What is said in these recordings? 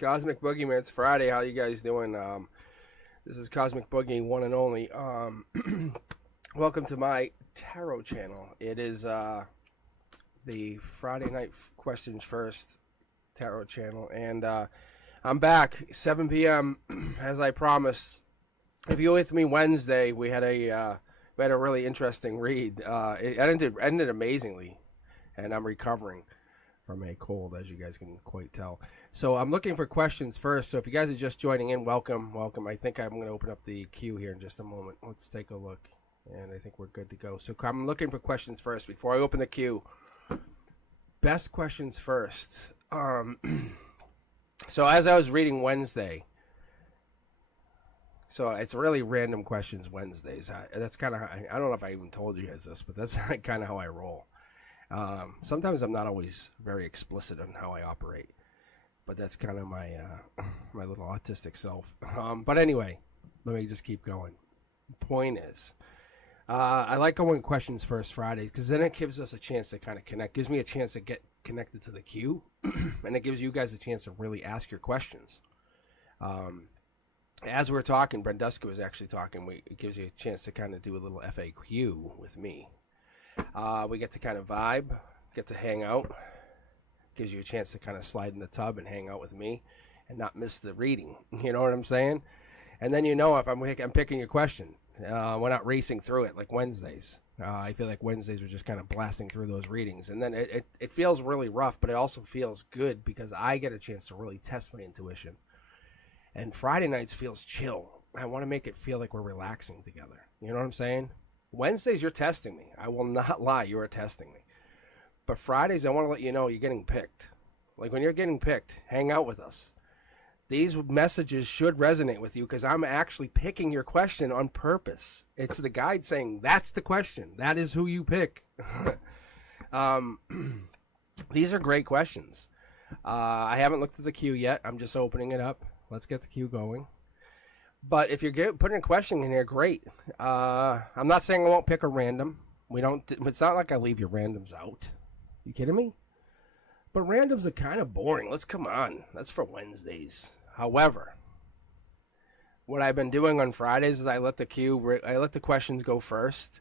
Cosmic Boogeyman, it's Friday. How you guys doing? This is Cosmic Boogie, one and only. Welcome to my tarot channel. It is the Friday night questions first tarot channel, and I'm back 7 p.m. as I promised. If you were with me Wednesday, we had a really interesting read. It ended amazingly, and I'm recovering from a cold, as you guys can quite tell. So I'm looking for questions first. So if you guys are just joining in, welcome. I think I'm going to open up the queue here in just a moment. Let's take a look, and I think we're good to go. So I'm looking for questions first before I open the queue. Best questions first. So as I was reading Wednesday, so it's really random questions Wednesdays. That's kind of, I don't know if I even told you guys this, but that's kind of how I roll. Sometimes I'm not always very explicit on how I operate, but that's kind of my my little autistic self. But anyway, let me just keep going. Point is, I like going questions first Fridays because then it gives us a chance to kind of connect. Gives me a chance to get connected to the queue, and it gives you guys a chance to really ask your questions. As we're talking, Brenduska was actually talking. It gives you a chance to kind of do a little FAQ with me. We get to kind of vibe, get to hang out. Gives you a chance to kind of slide in the tub and hang out with me and not miss the reading. You know what I'm saying? And then if I'm picking a question. We're not racing through it like Wednesdays. I feel like Wednesdays are just kind of blasting through those readings. And then it feels really rough, but it also feels good because I get a chance to really test my intuition. And Friday nights feels chill. I want to make it feel like we're relaxing together. You know what I'm saying? Wednesdays, you're testing me. I will not lie, you are testing me. But Fridays, I want to let you know you're getting picked. Like when you're getting picked, hang out with us. These messages should resonate with you because I'm actually picking your question on purpose. It's the guide saying, that's the question. That is who you pick. These are great questions. I haven't looked at the queue yet. I'm just opening it up. Let's get the queue going. But if you're putting a question in here, great. I'm not saying I won't pick a random. It's not like I leave your randoms out. You kidding me? But randoms are kind of boring. Come on. That's for Wednesdays. However, what I've been doing on Fridays is I let the questions go first,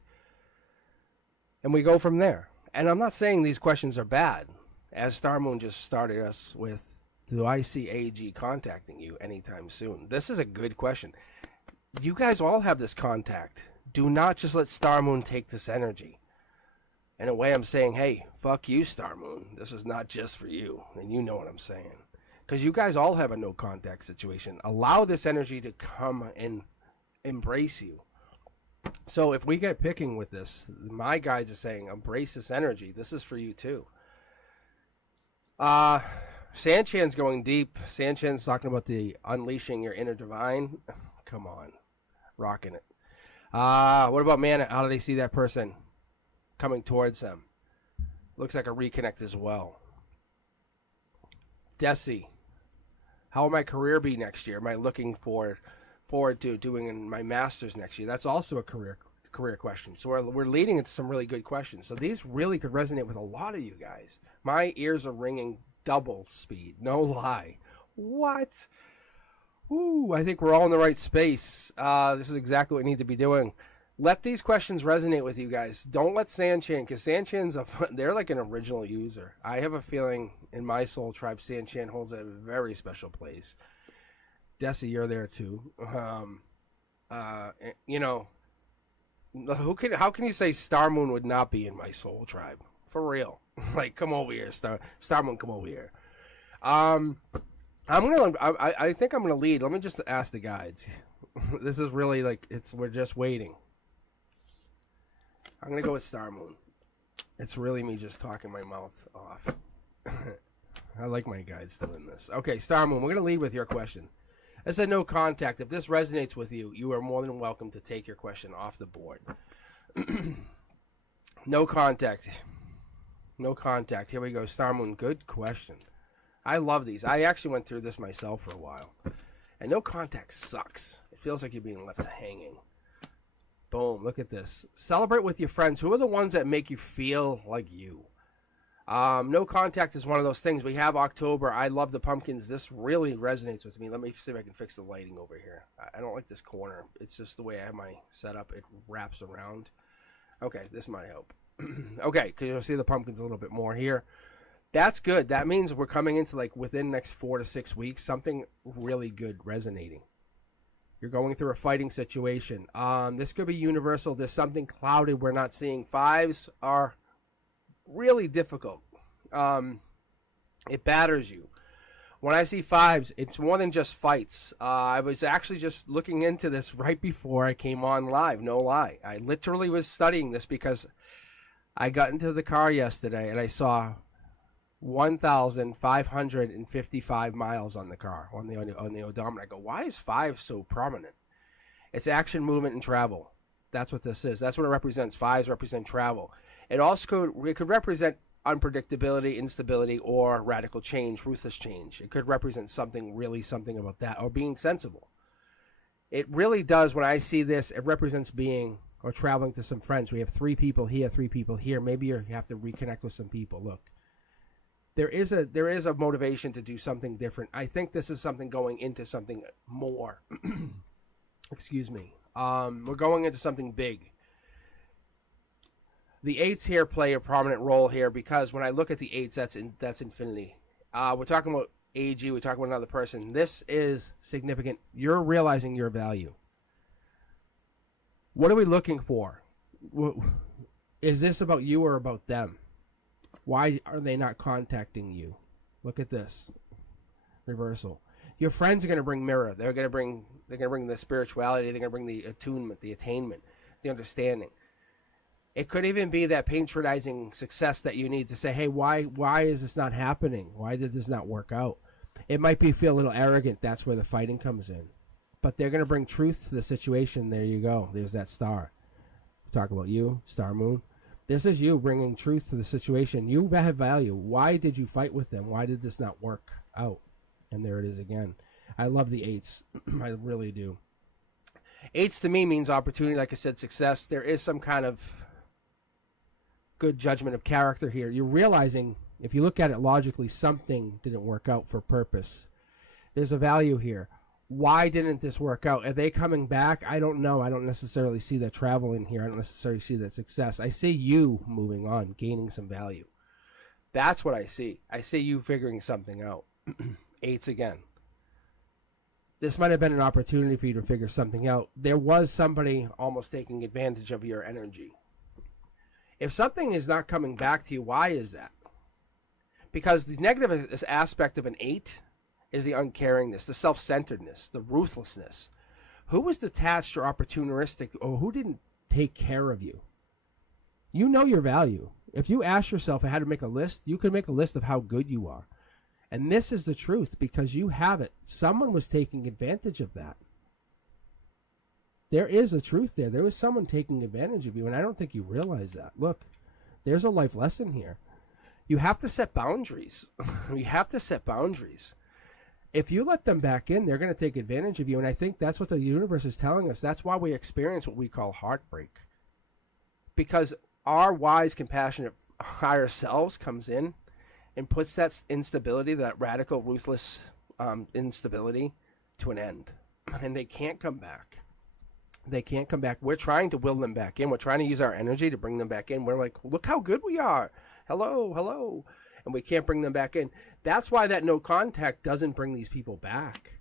and we go from there. And I'm not saying these questions are bad. As Star Moon just started us with, do I see AG contacting you anytime soon? This is a good question. You guys all have this contact. Do not just let Star Moon take this energy. In a way, I'm saying, hey, fuck you, Star Moon. This is not just for you. And you know what I'm saying. Because you guys all have a no contact situation. Allow this energy to come and embrace you. So if we get picking with this, my guides are saying, embrace this energy. This is for you too. Sanchan's going deep. Sanchan's talking about the unleashing your inner divine. Come on. Rocking it. What about man? How do they see that person coming towards them? Looks like a reconnect as well. Desi. How will my career be next year? Am I looking forward to doing my master's next year? That's also a career question. So we're leading into some really good questions. So these really could resonate with a lot of you guys. My ears are ringing double speed. No lie. What? Ooh, I think we're all in the right space. This is exactly what we need to be doing. Let these questions resonate with you guys. Don't let Sanchan, because Sanchan's they're like an original user. I have a feeling in my soul tribe, Sanchan holds a very special place. Desi, you're there too. How can you say Star Moon would not be in my soul tribe? For real. Like, come over here, Star Moon, come over here. I think I'm gonna lead. Let me just ask the guides. This is really we're just waiting. I'm going to go with Star Moon. It's really me just talking my mouth off. I like my guides doing this. Okay, Star Moon, we're going to lead with your question. I said no contact. If this resonates with you, you are more than welcome to take your question off the board. No contact. No contact. Here we go. Star Moon, good question. I love these. I actually went through this myself for a while. And no contact sucks. It feels like you're being left hanging. Boom, look at this. Celebrate with your friends. Who are the ones that make you feel like you? No contact is one of those things. We have October. I love the pumpkins. This really resonates with me. Let me see if I can fix the lighting over here. I don't like this corner. It's just the way I have my setup. It wraps around. Okay, this might help. Okay, because you'll see the pumpkins a little bit more here. That's good. That means we're coming into like within the next 4 to 6 weeks, something really good resonating. You're going through a fighting situation. This could be universal. There's something clouded we're not seeing. 5s are really difficult. It batters you. When I see 5s, it's more than just fights. I was actually just looking into this right before I came on live, no lie. I literally was studying this because I got into the car yesterday and I saw 1,555 miles on the car, on the odometer. I go, why is 5 so prominent? It's action, movement, and travel. That's what this is. That's what it represents. 5s represent travel. It could represent unpredictability, instability, or radical change, ruthless change. It could represent something about that, or being sensible. It really does. When I see this, it represents being or traveling to some friends. We have 3 people here, 3 people here. Maybe you have to reconnect with some people. Look, there is a motivation to do something different. I think this is something going into something more. Excuse me. We're going into something big. The 8s here play a prominent role here because when I look at the 8s, that's infinity. We're talking about AG. We're talking about another person. This is significant. You're realizing your value. What are we looking for? Is this about you or about them? Why are they not contacting you? Look at this reversal. Your friends are going to bring mirror. They're going to bring the spirituality. They're going to bring the attunement, the attainment, the understanding. It could even be that patronizing success that you need to say, hey, why is this not happening? Why did this not work out? It might be feel a little arrogant. That's where the fighting comes in. But they're going to bring truth to the situation. There you go. There's that star. Talk about you, star moon. This is you bringing truth to the situation. You have value. Why did you fight with them? Why did this not work out? And there it is again. I love the 8s. I really do. 8s to me means opportunity. Like I said, success. There is some kind of good judgment of character here. You're realizing, if you look at it logically, something didn't work out for purpose. There's a value here. Why didn't this work out? Are they coming back? I don't know. I don't necessarily see that travel in here. I don't necessarily see that success. I see you moving on, gaining some value. That's what I see. I see you figuring something out. 8s again. This might have been an opportunity for you to figure something out. There was somebody almost taking advantage of your energy. If something is not coming back to you, why is that? Because the negative aspect of an 8 is the uncaringness, the self-centeredness, the ruthlessness. Who was detached or opportunistic, or who didn't take care of you? You know your value. If you ask yourself, I had to make a list, you could make a list of how good you are. And this is the truth, because you have it. Someone was taking advantage of that. There is a truth there. There was someone taking advantage of you, and I don't think you realize that. Look, there's a life lesson here. You have to set boundaries. You have to set boundaries. If you let them back in, they're going to take advantage of you, and I think that's what the universe is telling us. That's why we experience what we call heartbreak. Because our wise, compassionate, higher selves comes in and puts that instability, that radical, ruthless instability to an end. And they can't come back. They can't come back. We're trying to will them back in. We're trying to use our energy to bring them back in. We're like, look how good we are. Hello, hello. And we can't bring them back in. That's why that no contact doesn't bring these people back.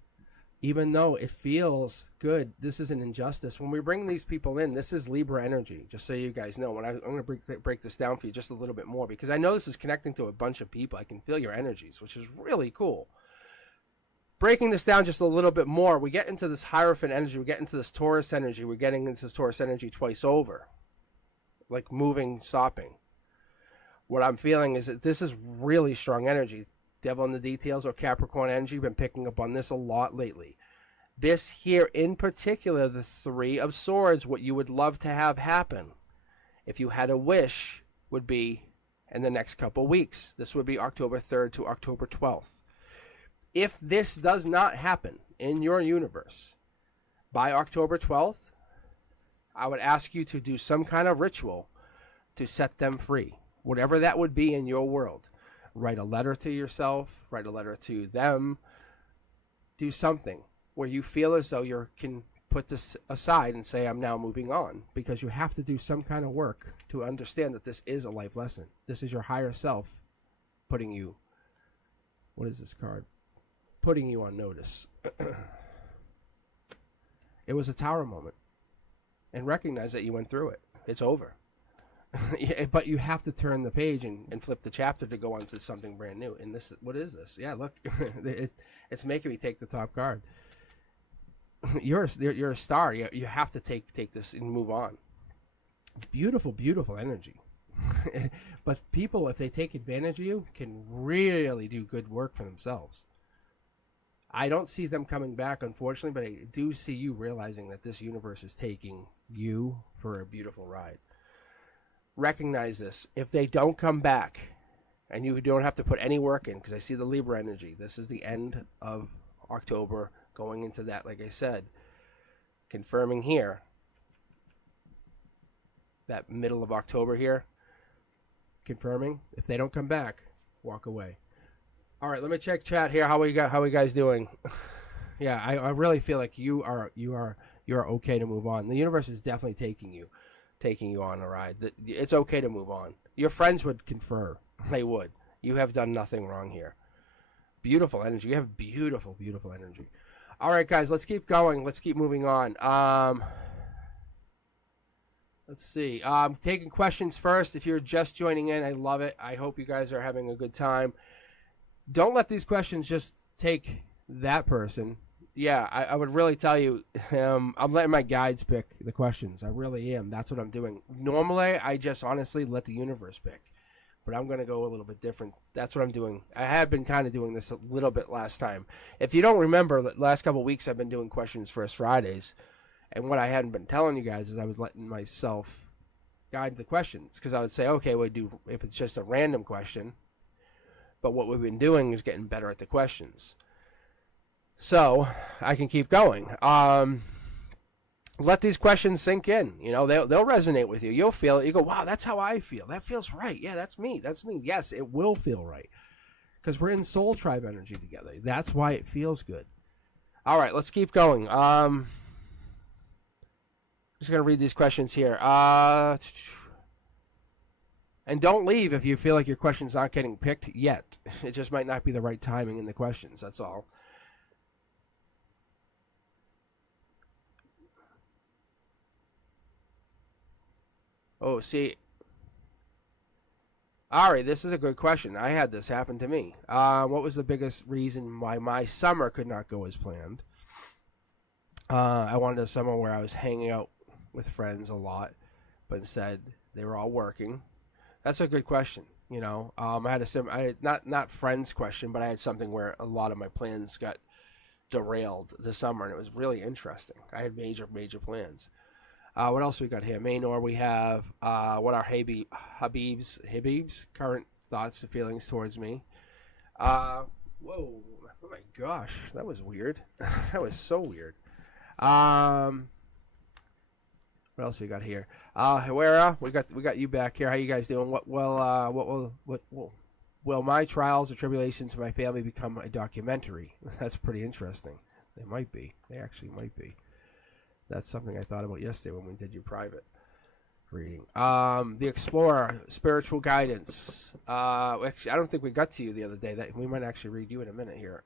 Even though it feels good, this is an injustice. When we bring these people in, this is Libra energy, just so you guys know. I'm going to break this down for you just a little bit more, because I know this is connecting to a bunch of people. I can feel your energies, which is really cool. Breaking this down just a little bit more, we get into this Hierophant energy, we get into this Taurus energy, we're getting into this Taurus energy twice over. Like moving, stopping. What I'm feeling is that this is really strong energy. Devil in the details or Capricorn energy, been picking up on this a lot lately. This here in particular, the 3 of Swords, what you would love to have happen, if you had a wish, would be in the next couple weeks. This would be October 3rd to October 12th. If this does not happen in your universe by October 12th, I would ask you to do some kind of ritual to set them free. whatever that would be in your world. Write a letter to yourself, write a letter to them, do something where you feel as though you can put this aside and say, I'm now moving on, because you have to do some kind of work to understand that this is a life lesson. This is your higher self putting you, what is this card? Putting you on notice. It was a tower moment. And recognize that you went through it. It's over. But you have to turn the page and flip the chapter to go on to something brand new. And this, what is this? Yeah, look, it's making me take the top card. You're a star. You have to take this and move on. Beautiful, beautiful energy. But people, if they take advantage of you, can really do good work for themselves. I don't see them coming back, unfortunately, but I do see you realizing that this universe is taking you for a beautiful ride. Recognize this. If they don't come back, and you don't have to put any work in, because I see the Libra energy, this is the end of October, going into that, like I said, confirming here, that middle of October here, confirming, if they don't come back, walk away. All right, let me check chat here. How are you guys doing? Yeah, I really feel like you are okay to move on. The universe is definitely taking you on a ride. It's okay to move on. Your friends would confer. They would. You have done nothing wrong here. Beautiful energy. You have beautiful, beautiful energy. All right, guys, let's keep going. Let's keep moving on. Let's see. Taking questions first. If you're just joining in, I love it. I hope you guys are having a good time. Don't let these questions just take that person. Yeah, I would really tell you, I'm letting my guides pick the questions. I really am. That's what I'm doing. Normally, I just honestly let the universe pick. But I'm going to go a little bit different. That's what I'm doing. I have been kind of doing this a little bit last time. If you don't remember, the last couple of weeks I've been doing questions first Fridays. And what I hadn't been telling you guys is I was letting myself guide the questions. Because I would say, okay, we'll do, if it's just a random question. But what we've been doing is getting better at the questions. So I can keep going. Let these questions sink in. You know, they'll resonate with you. You'll feel it. You go, wow, that's how I feel. That feels right. Yeah, that's me. That's me. Yes, it will feel right. Because we're in soul tribe energy together. That's why it feels good. All right, let's keep going. I'm just going to read these questions here. And don't leave if you feel like your question's not getting picked yet. It just might not be the right timing in the questions. That's all. Oh, see. All right, this is a good question. I had this happen to me. What was the biggest reason why my summer could not go as planned? I wanted a summer where I was hanging out with friends a lot, but instead they were all working. That's a good question. You know, I had not friends question, but I had something where a lot of my plans got derailed this summer, and it was really interesting. I had major plans. What else we got here? Maynor, we have what are Habib's current thoughts and feelings towards me. Whoa, oh my gosh, that was weird. That was so weird. What else we got here? Huera, we got you back here. How you guys doing? What will my trials or tribulations of my family become a documentary? That's pretty interesting. They might be. They actually might be. That's something I thought about yesterday when we did your private reading. The Explorer, spiritual guidance. Actually, I don't think we got to you the other day. That we might actually read you in a minute here.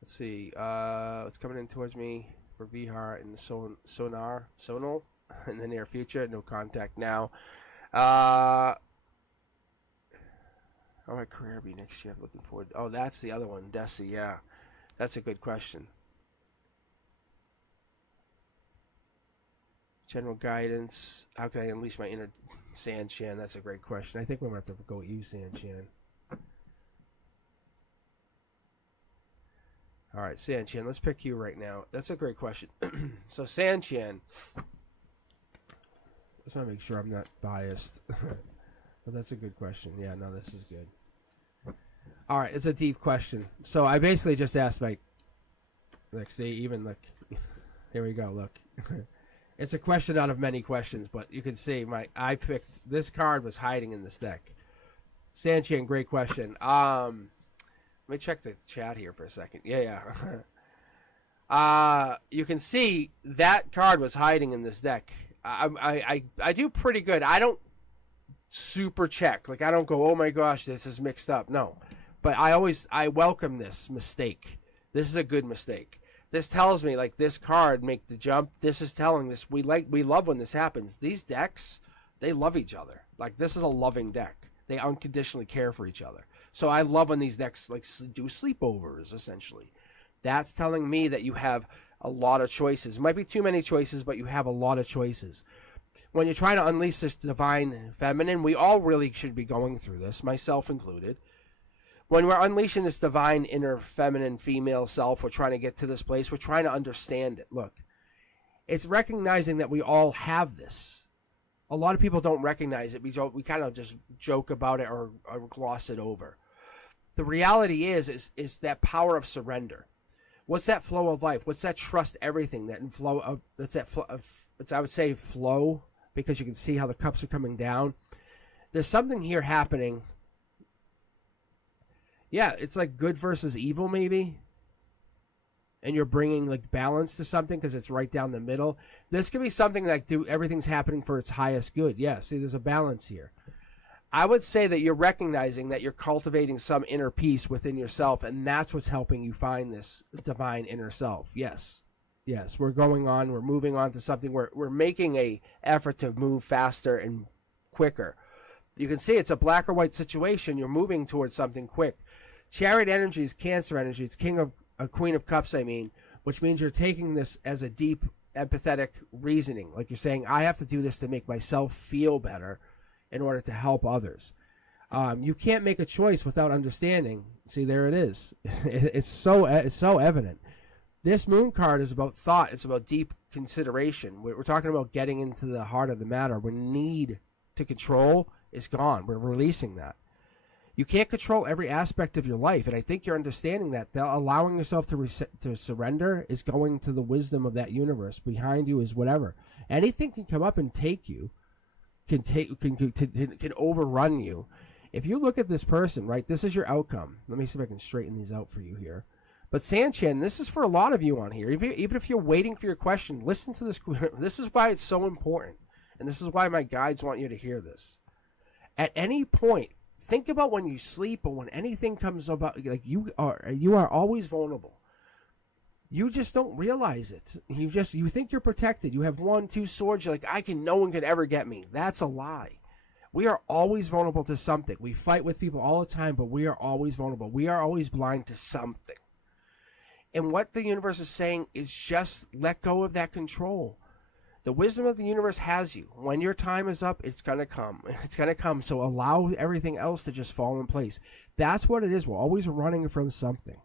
Let's see. It's coming in towards me for Vihar and Sonal in the near future. No contact now. How my career be next year? Looking forward. Oh, that's the other one, Desi. Yeah, that's a good question. General guidance. How can I unleash my inner San-Chan? That's a great question. I think we might have to go with you, San-Chan. All right, San-Chan, let's pick you right now. That's a great question. So, San-Chan. Just want to make sure I'm not biased. But that's a good question. Yeah, no, this is good. All right, it's a deep question. So, I basically just asked, like, see, even look. Here we go, look. It's a question out of many questions, but you can see I picked this card was hiding in this deck. Sanchin, great question. Let me check the chat here for a second. Yeah. You can see that card was hiding in this deck. I do pretty good. I don't super check. Like, I don't go, oh my gosh, this is mixed up. No. But I welcome this mistake. This is a good mistake. This tells me, like, this card make the jump. This is telling this we love when this happens. These decks, they love each other. Like, this is a loving deck. They unconditionally care for each other. So I love when these decks like do sleepovers, essentially. That's telling me that you have a lot of choices. It might be too many choices, but you have a lot of choices. When you're trying to unleash this divine feminine, we all really should be going through this, myself included. When we're unleashing this divine inner feminine female self, we're trying to get to this place. We're trying to understand it. Look, it's recognizing that we all have this. A lot of people don't recognize it. We kind of just joke about it or gloss it over. The reality is that power of surrender. What's that flow of life? What's that trust everything? That in flow of that's that flow of, it's, I would say flow, because you can see how the cups are coming down. There's something here happening. Yeah, it's like good versus evil, maybe. And you're bringing like balance to something because it's right down the middle. This could be something like everything's happening for its highest good. Yeah, see, there's a balance here. I would say that you're recognizing that you're cultivating some inner peace within yourself, and that's what's helping you find this divine inner self. Yes, we're going on. We're moving on to something. We're making a effort to move faster and quicker. You can see it's a black or white situation. You're moving towards something quick. Chariot energy is Cancer energy. It's Queen of Cups, which means you're taking this as a deep, empathetic reasoning. Like you're saying, I have to do this to make myself feel better in order to help others. You can't make a choice without understanding. See, there it is. It's so evident. This moon card is about thought. It's about deep consideration. We're talking about getting into the heart of the matter. When need to control is gone. We're releasing that. You can't control every aspect of your life, and I think you're understanding that. Allowing yourself to surrender is going to the wisdom of that universe. Behind you is whatever. Anything can come up and take you, can overrun you. If you look at this person, right, this is your outcome. Let me see if I can straighten these out for you here. But Sanchin, this is for a lot of you on here. Even if you're waiting for your question, listen to this. This is why it's so important, and this is why my guides want you to hear this. At any point, think about when you sleep or when anything comes about, like you are always vulnerable. You just don't realize it. You think you're protected. You have 1, 2 swords. You're like, no one could ever get me. That's a lie. We are always vulnerable to something. We fight with people all the time, but we are always vulnerable. We are always blind to something. And what the universe is saying is just let go of that control. The wisdom of the universe has you. When your time is up, it's going to come. It's going to come. So allow everything else to just fall in place. That's what it is. We're always running from something.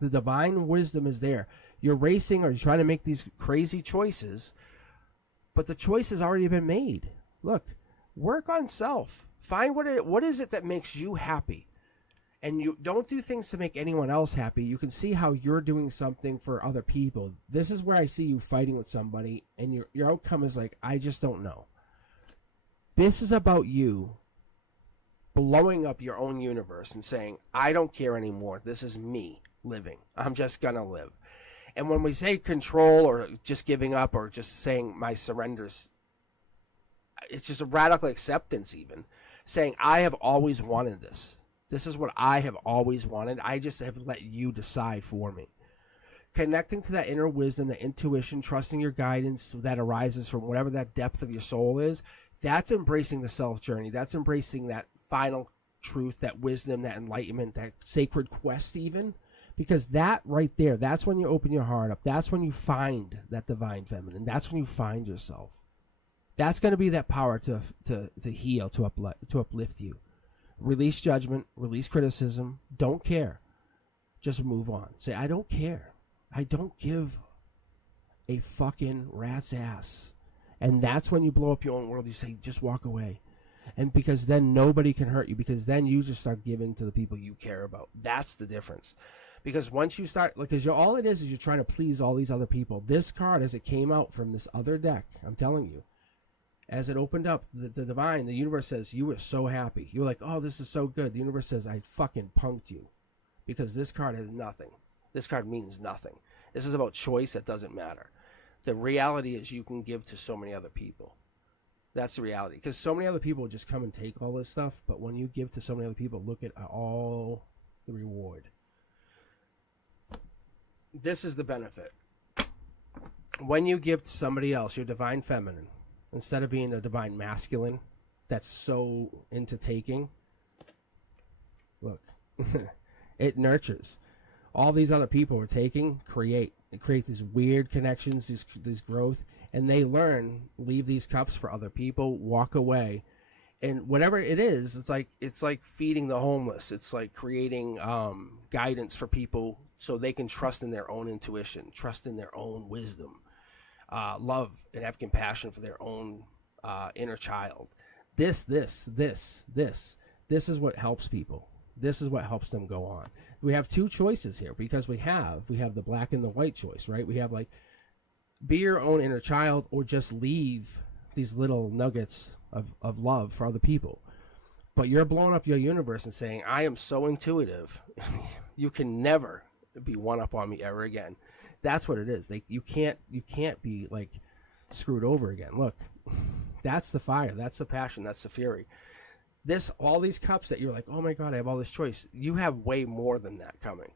The divine wisdom is there. You're racing or you're trying to make these crazy choices, but the choice has already been made. Look, work on self. Find what is it that makes you happy. And you don't do things to make anyone else happy. You can see how you're doing something for other people. This is where I see you fighting with somebody, and your outcome is like, I just don't know. This is about you blowing up your own universe and saying, I don't care anymore. This is me living. I'm just going to live. And when we say control or just giving up or just saying my surrenders, it's just a radical acceptance even. Saying, I have always wanted this. This is what I have always wanted. I just have let you decide for me. Connecting to that inner wisdom, that intuition, trusting your guidance that arises from whatever that depth of your soul is, that's embracing the self journey. That's embracing that final truth, that wisdom, that enlightenment, that sacred quest even. Because that right there, that's when you open your heart up. That's when you find that divine feminine. That's when you find yourself. That's going to be that power to heal, to uplift you. Release judgment, release criticism, don't care. Just move on. Say, I don't care. I don't give a fucking rat's ass. And that's when you blow up your own world. You say, just walk away. And because then nobody can hurt you, because then you just start giving to the people you care about. That's the difference. Because once you start, because all it is you're trying to please all these other people. This card, as it came out from this other deck, I'm telling you, as it opened up, the divine, the universe says, you were so happy. You were like, oh, this is so good. The universe says, I fucking punked you. Because this card has nothing. This card means nothing. This is about choice that doesn't matter. The reality is you can give to so many other people. That's the reality. Because so many other people just come and take all this stuff. But when you give to so many other people, look at all the reward. This is the benefit. When you give to somebody else, your divine feminine, instead of being a divine masculine that's so into taking, look, it nurtures. All these other people are taking, it creates these weird connections, these growth, and they learn, leave these cups for other people, walk away. And whatever it is, it's like feeding the homeless. It's like creating guidance for people so they can trust in their own intuition, trust in their own wisdom, love and have compassion for their own inner child. This is what helps people. This is what helps them go on. We have two choices here because we have the black and the white choice, right? We have like be your own inner child or just leave these little nuggets of love for other people. But you're blowing up your universe and saying, I am so intuitive. You can never be one up on me ever again. That's what it is. You can't be like screwed over again. Look, that's the fire. That's the passion. That's the fury. All these cups that you're like, oh my God, I have all this choice. You have way more than that coming.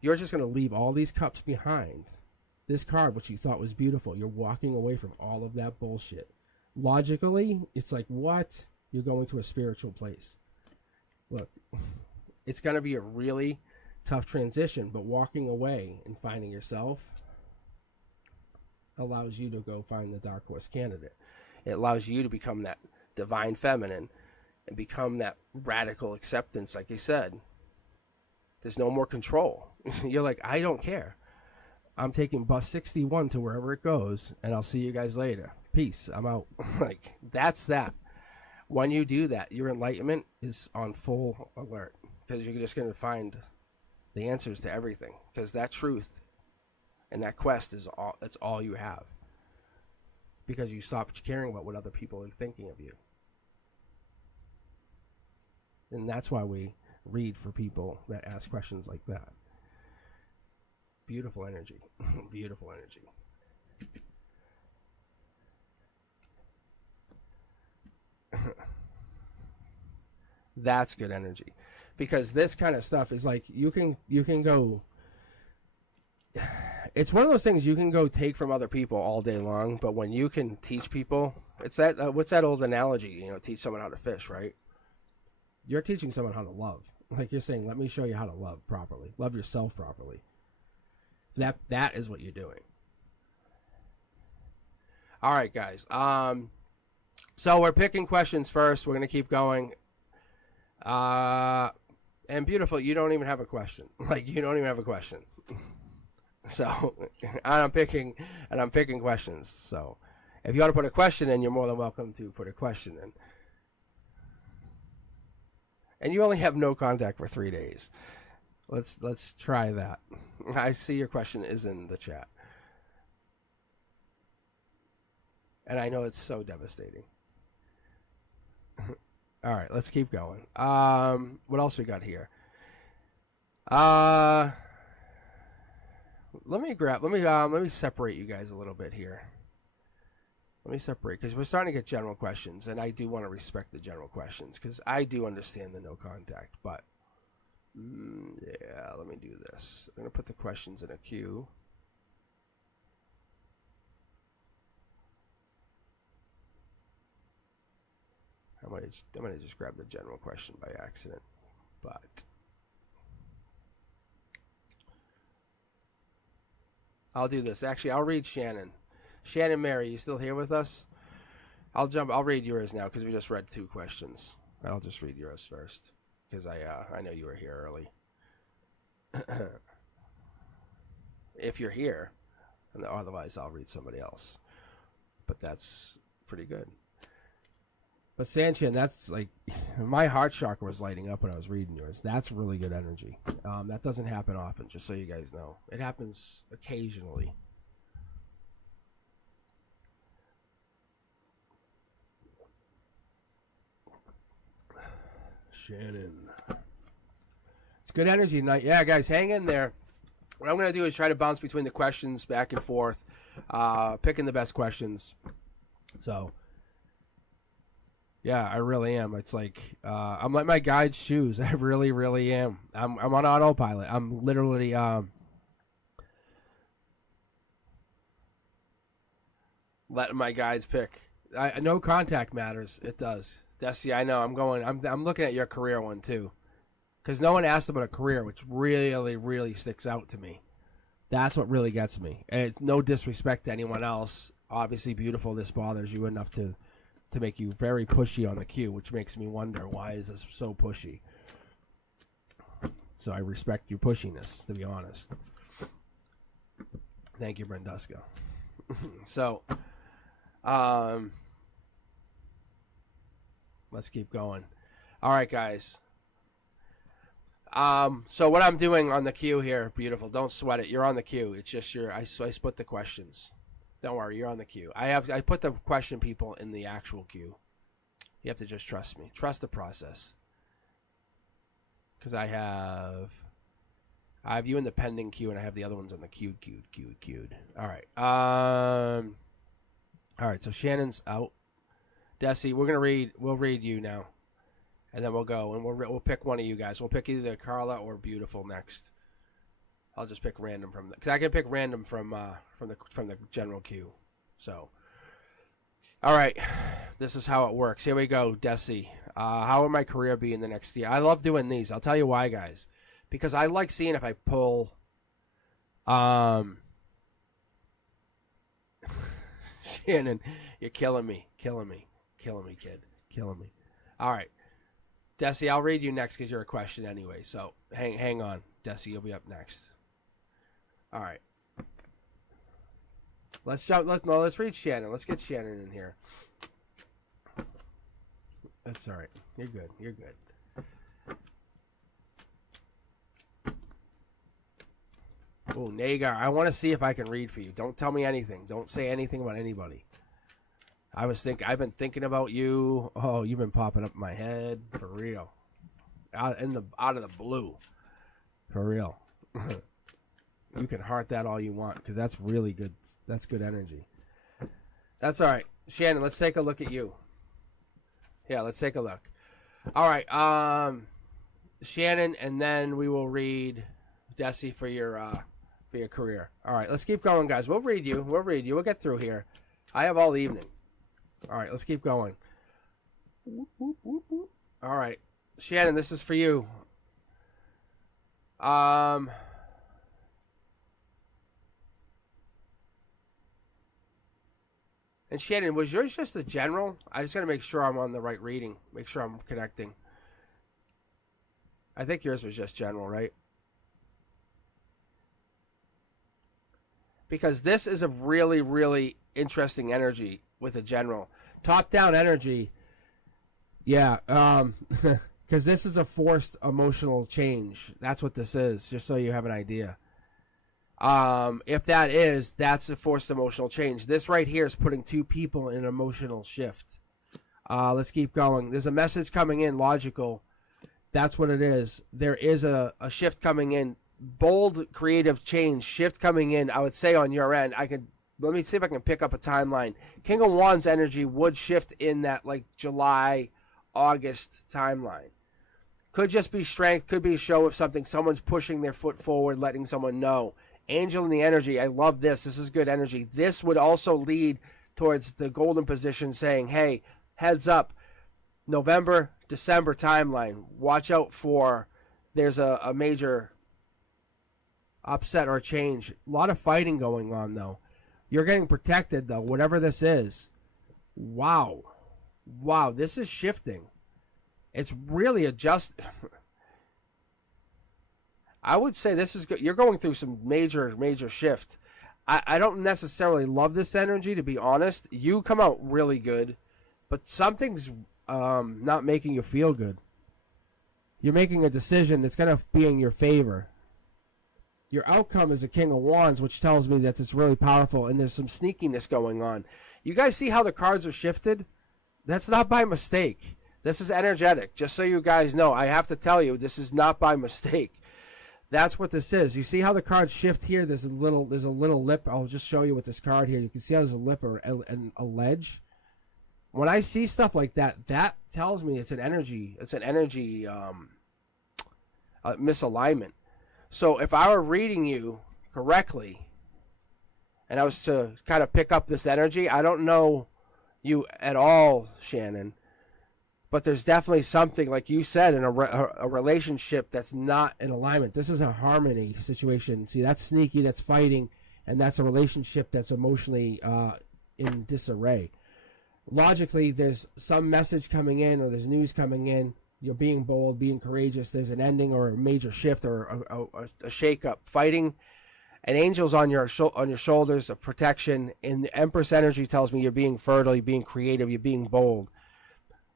You're just going to leave all these cups behind. This card, which you thought was beautiful, you're walking away from all of that bullshit. Logically, it's like, what? You're going to a spiritual place. Look, it's going to be a really tough transition, but walking away and finding yourself allows you to go find the dark horse candidate. It allows you to become that divine feminine and become that radical acceptance, like I said. There's no more control. You're like, I don't care. I'm taking bus 61 to wherever it goes, and I'll see you guys later. Peace. I'm out. Like, that's that. When you do that, your enlightenment is on full alert because you're just going to find the answers to everything because that truth and that quest is all you have because you stopped caring about what other people are thinking of you. And that's why we read for people that ask questions like that. Beautiful energy. Beautiful energy. That's good energy. Because this kind of stuff is like you can go, it's one of those things you can go take from other people all day long, but when you can teach people, it's that what's that old analogy, teach someone how to fish, right? You're teaching someone how to love. Like you're saying, let me show you how to love properly. Love yourself properly. That is what you're doing. All right, guys. So we're picking questions first. We're going to keep going. And beautiful, you don't even have a question. Like, you don't even have a question. So, I'm picking questions. So, if you want to put a question in, you're more than welcome to put a question in. And you only have no contact for 3 days. Let's try that. I see your question is in the chat. And I know it's so devastating. All right, let's keep going. What else we got here? Let me separate you guys a little bit here. Let me separate because we're starting to get general questions, and I do want to respect the general questions because I do understand the no contact. But yeah, let me do this. I'm gonna put the questions in a queue. I might just grab the general question by accident, but I'll do this. Actually, I'll read Shannon. Shannon Mary, you still here with us? I'll read yours now because we just read 2 questions. I'll just read yours first because I know you were here early. If you're here, and otherwise I'll read somebody else. But that's pretty good. But Sanchin, that's like, my heart chakra was lighting up when I was reading yours. That's really good energy. That doesn't happen often, just so you guys know. It happens occasionally. Shannon. It's good energy tonight. Yeah, guys, hang in there. What I'm going to do is try to bounce between the questions back and forth, picking the best questions. So... yeah, I really am. It's like I'm like my guide's shoes. I really, really am. I'm on autopilot. I'm literally letting my guides pick. No contact matters. It does. Desi, I know. I'm looking at your career one too, because no one asked about a career, which really, really sticks out to me. That's what really gets me. And it's no disrespect to anyone else. Obviously, beautiful. This bothers you enough to make you very pushy on the queue, which makes me wonder, why is this so pushy? So I respect your pushiness, to be honest. Thank you, Brenduska. So, let's keep going. All right, guys. So what I'm doing on the queue here, beautiful. Don't sweat it. You're on the queue. It's just I split the questions. Don't worry, you're on the queue. I put the question people in the actual queue. You have to just trust me. Trust the process. Because I have you in the pending queue, and I have the other ones on the queued. All right. All right. So Shannon's out. Desi, we'll read you now, and then we'll go and we'll pick one of you guys. We'll pick either Carla or Beautiful next. I'll just pick random because I can pick random from the general queue. So, all right, this is how it works. Here we go, Desi. How will my career be in the next year? I love doing these. I'll tell you why, guys. Because I like seeing if I pull. Shannon, you're killing me, kid, killing me. All right, Desi, I'll read you next because you're a question anyway. So hang on, Desi, you'll be up next. All right. Let's read Shannon. Let's get Shannon in here. That's all right. You're good. Oh, Nagar, I want to see if I can read for you. Don't tell me anything. Don't say anything about anybody. I've been thinking about you. Oh, you've been popping up in my head for real. Out of the blue. For real. You can heart that all you want because that's really good. That's good energy. That's all right. Shannon, let's take a look at you. Yeah, let's take a look. All right. Shannon, and then we will read Desi for your career. All right, let's keep going, guys. We'll read you. We'll get through here. I have all evening. All right, let's keep going. All right. Shannon, this is for you. And Shannon, was yours just a general? I just got to make sure I'm on the right reading. Make sure I'm connecting. I think yours was just general, right? Because this is a really, really interesting energy with a general. Top-down energy. Yeah, because this is a forced emotional change. That's what this is, just so you have an idea. If that's a forced emotional change. This right here is putting two people in an emotional shift. Let's keep going. There's a message coming in, logical. That's what it is. There is a shift coming in. Bold, creative change, shift coming in, I would say on your end. Let me see if I can pick up a timeline. King of Wands energy would shift in that like July, August timeline. Could just be strength, could be a show of something. Someone's pushing their foot forward, letting someone know. Angel in the energy, I love this. This is good energy. This would also lead towards the golden position saying, hey, heads up, November, December timeline. Watch out for, there's a major upset or change. A lot of fighting going on, though. You're getting protected, though, whatever this is. Wow, this is shifting. It's really I would say this is good. You're going through some major shift. I don't necessarily love this energy, to be honest. You come out really good, but something's not making you feel good. You're making a decision that's going to be in your favor. Your outcome is a King of Wands, which tells me that it's really powerful, and there's some sneakiness going on. You guys see how the cards are shifted? That's not by mistake. This is energetic. Just so you guys know, I have to tell you, this is not by mistake. That's what this is. You see how the cards shift here? There's a little lip. I'll just show you with this card here. You can see how there's a lip or a ledge. When I see stuff like that, that tells me it's an energy. It's an energy misalignment. So if I were reading you correctly, and I was to kind of pick up this energy, I don't know you at all, Shannon, but there's definitely something, like you said, in a relationship that's not in alignment. This is a harmony situation. See, that's sneaky, that's fighting, and that's a relationship that's emotionally in disarray. Logically, there's some message coming in, or there's news coming in. You're being bold, being courageous. There's an ending or a major shift or a shake-up. Fighting. An angel's on your shoulders of protection. And the Empress energy tells me you're being fertile, you're being creative, you're being bold.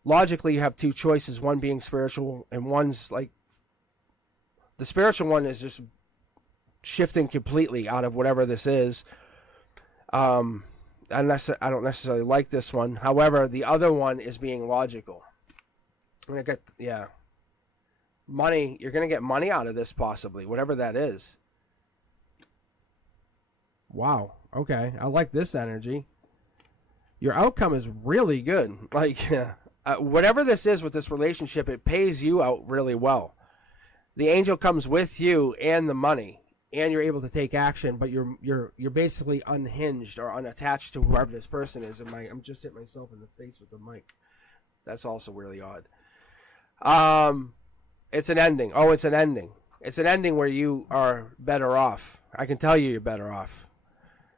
Logically, you have two choices, one being spiritual and one's like... The spiritual one is just shifting completely out of whatever this is. Unless I don't necessarily like this one. However, the other one is being logical. I'm gonna get, yeah, money. You're gonna get money out of this, possibly, whatever that is. Wow. Okay, I like this energy. Your outcome is really good. Like, whatever this is with this relationship, it pays you out really well. The angel comes with you and the money, and you're able to take action, but you're basically unhinged or unattached to whoever this person is. And I'm just hitting myself in the face with the mic. That's also really odd. It's an ending. Oh, it's an ending. It's an ending where you are better off. I can tell you're better off.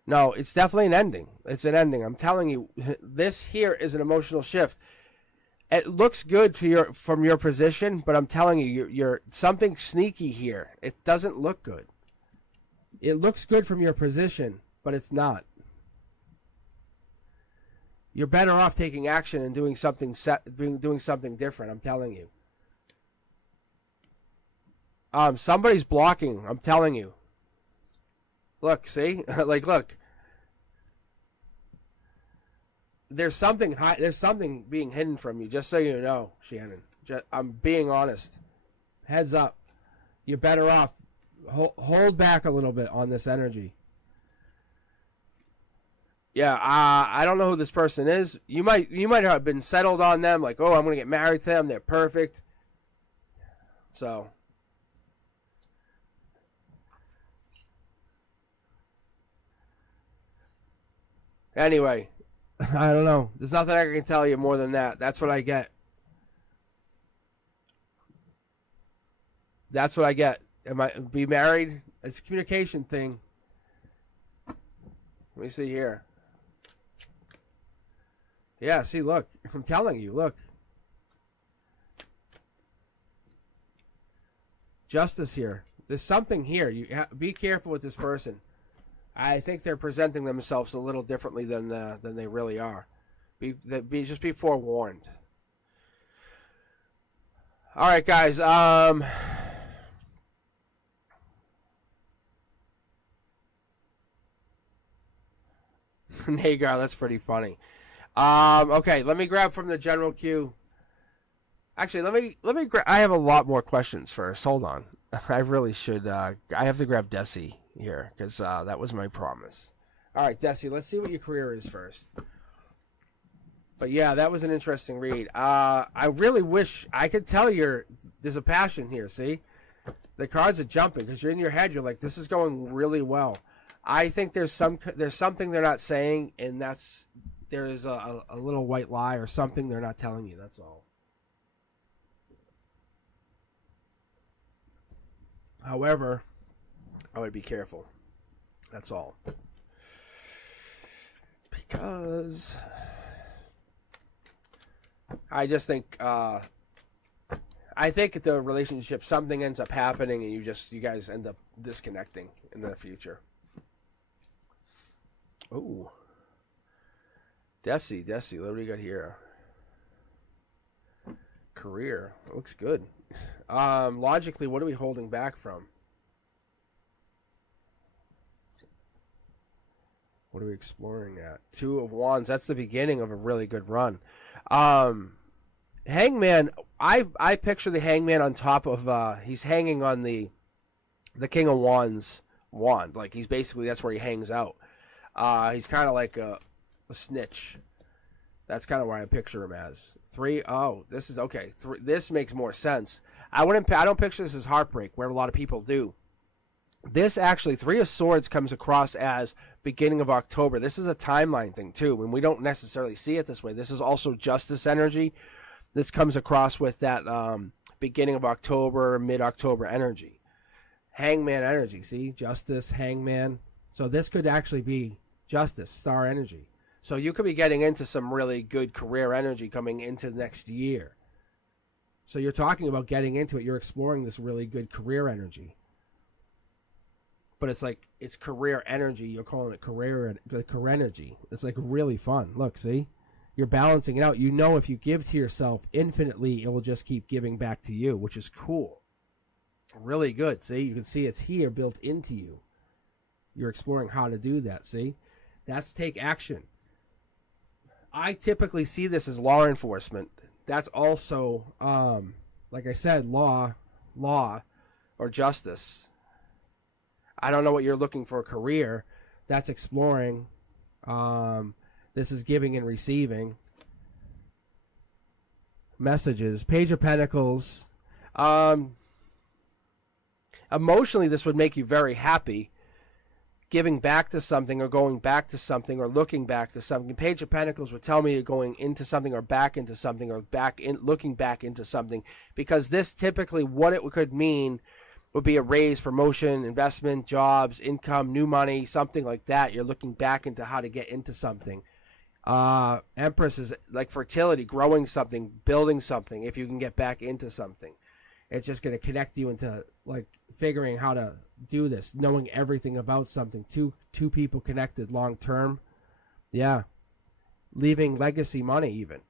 No, it's definitely an ending. It's an ending. I'm telling you, this here is an emotional shift. It looks good from your position, but I'm telling you, you're something sneaky here. It doesn't look good. It looks good from your position, but it's not. You're better off taking action and doing something different, I'm telling you. Somebody's blocking, I'm telling you. Look, see? Like, look. There's something being hidden from you, just so you know, Shannon. I'm being honest. Heads up. You're better off. Hold back a little bit on this energy. Yeah, I don't know who this person is. You might have been settled on them, like, oh, I'm going to get married to them. They're perfect. So, anyway, I don't know. There's nothing I can tell you more than that. That's what I get. That's what I get. Be married? It's a communication thing. Let me see here. Yeah, see, look. I'm telling you, look. Justice here. There's something here. Be careful with this person. I think they're presenting themselves a little differently than they really are. Just be forewarned. All right, guys. Nagar, that's pretty funny. Okay, let me grab from the general queue. Actually, let me grab. I have a lot more questions first. Hold on. I really should. I have to grab Desi here because that was my promise. All right, Desi, let's see what your career is first. But yeah, that was an interesting read. I really wish I could tell there's a passion here. See, the cards are jumping because you're in your head. You're like, this is going really well. I think there's something they're not saying, and there is a little white lie or something they're not telling you. That's all. However, I would be careful. That's all. Because I just think the relationship, something ends up happening and you guys end up disconnecting in the future. Oh. Desi, what do we got here? career. It looks good. Logically, what are we holding back from? What are we exploring at? Two of Wands. That's the beginning of a really good run. Hangman. I picture the Hangman on top of. He's hanging on the King of Wands wand. Like he's basically that's where he hangs out. He's kind of like a snitch. That's kind of where I picture him as. 3. Oh, this is okay. This makes more sense. I don't picture this as heartbreak, where a lot of people do. This actually, 3 of Swords comes across as beginning of October. This is a timeline thing too, and we don't necessarily see it this way. This is also justice energy. This comes across with that beginning of October, mid-October energy. Hangman energy, see? Justice, Hangman. So this could actually be justice, star energy. So you could be getting into some really good career energy coming into next year. So you're talking about getting into it. You're exploring this really good career energy. But it's like, it's career energy. You're calling it career energy. It's like really fun. Look, see? You're balancing it out. You know if you give to yourself infinitely, it will just keep giving back to you, which is cool. Really good. See? You can see it's here built into you. You're exploring how to do that. See? That's take action. I typically see this as law enforcement. That's also, like I said, law, or justice. I don't know what you're looking for a career. That's exploring. This is giving and receiving. Messages. Page of Pentacles. Emotionally, this would make you very happy. Giving back to something or going back to something or looking back to something. Page of Pentacles would tell me you're going into something or back into something or looking back into something, because this typically what it could mean would be a raise, promotion, investment, jobs, income, new money, something like that. You're looking back into how to get into something. Empress is like fertility, growing something, building something, if you can get back into something. It's just going to connect you into like figuring how to do this, knowing everything about something. Two people connected long term. Yeah. Leaving legacy money even.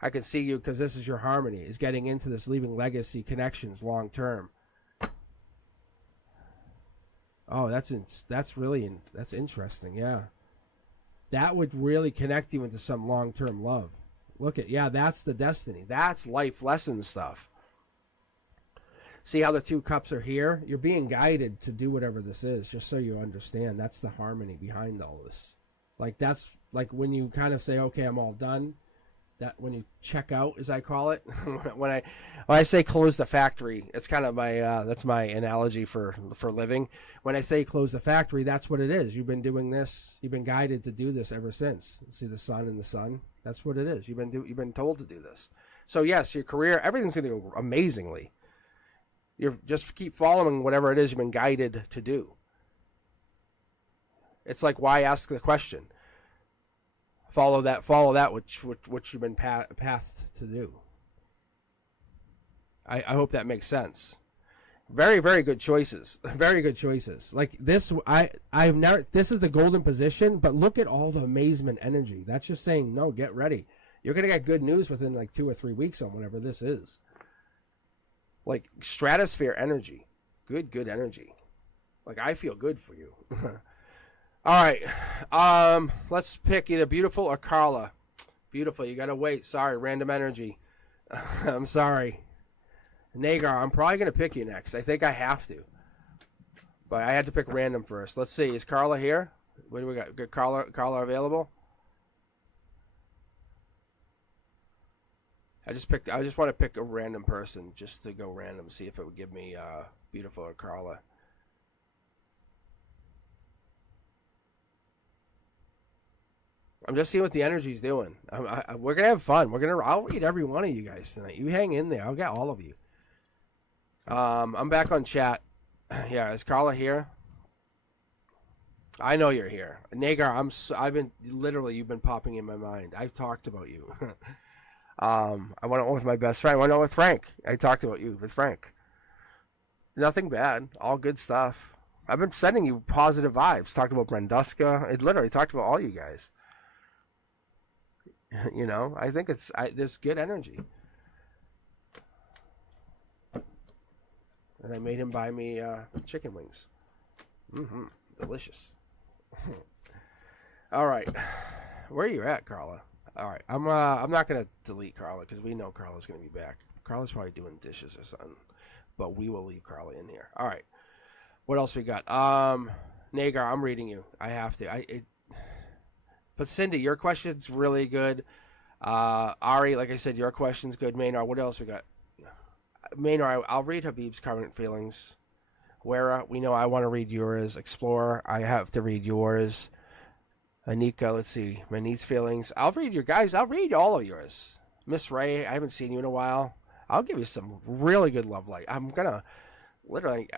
I can see you, because this is your harmony, is getting into this, leaving legacy connections long term. Oh, that's interesting. Yeah. That would really connect you into some long term love. Look at, yeah, that's the destiny. That's life lesson stuff. See how the 2 cups are here? You're being guided to do whatever this is, just so you understand. That's the harmony behind all this. Like, that's like when you kind of say, okay, I'm all done. That when you check out, as I call it, when I say close the factory, it's kind of my that's my analogy for living. When I say close the factory, that's what it is. You've been doing this. You've been guided to do this ever since. See the sun and the sun. That's what it is. You've been told to do this. So yes, your career, everything's going to go amazingly. You just keep following whatever it is you've been guided to do. It's like, why ask the question? Follow that which you've been pathed to do. I hope that makes sense. Very, very good choices. Very good choices. Like this, I've never. This is the golden position, but look at all the amazement energy. That's just saying, no, get ready. You're gonna get good news within like 2 or 3 weeks on whatever this is. Like stratosphere energy, good energy. Like I feel good for you. All right, let's pick either Beautiful or Carla. Beautiful, you gotta wait. Sorry, random energy. I'm sorry. Nagar, I'm probably gonna pick you next. I think I have to. But I had to pick random first. Let's see, is Carla here? What do we got? Good Carla available? I just want to pick a random person just to go random, see if it would give me Beautiful or Carla. I'm just seeing what the energy's doing. We're gonna have fun. I'll read every one of you guys tonight. You hang in there. I'll get all of you. I'm back on chat. Yeah, is Carla here? I know you're here, Nagar. You've been popping in my mind. I've talked about you. I went out with my best friend. I went out with Frank. I talked about you with Frank. Nothing bad. All good stuff. I've been sending you positive vibes. Talked about Brenduska. It literally talked about all you guys. You know, I think there's good energy. And I made him buy me chicken wings. Delicious. All right, where are you at, Carla? All right, I'm not gonna delete Carla because we know Carla's gonna be back. Carla's probably doing dishes or something, but we will leave Carla in here. All right, what else we got? Nagar, I'm reading you. I have to. But Cindy, your question's really good. Ari, like I said, your question's good. Maynard, what else we got? Maynard, I'll read Habib's current feelings. Wera, we know I want to read yours. Explorer, I have to read yours. Anika, let's see. Manit's feelings. I'll read your guys. I'll read all of yours. Miss Ray, I haven't seen you in a while. I'll give you some really good love light. I'm gonna literally.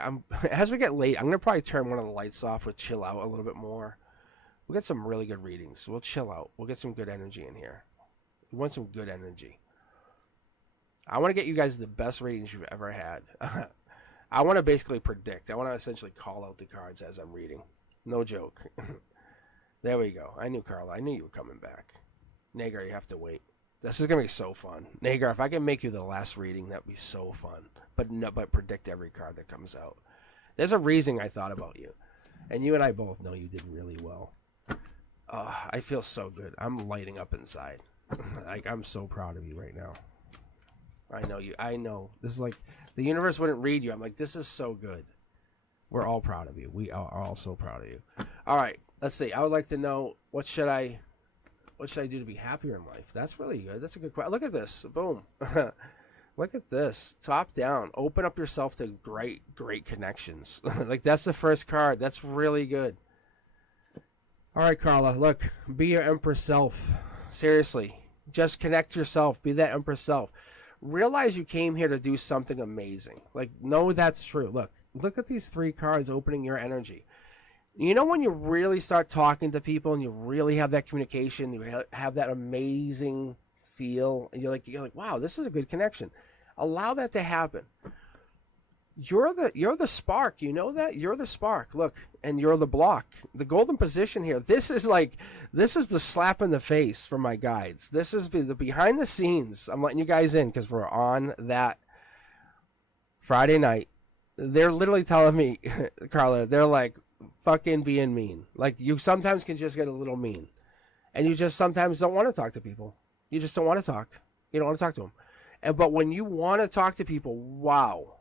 As we get late, I'm gonna probably turn one of the lights off. We'll chill out a little bit more. We'll get some really good readings. We'll chill out. We'll get some good energy in here. We want some good energy. I want to get you guys the best readings you've ever had. I want to basically predict. I want to essentially call out the cards as I'm reading. No joke. There we go. I knew, Carla. I knew you were coming back. Nagar, you have to wait. This is going to be so fun. Nagar, if I can make you the last reading, that would be so fun. But predict every card that comes out. There's a reason I thought about you. And you and I both know you did really well. I feel so good. I'm lighting up inside. Like, I'm so proud of you right now. I know you. I know. This is like, the universe wouldn't read you. I'm like, this is so good. We're all proud of you. We are all so proud of you. All right. Let's see. I would like to know, what should I do to be happier in life? That's really good. That's a good question. Look at this. Boom. Look at this. Top down. Open up yourself to great connections. Like, that's the first card. That's really good. All right, Carla. Look, be your Empress self. Seriously. Just connect yourself. Be that Empress self. Realize you came here to do something amazing. Like, know that's true. Look at these 3 cards opening your energy. You know, when you really start talking to people and you really have that communication, you have that amazing feel, and you're like, wow, this is a good connection. Allow that to happen. You're the spark. You know that? You're the spark. Look, and you're the block. The golden position here. This is the slap in the face for my guides. This is the behind the scenes. I'm letting you guys in because we're on that Friday night. They're literally telling me, Carla, they're like, fucking being mean. Like, you sometimes can just get a little mean. And you just sometimes don't want to talk to people. You just don't want to talk. You don't want to talk to them. But when you want to talk to people, wow.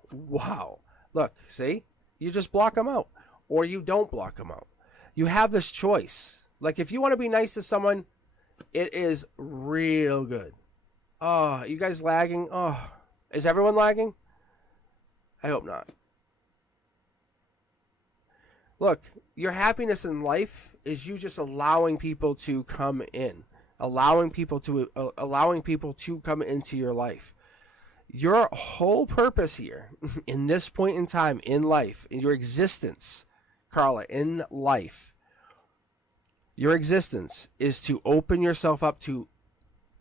Look, see? You just block them out. Or you don't block them out. You have this choice. Like, if you want to be nice to someone, it is real good. Oh, you guys lagging? Oh, is everyone lagging? I hope not. Look, your happiness in life is you just allowing people to come in, allowing people to come into your life. Your whole purpose here, in this point in time in life, in your existence, Carla, in life, your existence is to open yourself up to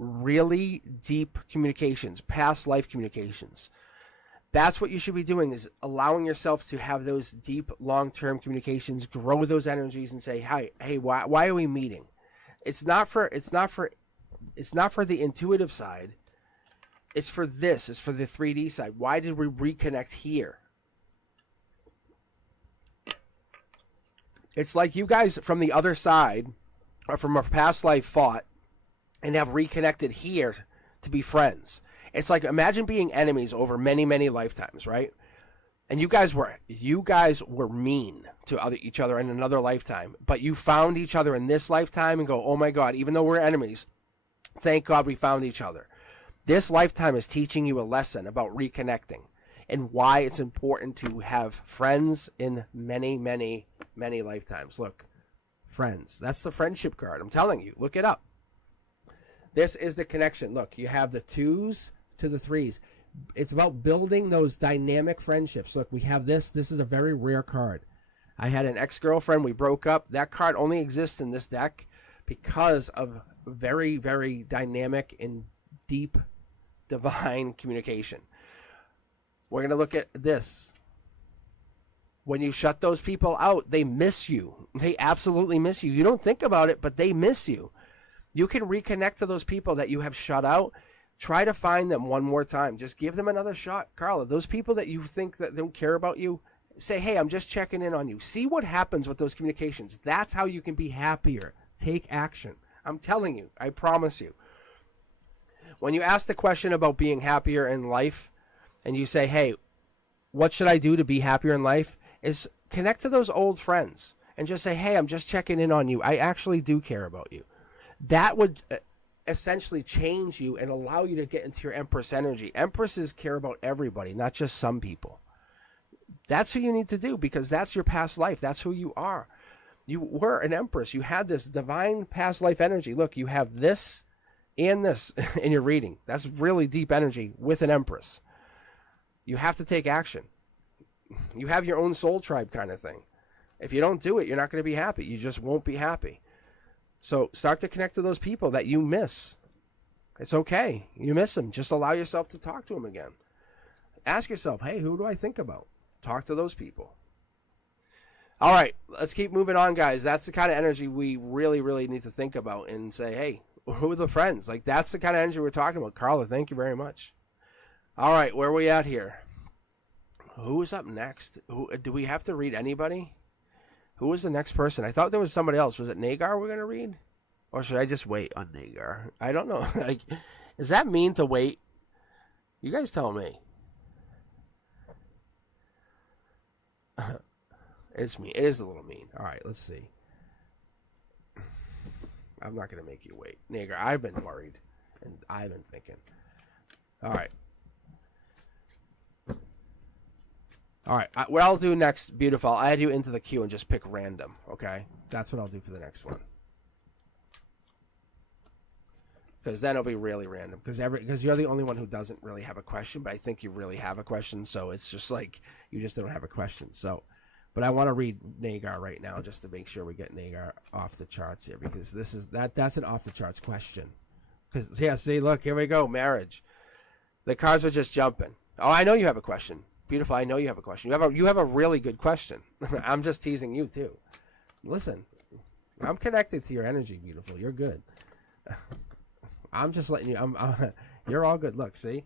really deep communications, past life communications. That's what you should be doing, is allowing yourself to have those deep, long-term communications, grow those energies, and say, "Hey, why are we meeting?" It's not for the intuitive side. It's for this. It's for the 3D side. Why did we reconnect here? It's like you guys from the other side, or from a past life, fought and have reconnected here to be friends. It's like, imagine being enemies over many, many lifetimes, right? And you guys were mean to each other in another lifetime, but you found each other in this lifetime and go, oh my God, even though we're enemies, thank God we found each other. This lifetime is teaching you a lesson about reconnecting and why it's important to have friends in many, many, many lifetimes. Look, friends. That's the friendship card. I'm telling you, look it up. This is the connection. Look, you have the 2s to the 3s. It's about building those dynamic friendships. Look, we have this. This is a very rare card. I had an ex-girlfriend. We broke up. That card only exists in this deck because of very, very dynamic and deep divine communication. We're going to look at this. When you shut those people out, they miss you. They absolutely miss you. You don't think about it, but they miss you. You can reconnect to those people that you have shut out. Try to find them one more time. Just give them another shot. Carla, those people that you think that don't care about you, say, hey, I'm just checking in on you. See what happens with those communications. That's how you can be happier. Take action. I'm telling you. I promise you. When you ask the question about being happier in life, and you say, hey, what should I do to be happier in life? Is connect to those old friends and just say, hey, I'm just checking in on you. I actually do care about you. That would essentially change you and allow you to get into your Empress energy. Empresses care about everybody, not just some people. That's who you need to do, because that's your past life. That's who you are. You were an Empress. You had this divine past life energy. Look, you have this and this in your reading. That's really deep energy with an Empress. You have to take action. You have your own soul tribe kind of thing. If you don't do it, you're not going to be happy. You just won't be happy. So start to connect to those people that you miss. It's okay. You miss them. Just allow yourself to talk to them again. Ask yourself, hey, who do I think about? Talk to those people. All right, let's keep moving on, guys. That's the kind of energy we really, really need to think about and say, hey, who are the friends? Like, that's the kind of energy we're talking about. Carla, thank you very much. All right, where are we at here? Who is up next? Do we have to read anybody? Who was the next person? I thought there was somebody else. Was it Nagar we're going to read? Or should I just wait on Nagar? I don't know. Like, is that mean to wait? You guys tell me. It's mean. It is a little mean. All right, let's see. I'm not going to make you wait. Nagar, I've been worried. And I've been thinking. All right. All right, what I'll do next, beautiful, I'll add you into the queue and just pick random, okay? That's what I'll do for the next one. Because then it'll be really random. Because you're the only one who doesn't really have a question, but I think you really have a question, so it's just like you just don't have a question. So, but I want to read Nagar right now just to make sure we get Nagar off the charts here, because that's an off the charts question. Because yeah, see, look, here we go, marriage. The cards are just jumping. Oh, I know you have a question. Beautiful, I know you have a question. You have a really good question. I'm just teasing you too. Listen, I'm connected to your energy, beautiful. You're good. I'm just letting you. You're all good. Look, see,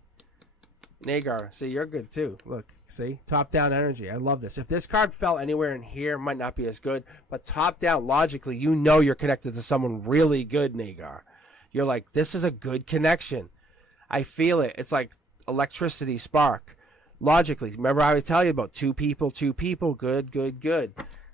Nagar. See, you're good too. Look, see, top down energy. I love this. If this card fell anywhere in here, it might not be as good. But top down, logically, you know you're connected to someone really good, Nagar. You're like, this is a good connection. I feel it. It's like electricity spark. Logically, remember I would tell you about two people, good, good, good.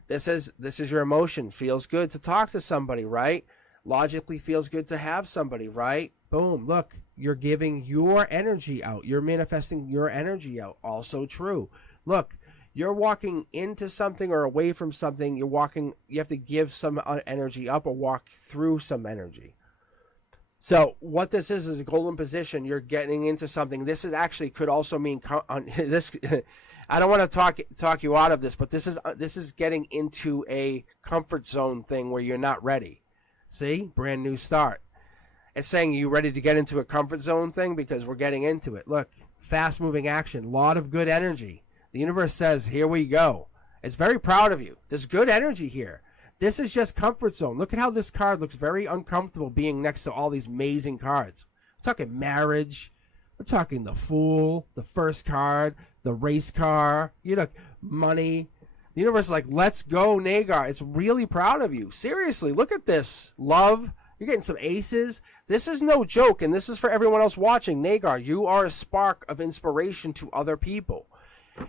This is your emotion. Feels good to talk to somebody, right? Logically feels good to have somebody, right? Boom, look, you're giving your energy out. You're manifesting your energy out. Also true. Look, you're walking into something or away from something. You have to give some energy up or walk through some energy. So what this is a golden position. You're getting into something. This is actually could also mean this. I don't want to talk you out of this, but this is getting into a comfort zone thing where you're not ready. See, brand new start. It's saying you ready to get into a comfort zone thing because we're getting into it. Look, fast moving action, lot of good energy. The universe says, here we go. It's very proud of you. There's good energy here. This is just comfort zone. Look at how this card looks very uncomfortable being next to all these amazing cards. We're talking marriage. We're talking the Fool, the first card, the race car, money. The universe is like, let's go, Nagar. It's really proud of you. Seriously, look at this. Love. You're getting some aces. This is no joke, and this is for everyone else watching. Nagar, you are a spark of inspiration to other people.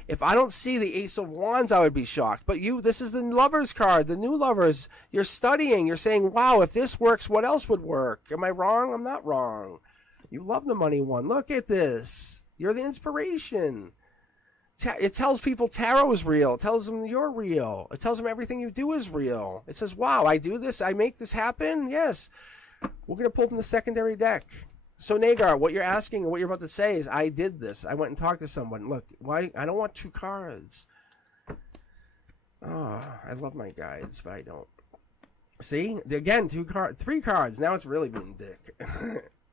If I don't see the Ace of Wands, I would be shocked. But this is the Lovers card, the new Lovers. You're studying. You're saying, wow, if this works, what else would work? Am I wrong? I'm not wrong. You love the money one. Look at this. You're the inspiration. It tells people tarot is real. It tells them you're real. It tells them everything you do is real. It says, wow, I do this. I make this happen. Yes. We're going to pull from the secondary deck. So, Nagar, what you're asking and what you're about to say is, I did this. I went and talked to someone. Look, why? I don't want two cards. Oh, I love my guides, but I don't. See? Again, three cards. Now it's really being dick.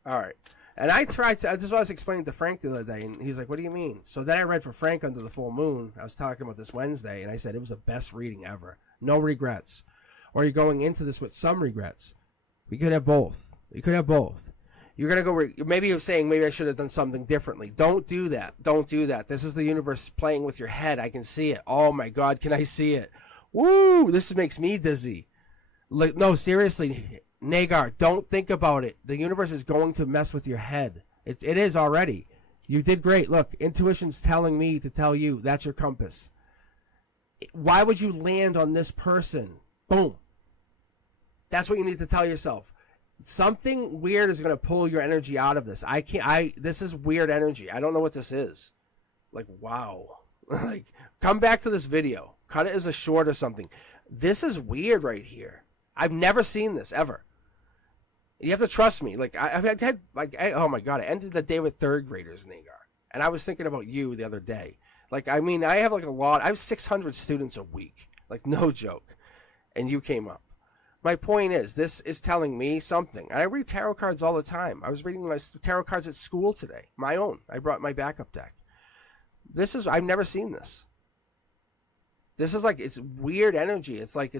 All right. And I tried to, this is what I was explaining to Frank the other day, and he's like, what do you mean? So then I read for Frank Under the Full Moon. I was talking about this Wednesday, and I said it was the best reading ever. No regrets. Or you're going into this with some regrets. We could have both. You could have both. You're going to go, maybe you're saying, maybe I should have done something differently. Don't do that. Don't do that. This is the universe playing with your head. I can see it. Oh my God, can I see it? Woo, this makes me dizzy. Like, no, seriously, Nagar, don't think about it. The universe is going to mess with your head. It is already. You did great. Look, intuition's telling me to tell you that's your compass. Why would you land on this person? Boom. That's what you need to tell yourself. Something weird is going to pull your energy out of this. This is weird energy. I don't know what this is. Like, wow. Like, come back to this video. Cut it as a short or something. This is weird right here. I've never seen this ever. You have to trust me. Like, I've had, like, oh my God, I ended the day with third graders, Nagar. And I was thinking about you the other day. Like, I mean, I have like I have 600 students a week. Like, no joke. And you came up. My point is, this is telling me something. I read tarot cards all the time. I was reading my tarot cards at school today. My own. I brought my backup deck. I've never seen this. This is like, it's weird energy. It's like,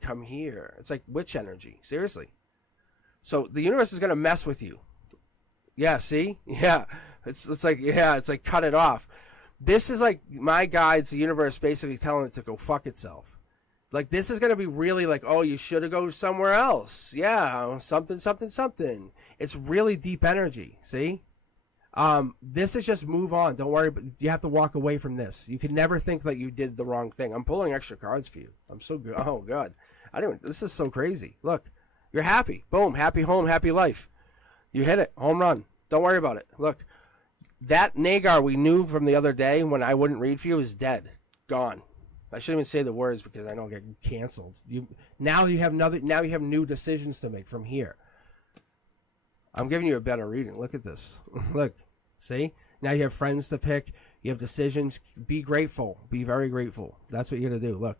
come here. It's like witch energy. Seriously. So the universe is going to mess with you. Yeah, see? Yeah. It's like cut it off. This is like my guides, the universe basically telling it to go fuck itself. Like, this is going to be really like, oh, you should have gone somewhere else. Yeah, something, something, something. It's really deep energy, see? This is just move on. Don't worry, but you have to walk away from this. You can never think that you did the wrong thing. I'm pulling extra cards for you. I'm so good. Oh, God. This is so crazy. Look, you're happy. Boom, happy home, happy life. You hit it. Home run. Don't worry about it. Look, that Nagar we knew from the other day when I wouldn't read for you is dead. Gone. I shouldn't even say the words because I don't get canceled. Now you have new decisions to make from here. I'm giving you a better reading. Look at this. Look, see? Now you have friends to pick. You have decisions. Be grateful. Be very grateful. That's what you're gonna do. Look,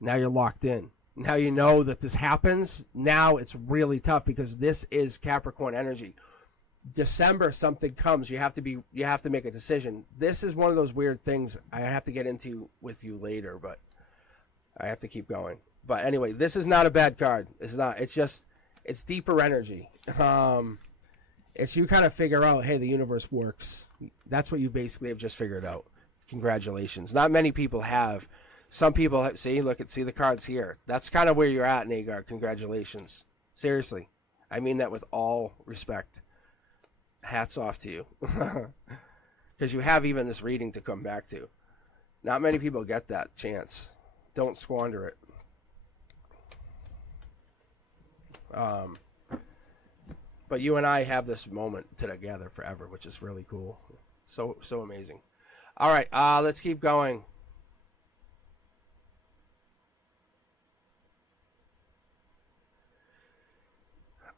now you're locked in. Now you know that this happens. Now it's really tough because this is Capricorn energy. December something comes, you have to make a decision. This is one of those weird things I have to get into with you later, but I have to keep going. But anyway, this is not a bad card. It's not. It's deeper energy. It's you kind of figure out, hey, the universe works. That's what you basically have just figured out. Congratulations. Not many people have. Some people have, see the cards here. That's kind of where you're at, Nagar. Congratulations. Seriously. I mean that with all respect. Hats off to you. Because you have even this reading to come back to. Not many people get that chance. Don't squander it. But you and I have this moment together forever, which is really cool. So amazing. All right, let's keep going.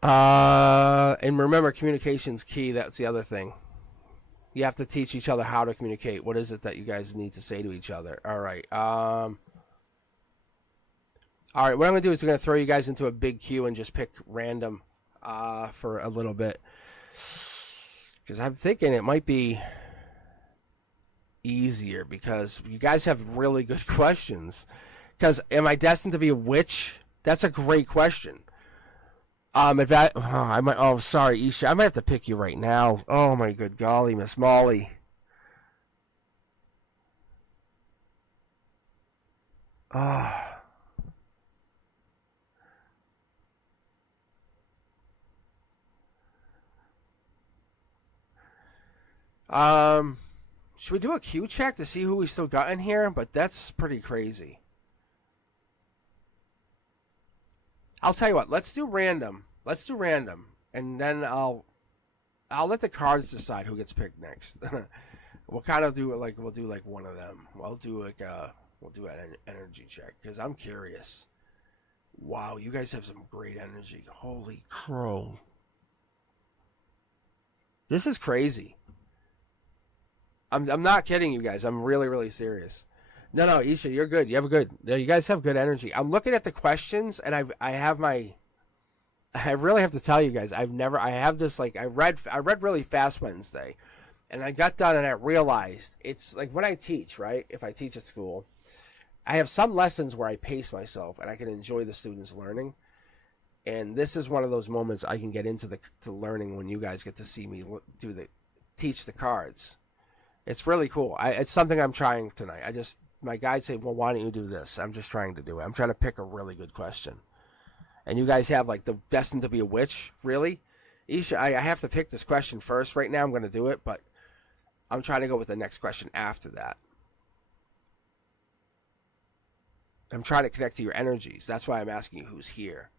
And remember, communication's key. That's the other thing. You have to teach each other how to communicate. What is it that you guys need to say to each other? All right. All right, what I'm going to do is I'm going to throw you guys into a big queue and just pick random for a little bit. Because I'm thinking it might be easier because you guys have really good questions. Because am I destined to be a witch? That's a great question. Sorry, Isha. I might have to pick you right now. Oh, my good golly, Miss Molly. Should we do a Q check to see who we still got in here? But that's pretty crazy. I'll tell you what. Let's do random. And then I'll let the cards decide who gets picked next. We'll kind of do it like we'll do like one of them. We'll do an energy check because I'm curious. Wow, you guys have some great energy. Holy crow. This is crazy. I'm not kidding you guys. I'm really, really serious. No, Isha, you're good. You guys have good energy. I'm looking at the questions, and I really have to tell you guys, I read really fast Wednesday, and I got done and I realized it's like when I teach, right? If I teach at school, I have some lessons where I pace myself and I can enjoy the students learning. And this is one of those moments I can get into to learning when you guys get to see me teach the cards. It's really cool. It's something I'm trying tonight. My guides say, well, why don't you do this? I'm just trying to do it. I'm trying to pick a really good question. And you guys have like the destined to be a witch? Really? Isha, I have to pick this question first. Right now I'm going to do it, but I'm trying to go with the next question after that. I'm trying to connect to your energies. That's why I'm asking you who's here.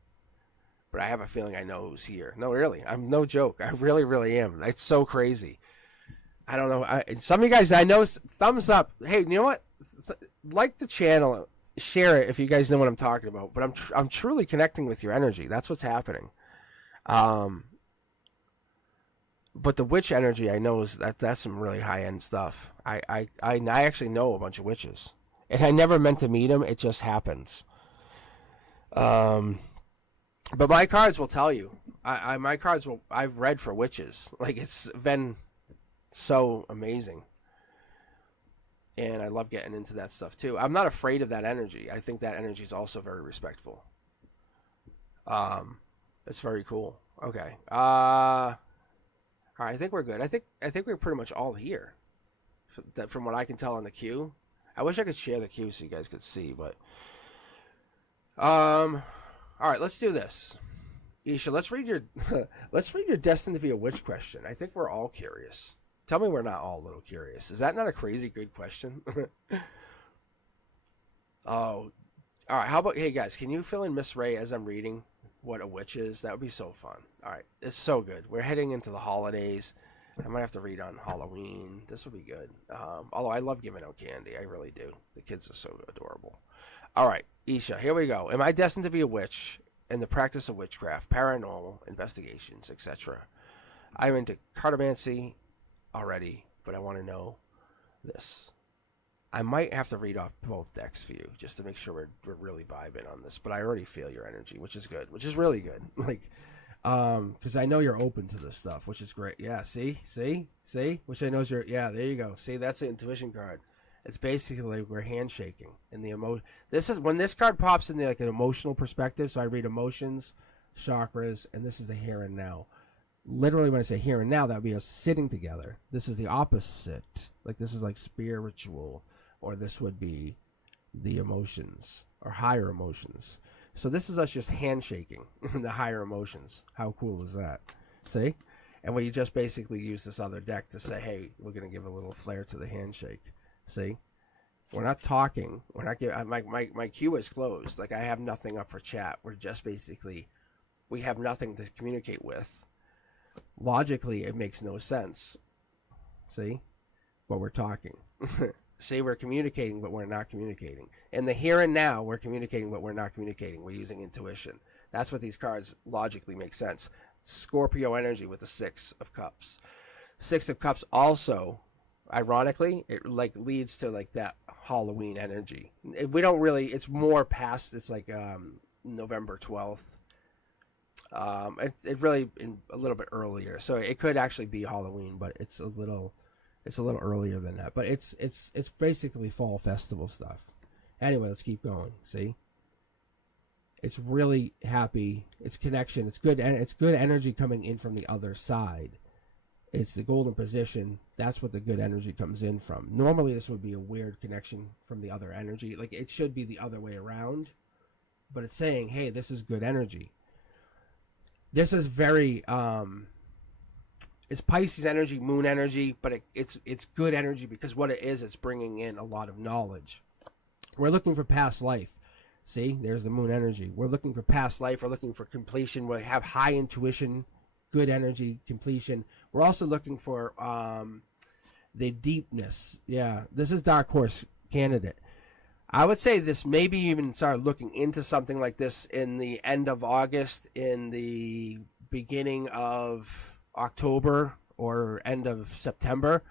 But I have a feeling I know who's here. No, really. I'm no joke. I really, really am. It's so crazy. I don't know. Some of you guys I know, thumbs up. Hey, you know what? Like the channel. Share it if you guys know what I'm talking about. But I'm truly connecting with your energy. That's what's happening. But the witch energy, I know that's some really high end stuff. I actually know a bunch of witches, and I never meant to meet them. It just happens. But my cards will tell you. My cards will. I've read for witches. Like, it's been so amazing. And I love getting into that stuff too. I'm not afraid of that energy. I think that energy is also very respectful. It's very cool. Okay. All right, I think we're good. I think we're pretty much all here. From what I can tell on the queue. I wish I could share the queue so you guys could see, but all right, let's do this. Isha, let's read your destined to be a witch question. I think we're all curious. Tell me we're not all a little curious. Is that not a crazy good question? Oh, all right. How about, hey guys, can you fill in Miss Ray as I'm reading what a witch is? That would be so fun. All right, it's so good. We're heading into the holidays. I might have to read on Halloween. This will be good. Although I love giving out candy, I really do. The kids are so adorable. All right, Isha, here we go. Am I destined to be a witch in the practice of witchcraft, paranormal investigations, etc.? I'm into cartomancy already, but I want to know this. I might have to read off both decks for you just to make sure we're really vibing on this, but I already feel your energy, which is good, which is really good. Like, because I know you're open to this stuff, which is great. Yeah, see, which I know is yeah, there you go. See, that's the intuition card. It's basically like we're handshaking in the emotion. This is when this card pops in the, like, an emotional perspective. So I read emotions, chakras, and this is the here and now. Literally, when I say here and now, that would be us sitting together. This is the opposite. Like, this is like spiritual, or this would be the emotions or higher emotions. So this is us just handshaking the higher emotions. How cool is that? See? And we just basically use this other deck to say, hey, we're going to give a little flair to the handshake. See? We're not talking. We're not giving. My queue is closed. Like, I have nothing up for chat. We're just basically, we have nothing to communicate with. Logically, it makes no sense. See? But we're talking. See, we're communicating, but we're not communicating. In the here and now, we're communicating, but we're not communicating. We're using intuition. That's what these cards logically make sense. Scorpio energy with the Six of Cups. Six of Cups also, ironically, it like leads to like that Halloween energy. We don't really, it's more past, it's like November 12th. It really a little bit earlier, so it could actually be Halloween, but it's a little earlier than that. But it's basically fall festival stuff. Anyway, let's keep going. See, it's really happy. It's connection. It's good, and it's good energy coming in from the other side. It's the golden position. That's what the good energy comes in from. Normally, this would be a weird connection from the other energy. Like, it should be the other way around, but it's saying, hey, this is good energy. This is very, it's Pisces energy, moon energy, but it's good energy because what it is, it's bringing in a lot of knowledge. We're looking for past life. See, there's the moon energy. We're looking for past life. We're looking for completion. We have high intuition, good energy, completion. We're also looking for the deepness. Yeah, this is Dark Horse candidate. I would say this, maybe even start looking into something like this in the end of August, in the beginning of October, or end of September.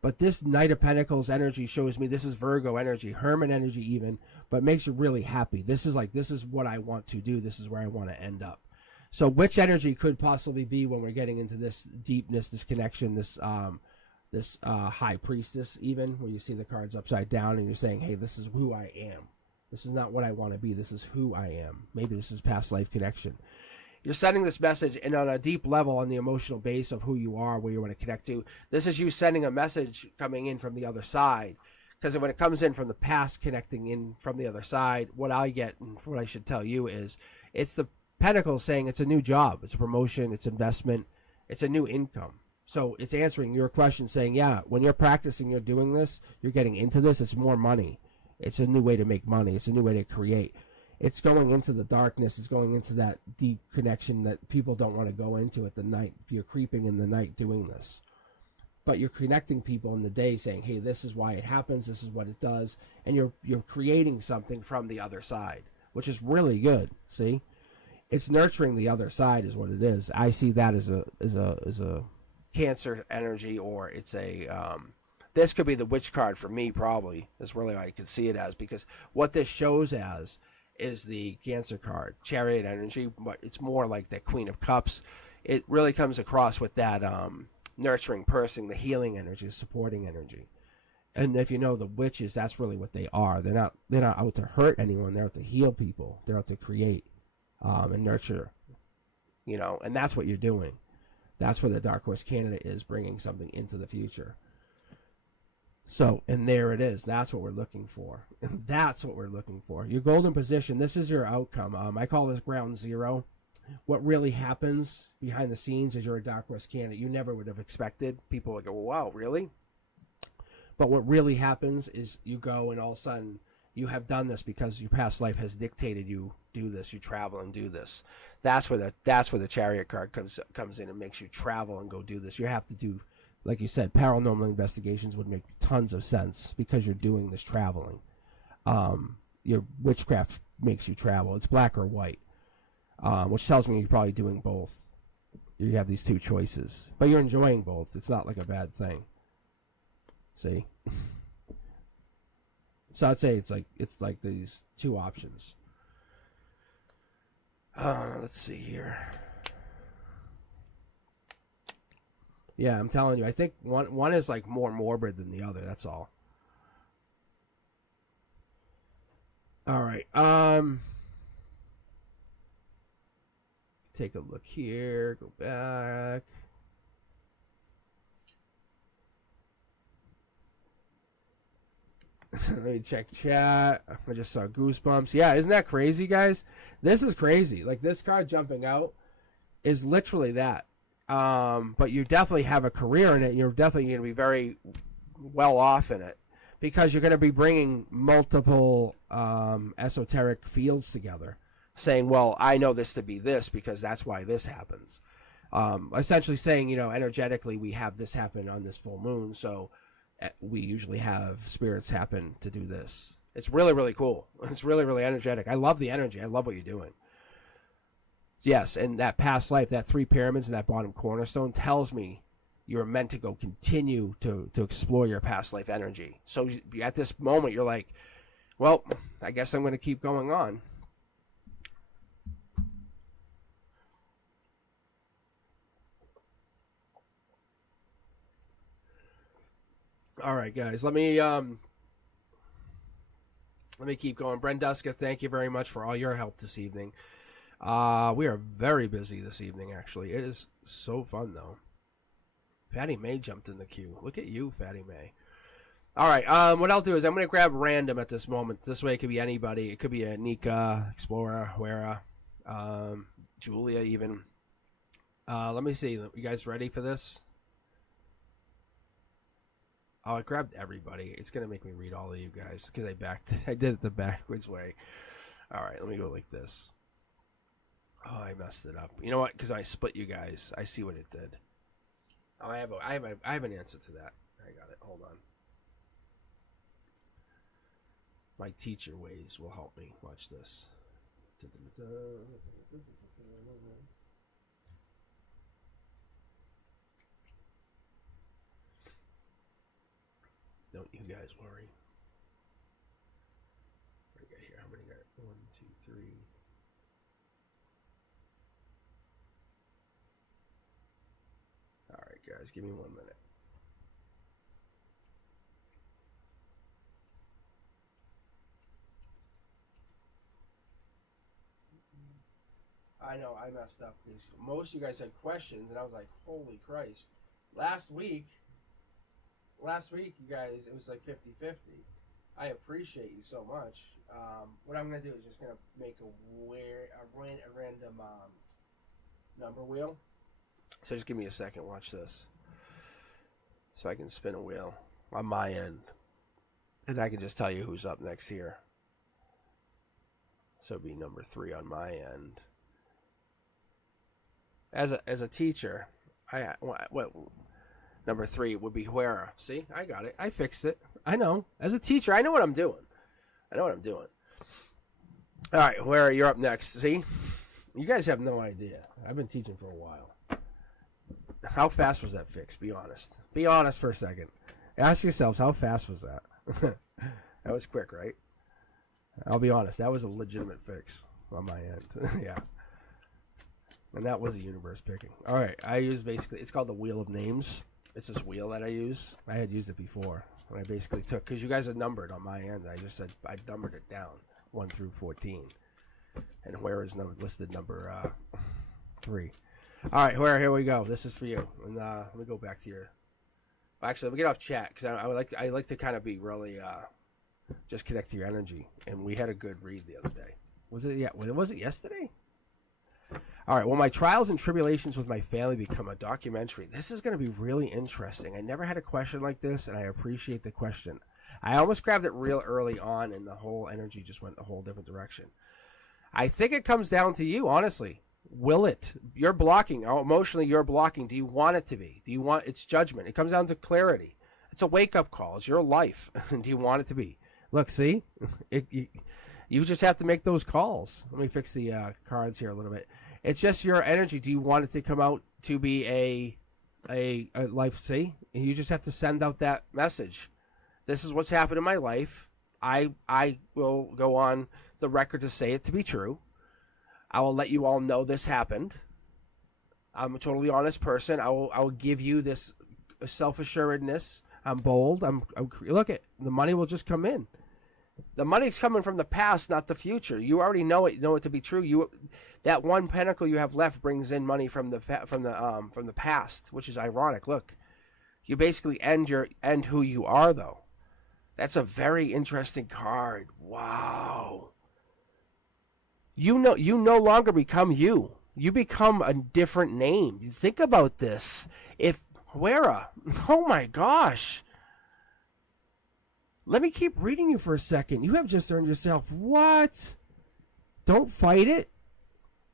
But this Knight of Pentacles energy shows me this is Virgo energy, Hermit energy even, but makes you really happy. This is what I want to do. This is where I want to end up. So which energy could possibly be when we're getting into this deepness, this connection, this high priestess even, where you see the cards upside down and you're saying, hey, this is who I am. This is not what I want to be. This is who I am. Maybe this is past life connection. you're sending this message, and on a deep level, on the emotional base of who you are, where you want to connect to, this is you sending a message coming in from the other side. Because when it comes in from the past, connecting in from the other side, what I get, and what I should tell you is, it's the Pentacles saying it's a new job, it's a promotion, it's investment, it's a new income. So it's answering your question, saying, yeah, when you're practicing, you're doing this, you're getting into this, it's more money. It's a new way to make money. It's a new way to create. It's going into the darkness. It's going into that deep connection that people don't want to go into at the night. You're creeping in the night doing this. But you're connecting people in the day, saying, hey, this is why it happens, this is what it does, and you're creating something from the other side, which is really good. See? It's nurturing the other side is what it is. I see that as a Cancer energy, or it's a this could be the witch card for me, probably, is really what I can see it as, because what this shows as is the Cancer card, Chariot energy, but it's more like the Queen of Cups. It really comes across with that nurturing person, the healing energy, supporting energy. And if you know the witches, that's really what they are. They're not out to hurt anyone. They're out to heal people. They're out to create and nurture, and that's what you're doing. That's where the Dark Horse candidate is, bringing something into the future. So, and there it is. That's what we're looking for. And that's what we're looking for. Your golden position, this is your outcome. I call this ground zero. What really happens behind the scenes is you're a Dark Horse candidate. You never would have expected. People would go, wow, really? But what really happens is you go, and all of a sudden you have done this because your past life has dictated you do this. You travel and do this. That's where the Chariot card comes in and makes you travel and go do this. You have to do, like you said, paranormal investigations would make tons of sense because you're doing this traveling. Your witchcraft makes you travel. It's black or white, which tells me you're probably doing both. You have these two choices, but you're enjoying both. It's not like a bad thing. See? So I'd say it's like these two options. Let's see here. Yeah, I'm telling you, I think one is like more morbid than the other. That's all. All right. Take a look here. Go back. Let me check chat. I just saw Goosebumps. Yeah, isn't that crazy, guys? This is crazy. Like, this card jumping out is literally that. But you definitely have a career in it. You're definitely going to be very well off in it, because you're going to be bringing multiple esoteric fields together, saying, well, I know this to be this because that's why this happens. Essentially saying, energetically, we have this happen on this full moon, so we usually have spirits happen to do this. It's really, really cool. It's really, really energetic. I love the energy. I love what you're doing. Yes, and that past life, that 3 pyramids and that bottom cornerstone tells me you're meant to go continue to explore your past life energy. So at this moment, you're like, well, I guess I'm going to keep going on. All right, guys, let me keep going. Brenduska, thank you very much for all your help this evening. We are very busy this evening, actually. It is so fun, though. Fatty May jumped in the queue. Look at you, Fatty May. All right, what I'll do is I'm going to grab random at this moment. This way it could be anybody. It could be a Nika, Explorer, Huera, Julia even. Let me see. You guys ready for this? Oh, I grabbed everybody. It's going to make me read all of you guys because I did it the backwards way. All right, let me go like this. Oh, I messed it up. You know what? Because I split you guys. I see what it did. Oh, I have an answer to that. I got it. Hold on. My teacher ways will help me. Watch this. Don't you guys worry. What do I got here? How many got it? 1, 2, 3. All right, guys, give me 1 minute. I know I messed up because most of you guys had questions, and I was like, holy Christ. Last week, you guys, it was like 50-50. I appreciate you so much. What I'm going to do is just going to make a random number wheel. So just give me a second. Watch this. So I can spin a wheel on my end. And I can just tell you who's up next here. So it'd be number 3 on my end. As a teacher, number 3 would be Huera. See, I got it. I fixed it. I know. As a teacher, I know what I'm doing. All right, Huera, you're up next. See, you guys have no idea. I've been teaching for a while. How fast was that fix? Be honest. Be honest for a second. Ask yourselves, how fast was that? That was quick, right? I'll be honest. That was a legitimate fix on my end. Yeah. And that was a universe picking. All right. I use basically, it's called the Wheel of Names. It's this wheel that I use. I had used it before. And I basically took, because you guys are numbered on my end, I just said I numbered it down 1 through 14. And where is listed number 3. All right, Huera, here we go. This is for you. And let me go back to your. Actually, let me get off chat because I like to kind of be really just connect to your energy. And we had a good read the other day. Was it? Yeah. Was it yesterday? All right. Well, my trials and tribulations with my family become a documentary. This is going to be really interesting. I never had a question like this, and I appreciate the question. I almost grabbed it real early on, and the whole energy just went a whole different direction. I think it comes down to you, honestly. Will it? You're blocking. Emotionally, you're blocking. Do you want it to be? Do you want it's judgment? It comes down to clarity. It's a wake-up call. It's your life. Do you want it to be? Look, see? You just have to make those calls. Let me fix the cards here a little bit. It's just your energy. Do you want it to come out to be a life? See? And you just have to send out that message. This is what's happened in my life. I will go on the record to say it to be true. I will let you all know this happened. I'm a totally honest person. I will give you this self-assuredness. I'm bold. Look at the money will just come in. The money's coming from the past, not the future. You already know it. You know it to be true. That one pentacle you have left brings in money from the past, which is ironic. Look, you basically end who you are, though. That's a very interesting card. Wow. You no longer become you. You become a different name. You think about this. If Huera, oh my gosh. Let me keep reading you for a second. You have just earned yourself what? Don't fight it.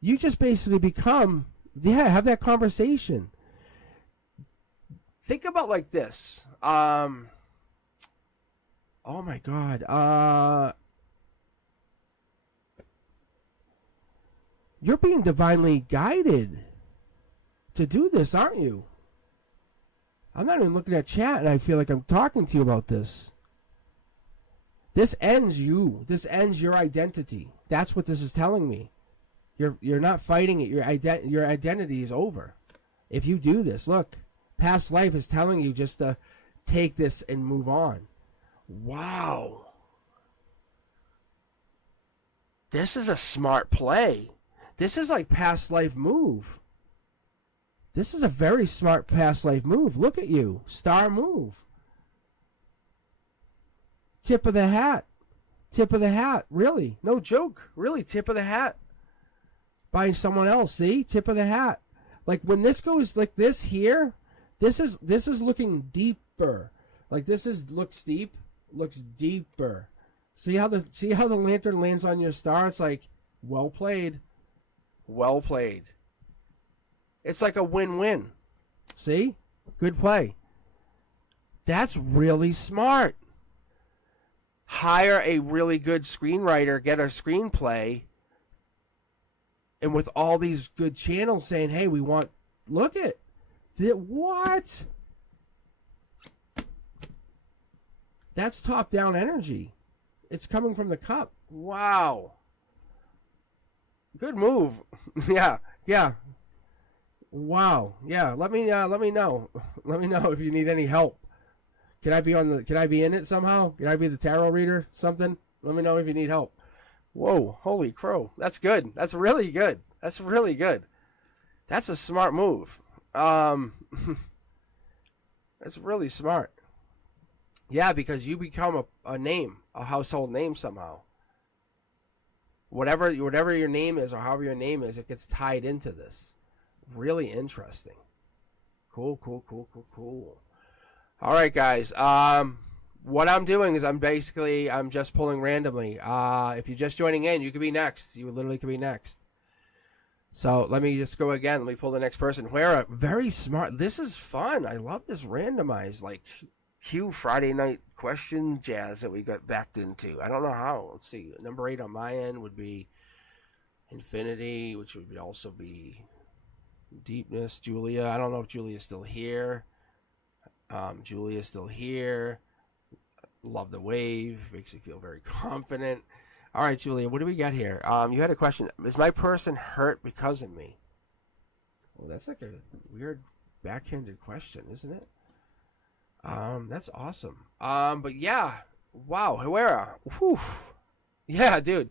You just basically become, have that conversation. Think about like this. Oh my God. You're being divinely guided to do this, aren't you? I'm not even looking at chat, and I feel like I'm talking to you about this. This ends you. This ends your identity. That's what this is telling me. You're not fighting it. Your identity is over. If you do this, look, past life is telling you just to take this and move on. Wow. This is a smart play. This is like past life move. This is a very smart past life move. Look at you. Star move. Tip of the hat. Tip of the hat. Really. No joke. Really. Tip of the hat. By someone else. See? Tip of the hat. Like when this goes like this here, this is looking deeper. Like this looks deep. Looks deeper. See how the lantern lands on your star? It's like, well played. Well played. It's like a win-win. See? Good play. That's really smart. Hire a really good screenwriter, get a screenplay, and with all these good channels saying, hey, we want, look at what? That's top-down energy. It's coming from the cup. Wow. Good move. Yeah. Wow. Yeah. Let me know. Let me know if you need any help. Can I be in it somehow? Can I be the tarot reader? Something? Let me know if you need help. Whoa, holy crow. That's good. That's really good. That's really good. That's a smart move. That's really smart. Yeah, because you become a name, a household name somehow. Whatever your name is, or however your name is, it gets tied into this. Really interesting. Cool. All right, guys. What I'm doing is I'm just pulling randomly. If you're just joining in, you could be next. You literally could be next. So let me just go again. Let me pull the next person. Where very smart. This is fun. I love this randomized Q Friday night question jazz that we got backed into. I don't know how. Let's see. Number 8 on my end would be Infinity, which would also be Deepness. Julia. I don't know if Julia's still here. Julia's still here. Love the wave. Makes you feel very confident. All right, Julia, what do we got here? You had a question. Is my person hurt because of me? Well, that's like a weird backhanded question, isn't it? That's awesome. But yeah. Wow, Huera. Whew. Yeah, dude.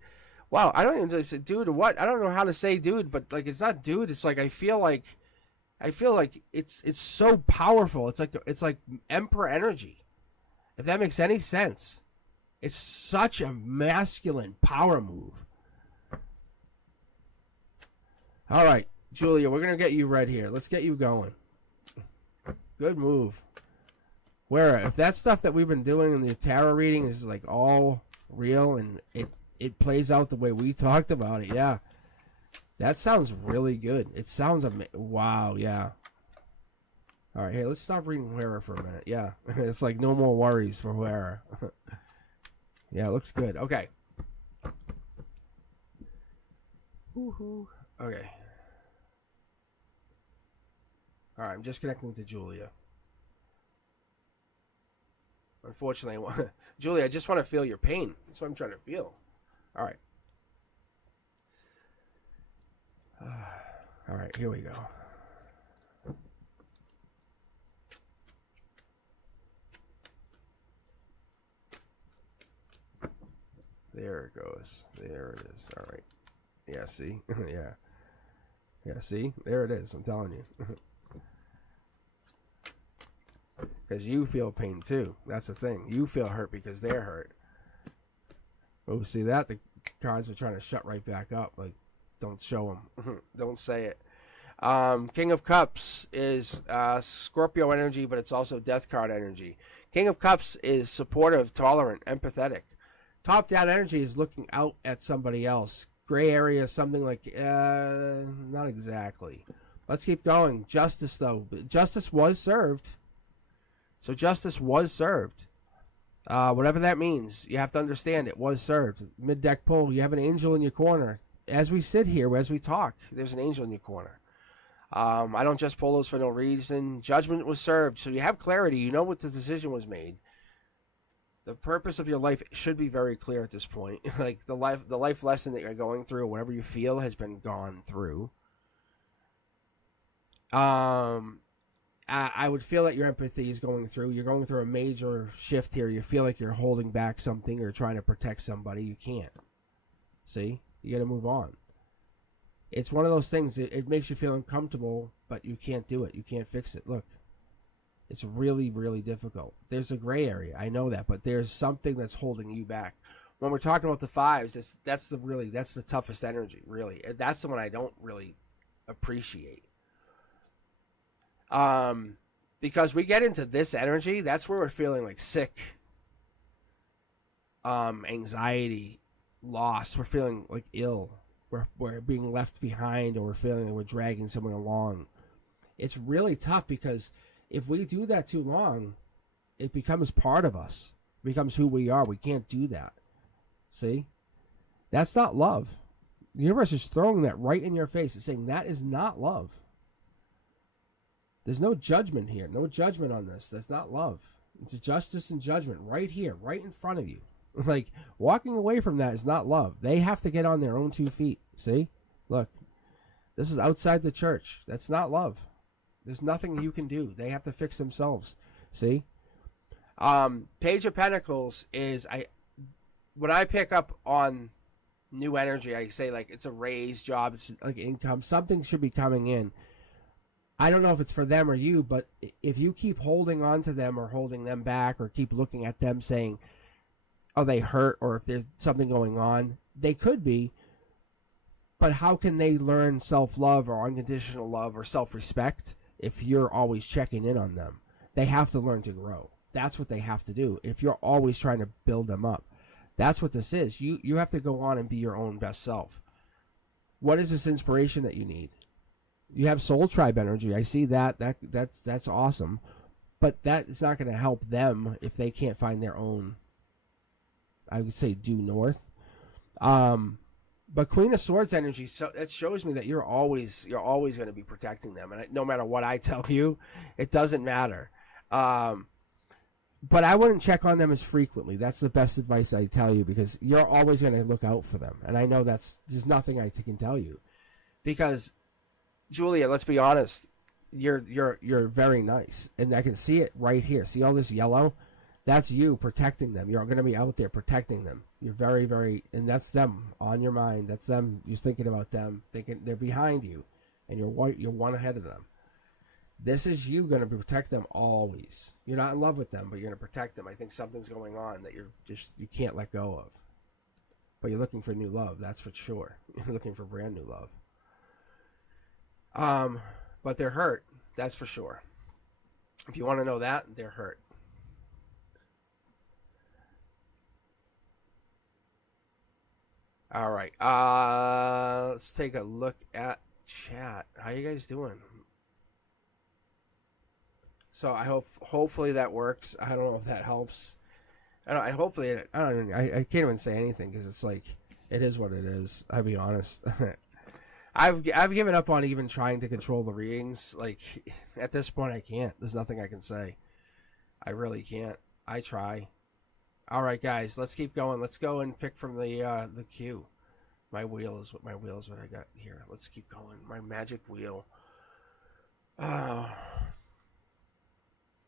Wow, I don't even just say dude or what. I don't know how to say dude, but it's not dude. It's I feel like it's so powerful. It's like Emperor energy. If that makes any sense. It's such a masculine power move. All right, Julia, we're going to get you right here. Let's get you going. Good move. If that stuff that we've been doing in the tarot reading is all real and it plays out the way we talked about it, yeah. That sounds really good. It sounds wow, yeah. All right, hey, let's stop reading Huera for a minute. Yeah, it's no more worries for Huera. Yeah, it looks good. Okay. Woohoo. Okay. All right, I'm just connecting to Julia. Unfortunately, Julia, I just want to feel your pain. That's what I'm trying to feel. All right. All right, here we go. There it goes. There it is. All right. Yeah, see? Yeah. Yeah, see? There it is. I'm telling you. Because you feel pain too. That's the thing. You feel hurt because they're hurt. Oh, see that? The cards are trying to shut right back up. Don't show them. Don't say it. King of Cups is Scorpio energy, but it's also Death card energy. King of Cups is supportive, tolerant, empathetic. Top down energy is looking out at somebody else. Gray area, something not exactly. Let's keep going. Justice, though. Justice was served. So justice was served. Whatever that means, you have to understand it was served. Mid-deck pull, you have an angel in your corner. As we sit here, as we talk, there's an angel in your corner. I don't just pull those for no reason. Judgment was served. So you have clarity. You know what the decision was made. The purpose of your life should be very clear at this point. The life lesson that you're going through, whatever you feel has been gone through. I would feel that your empathy is going through. You're going through a major shift here. You feel like you're holding back something or trying to protect somebody. You can't. See? You got to move on. It's one of those things. It makes you feel uncomfortable, but you can't do it. You can't fix it. Look. It's really, really difficult. There's a gray area. I know that, but there's something that's holding you back. When we're talking about the fives, that's the toughest energy, really. That's the one I don't really appreciate. Because we get into this energy, that's where we're feeling sick, anxiety, loss. We're feeling ill. We're being left behind, or we're feeling like we're dragging someone along. It's really tough because if we do that too long, it becomes part of us. It becomes who we are. We can't do that. See? That's not love. The universe is throwing that right in your face. It's saying that is not love. There's no judgment here. No judgment on this. That's not love. It's justice and judgment right here, right in front of you. Walking away from that is not love. They have to get on their own 2 feet. See? Look. This is outside the church. That's not love. There's nothing you can do. They have to fix themselves. See? Page of Pentacles is when I pick up on new energy. I say like it's a raise, job, it's like income. Something should be coming in. I don't know if it's for them or you, but if you keep holding on to them or holding them back or keep looking at them saying, "Oh, they hurt," or if there's something going on, they could be. But how can they learn self-love or unconditional love or self-respect if you're always checking in on them? They have to learn to grow. That's what they have to do. If you're always trying to build them up, that's what this is. You have to go on and be your own best self. What is this inspiration that you need? You have soul tribe energy. I see that. That's awesome. But that is not going to help them if they can't find their own, I would say, due north. But Queen of Swords energy, so it shows me that you're always going to be protecting them, and no matter what I tell you, it doesn't matter. But I wouldn't check on them as frequently. That's the best advice I tell you, because you're always going to look out for them, and I know there's nothing I can tell you, because Julia, let's be honest, you're very nice, and I can see it right here. See all this yellow? That's you protecting them. You're going to be out there protecting them. You're very, very, and that's them on your mind. That's them. You're thinking about them, thinking they're behind you, and you're one ahead of them. This is you going to protect them always. You're not in love with them, but you're going to protect them. I think something's going on that you can't let go of. But you're looking for new love. That's for sure. You're looking for brand new love. But they're hurt. That's for sure. If you want to know that, they're hurt. All right. Let's take a look at chat. How you guys doing? So hopefully that works. I don't know if that helps. I can't even say anything because it's like it is what it is. I'll be honest. I've given up on even trying to control the readings. Like at this point, I can't. There's nothing I can say. I really can't. I try. All right, guys, let's keep going. Let's go and pick from the queue. My wheel is what I got here. Let's keep going. My magic wheel.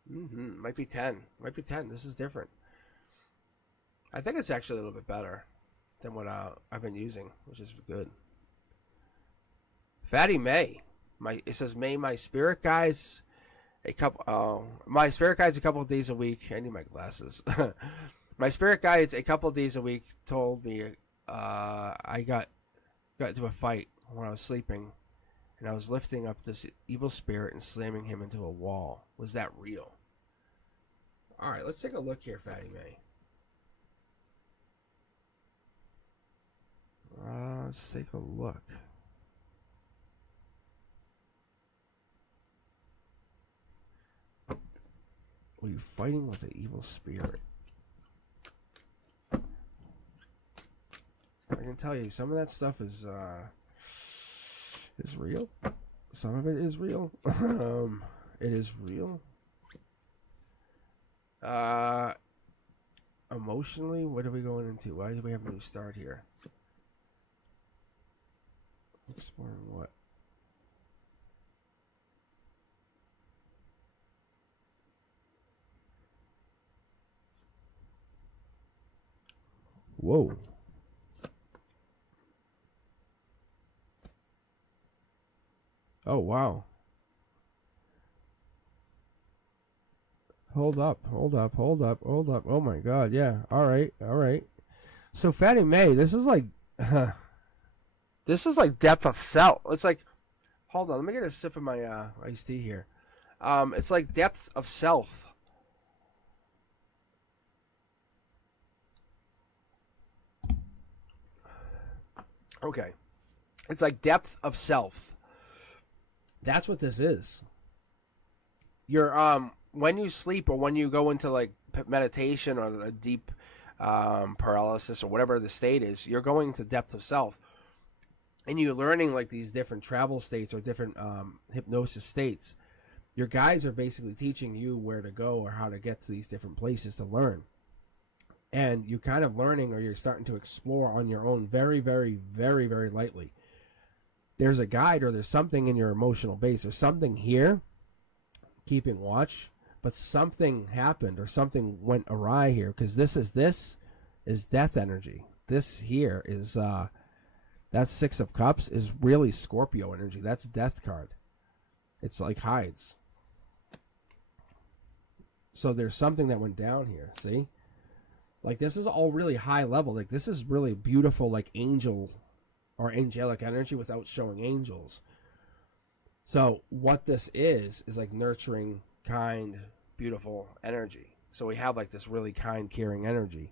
Might be 10. Might be 10. This is different. I think it's actually a little bit better than what I've been using, which is good. Fatty May. It says May. My spirit guides a couple. My spirit guides a couple of days a week. I need my glasses. My spirit guides a couple of days a week told me I got into a fight when I was sleeping, and I was lifting up this evil spirit and slamming him into a wall. Was that real? All right, let's take a look here, Fatty May. Let's take a look. Were you fighting with an evil spirit? I can tell you, some of that stuff is real. Some of it is real. It is real. Emotionally, what are we going into? Why do we have a new start here? Exploring what? Whoa. Oh, wow. Hold up. Oh my God, yeah. All right. So Fatty May, this is like depth of self. It's like, hold on, let me get a sip of my iced tea here. It's like depth of self. Okay. It's like depth of self. That's what this is. You're when you sleep or when you go into like meditation or a deep paralysis or whatever the state is, you're going to depth of self, and you're learning like these different travel states or different hypnosis states. Your guides are basically teaching you where to go or how to get to these different places to learn, and you're kind of learning or you're starting to explore on your own very, very, very, very lightly. There's a guide or there's something in your emotional base or something here keeping watch, but something happened or something went awry here, because this is death energy. this here is that Six of Cups is really Scorpio energy. That's Death card. It's like hides. So there's something that went down here. See? Like, this is all really high level. Like, this is really beautiful, like, angel or angelic energy without showing angels. So what this is like nurturing, kind, beautiful energy. So we have, like, this really kind, caring energy.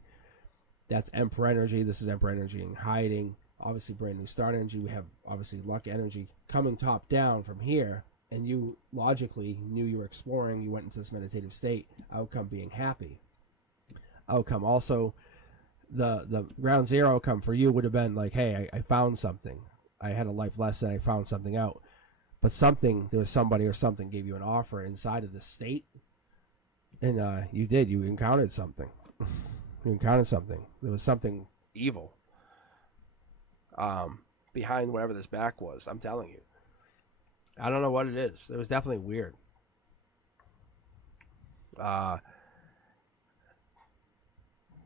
That's Emperor energy. This is Emperor energy in hiding. Obviously, brand new start energy. We have, obviously, luck energy coming top down from here. And you logically knew you were exploring. You went into this meditative state. Outcome being happy. Outcome also, the ground zero outcome for you would have been like, hey, I found something. I had a life lesson. I found something out. But there was somebody or something gave you an offer inside of the state. And you did. You encountered something. You encountered something. There was something evil behind whatever this back was. I'm telling you. I don't know what it is. It was definitely weird.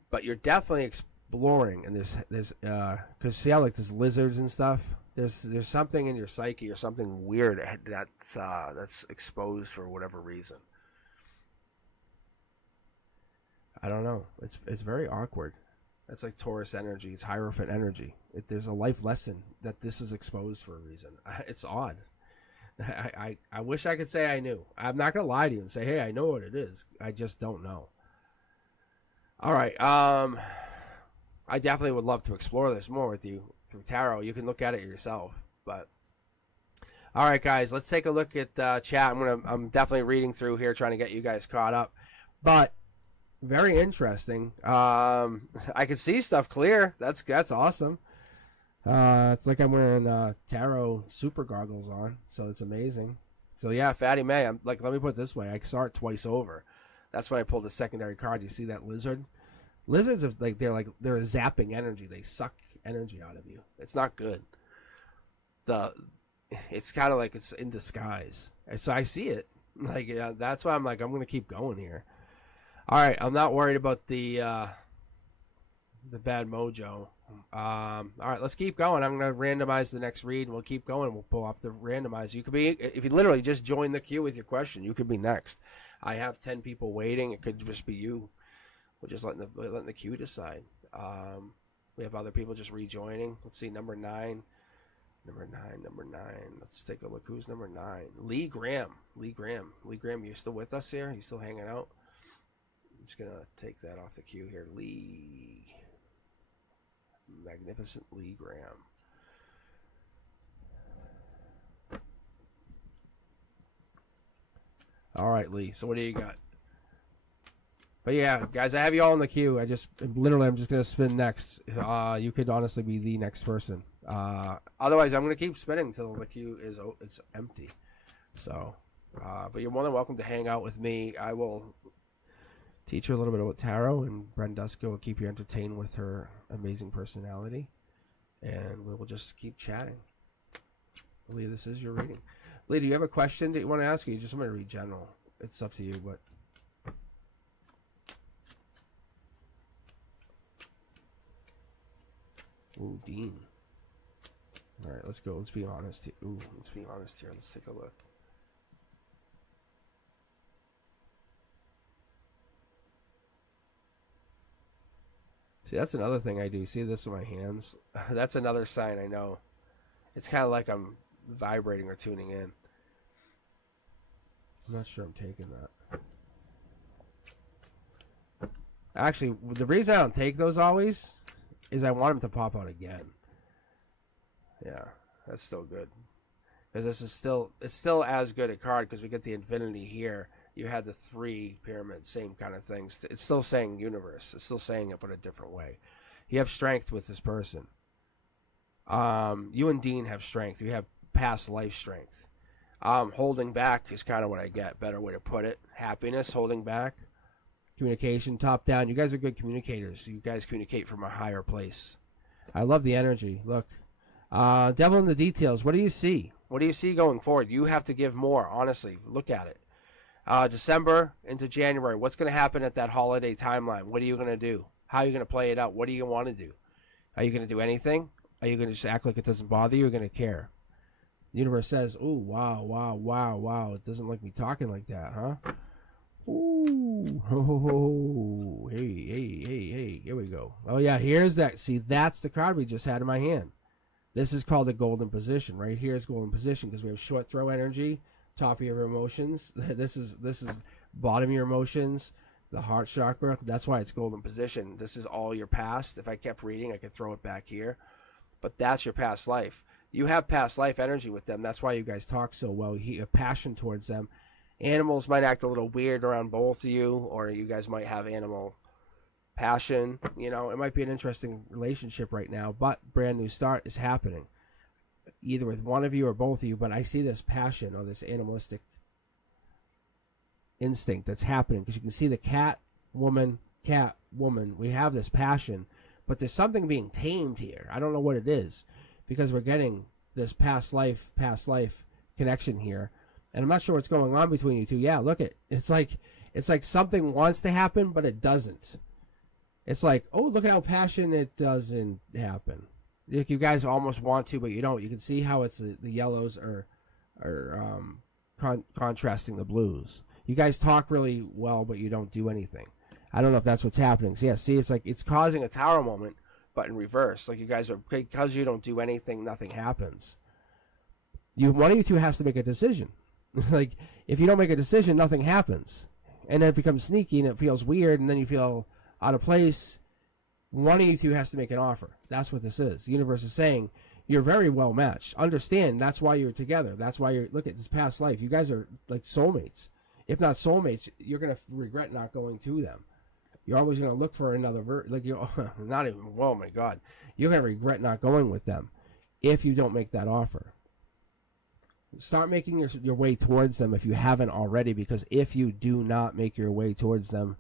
But you're definitely exploring, and there's because see how, like, there's lizards and stuff. There's something in your psyche or something weird that's exposed for whatever reason. I don't know. It's very awkward. That's like Taurus energy. It's Hierophant energy. There's a life lesson that this is exposed for a reason. It's odd. I wish I could say I knew. I'm not going to lie to you and say, hey, I know what it is. I just don't know. All right. I definitely would love to explore this more with you through tarot. You can look at it yourself. But all right, guys, let's take a look at chat. I'm definitely reading through here, trying to get you guys caught up. But very interesting. I can see stuff clear. That's awesome. It's like I'm wearing tarot super goggles on, so it's amazing. So yeah, Fatty May. I'm like, let me put it this way: I saw it twice over. That's when I pulled the secondary card. You see that lizard? Lizards are they're a zapping energy. They suck energy out of you. It's not good. It's kind of like it's in disguise. So I see it. Like, yeah, that's why I'm like, I'm gonna keep going here. All right, I'm not worried about the bad mojo. All right, let's keep going. I'm going to randomize the next read, and we'll keep going. We'll pull off the randomizer. You could be, if you literally just join the queue with your question, you could be next. I have 10 people waiting. It could just be you. We're just letting the queue decide. We have other people just rejoining. Let's see, number 9. Let's take a look. Who's number 9? Lee Graham. Lee Graham, you still with us here? You still hanging out? I'm just going to take that off the queue here. Lee. Magnificent Lee Graham. All right, Lee. So what do you got? But yeah, guys, I have you all in the queue. I'm just going to spin next. You could honestly be the next person. Otherwise, I'm going to keep spinning until the queue it's empty. So, but you're more than welcome to hang out with me. I will teach you a little bit about tarot, and Brenduska will keep you entertained with her amazing personality. And we will just keep chatting. Lee, this is your reading. Lee, do you have a question that you want to ask, or you just want to read general? It's up to you, but... Ooh, Dean. All right, let's go. Let's be honest here. Let's be honest here. Let's take a look. See, that's another thing I do. See this with my hands? That's another sign I know. It's kind of like I'm vibrating or tuning in. I'm not sure I'm taking that. Actually, the reason I don't take those always is I want them to pop out again. Yeah, that's still good. Because this is still as good a card, because we get the infinity here. You had the 3 pyramids, same kind of things. It's still saying universe. It's still saying it, but a different way. You have strength with this person. You and Dean have strength. You have past life strength. Holding back is kind of what I get. Better way to put it. Happiness, holding back. Communication, top down. You guys are good communicators. You guys communicate from a higher place. I love the energy. Look. Devil in the details. What do you see? What do you see going forward? You have to give more, honestly. Look at it. December into January. What's going to happen at that holiday timeline? What are you going to do? How are you going to play it out? What do you want to do? Are you going to do anything? Are you going to just act like it doesn't bother you? Or going to care? The universe says, "Oh, wow, wow, wow, wow. It doesn't like me talking like that, huh?" Ooh, oh, hey, hey, hey, hey. Here we go. Oh yeah, here's that. See, that's the card we just had in my hand. This is called the golden position. Right here is golden position because we have short throw energy, top of your emotions. This is bottom of your emotions, the heart chakra. That's why it's golden position. This is all your past. If I kept reading, I could throw it back here. But that's your past life. You have past life energy with them. That's why you guys talk so well. You have passion towards them. Animals might act a little weird around both of you, or you guys might have animal passion. You know, it might be an interesting relationship right now, but brand new start is happening. Either with one of you or both of you, but I see this passion or this animalistic instinct that's happening because you can see the cat, woman. We have this passion, but there's something being tamed here. I don't know what it is because we're getting this past life connection here. And I'm not sure what's going on between you two. Yeah, look it's like something wants to happen, but it doesn't. It's like, oh, look at how passionate it doesn't happen. Like you guys almost want to, but you don't. You can see how it's the yellows are contrasting the blues. You guys talk really well, but you don't do anything. I don't know if that's what's happening. So yeah, see, it's like it's causing a tower moment, but in reverse. Like you guys are, because you don't do anything, nothing happens. One of you two has to make a decision. Like, if you don't make a decision, nothing happens. And then it becomes sneaky and it feels weird and then you feel out of place. One of you two has to make an offer. That's what this is. The universe is saying, you're very well matched. Understand, that's why you're together. That's why you're, look at this past life. You guys are like soulmates. If not soulmates, you're going to regret not going to them. You're always going to look for another, like, you're not even, oh my God. You're going to regret not going with them if you don't make that offer. Start making your way towards them if you haven't already, because if you do not make your way towards them,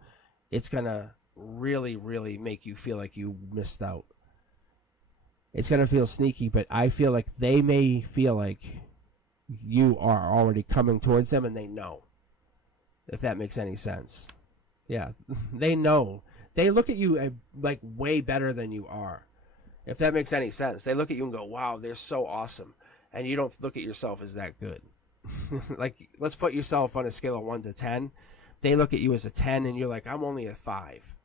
it's going to really, really make you feel like you missed out. It's going to feel sneaky, but I feel like they may feel like you are already coming towards them and they know, if that makes any sense. Yeah, they know. They look at you like way better than you are, if that makes any sense. They look at you and go, wow, they're so awesome. And you don't look at yourself as that good. Like, let's put yourself on a scale of 1 to 10. They look at you as a 10, and you're like, I'm only a 5.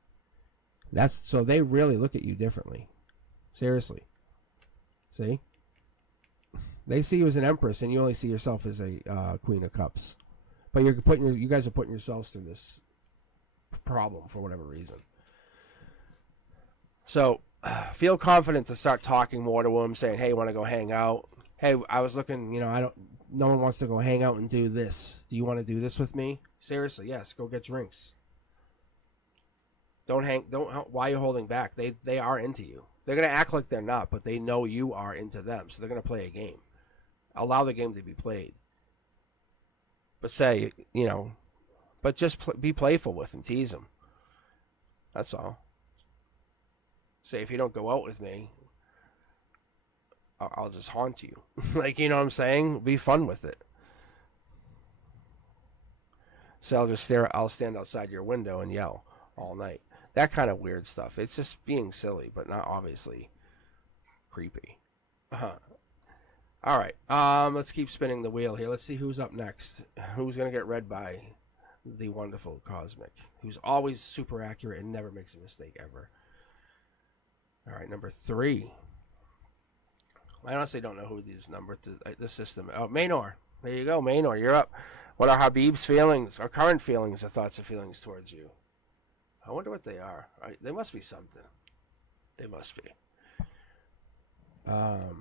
So they really look at you differently. Seriously. See? They see you as an empress, and you only see yourself as a queen of cups. But you guys are putting yourselves through this problem for whatever reason. So, feel confident to start talking more to them, saying, hey, want to go hang out? Hey, I was looking, no one wants to go hang out and do this. Do you want to do this with me? Seriously, yes, go get drinks. Why are you holding back? They are into you. They're going to act like they're not, but they know you are into them, so they're going to play a game. Allow the game to be played. But but just be playful with them, tease them. That's all. Say, if you don't go out with me, I'll just haunt you. Like, you know what I'm saying? Be fun with it. So I'll stand outside your window and yell all night. That kind of weird stuff. It's just being silly, but not obviously creepy. All right. Let's keep spinning the wheel here. Let's see who's up next. Who's going to get read by the wonderful Cosmic, who's always super accurate and never makes a mistake ever. All right, number 3. I honestly don't know who these numbers, the system. Oh, Maynor. There you go, Maynor. You're up. What are Habib's feelings, or current feelings, or thoughts or feelings towards you? I wonder what they are. They must be something. They must be. Maynor,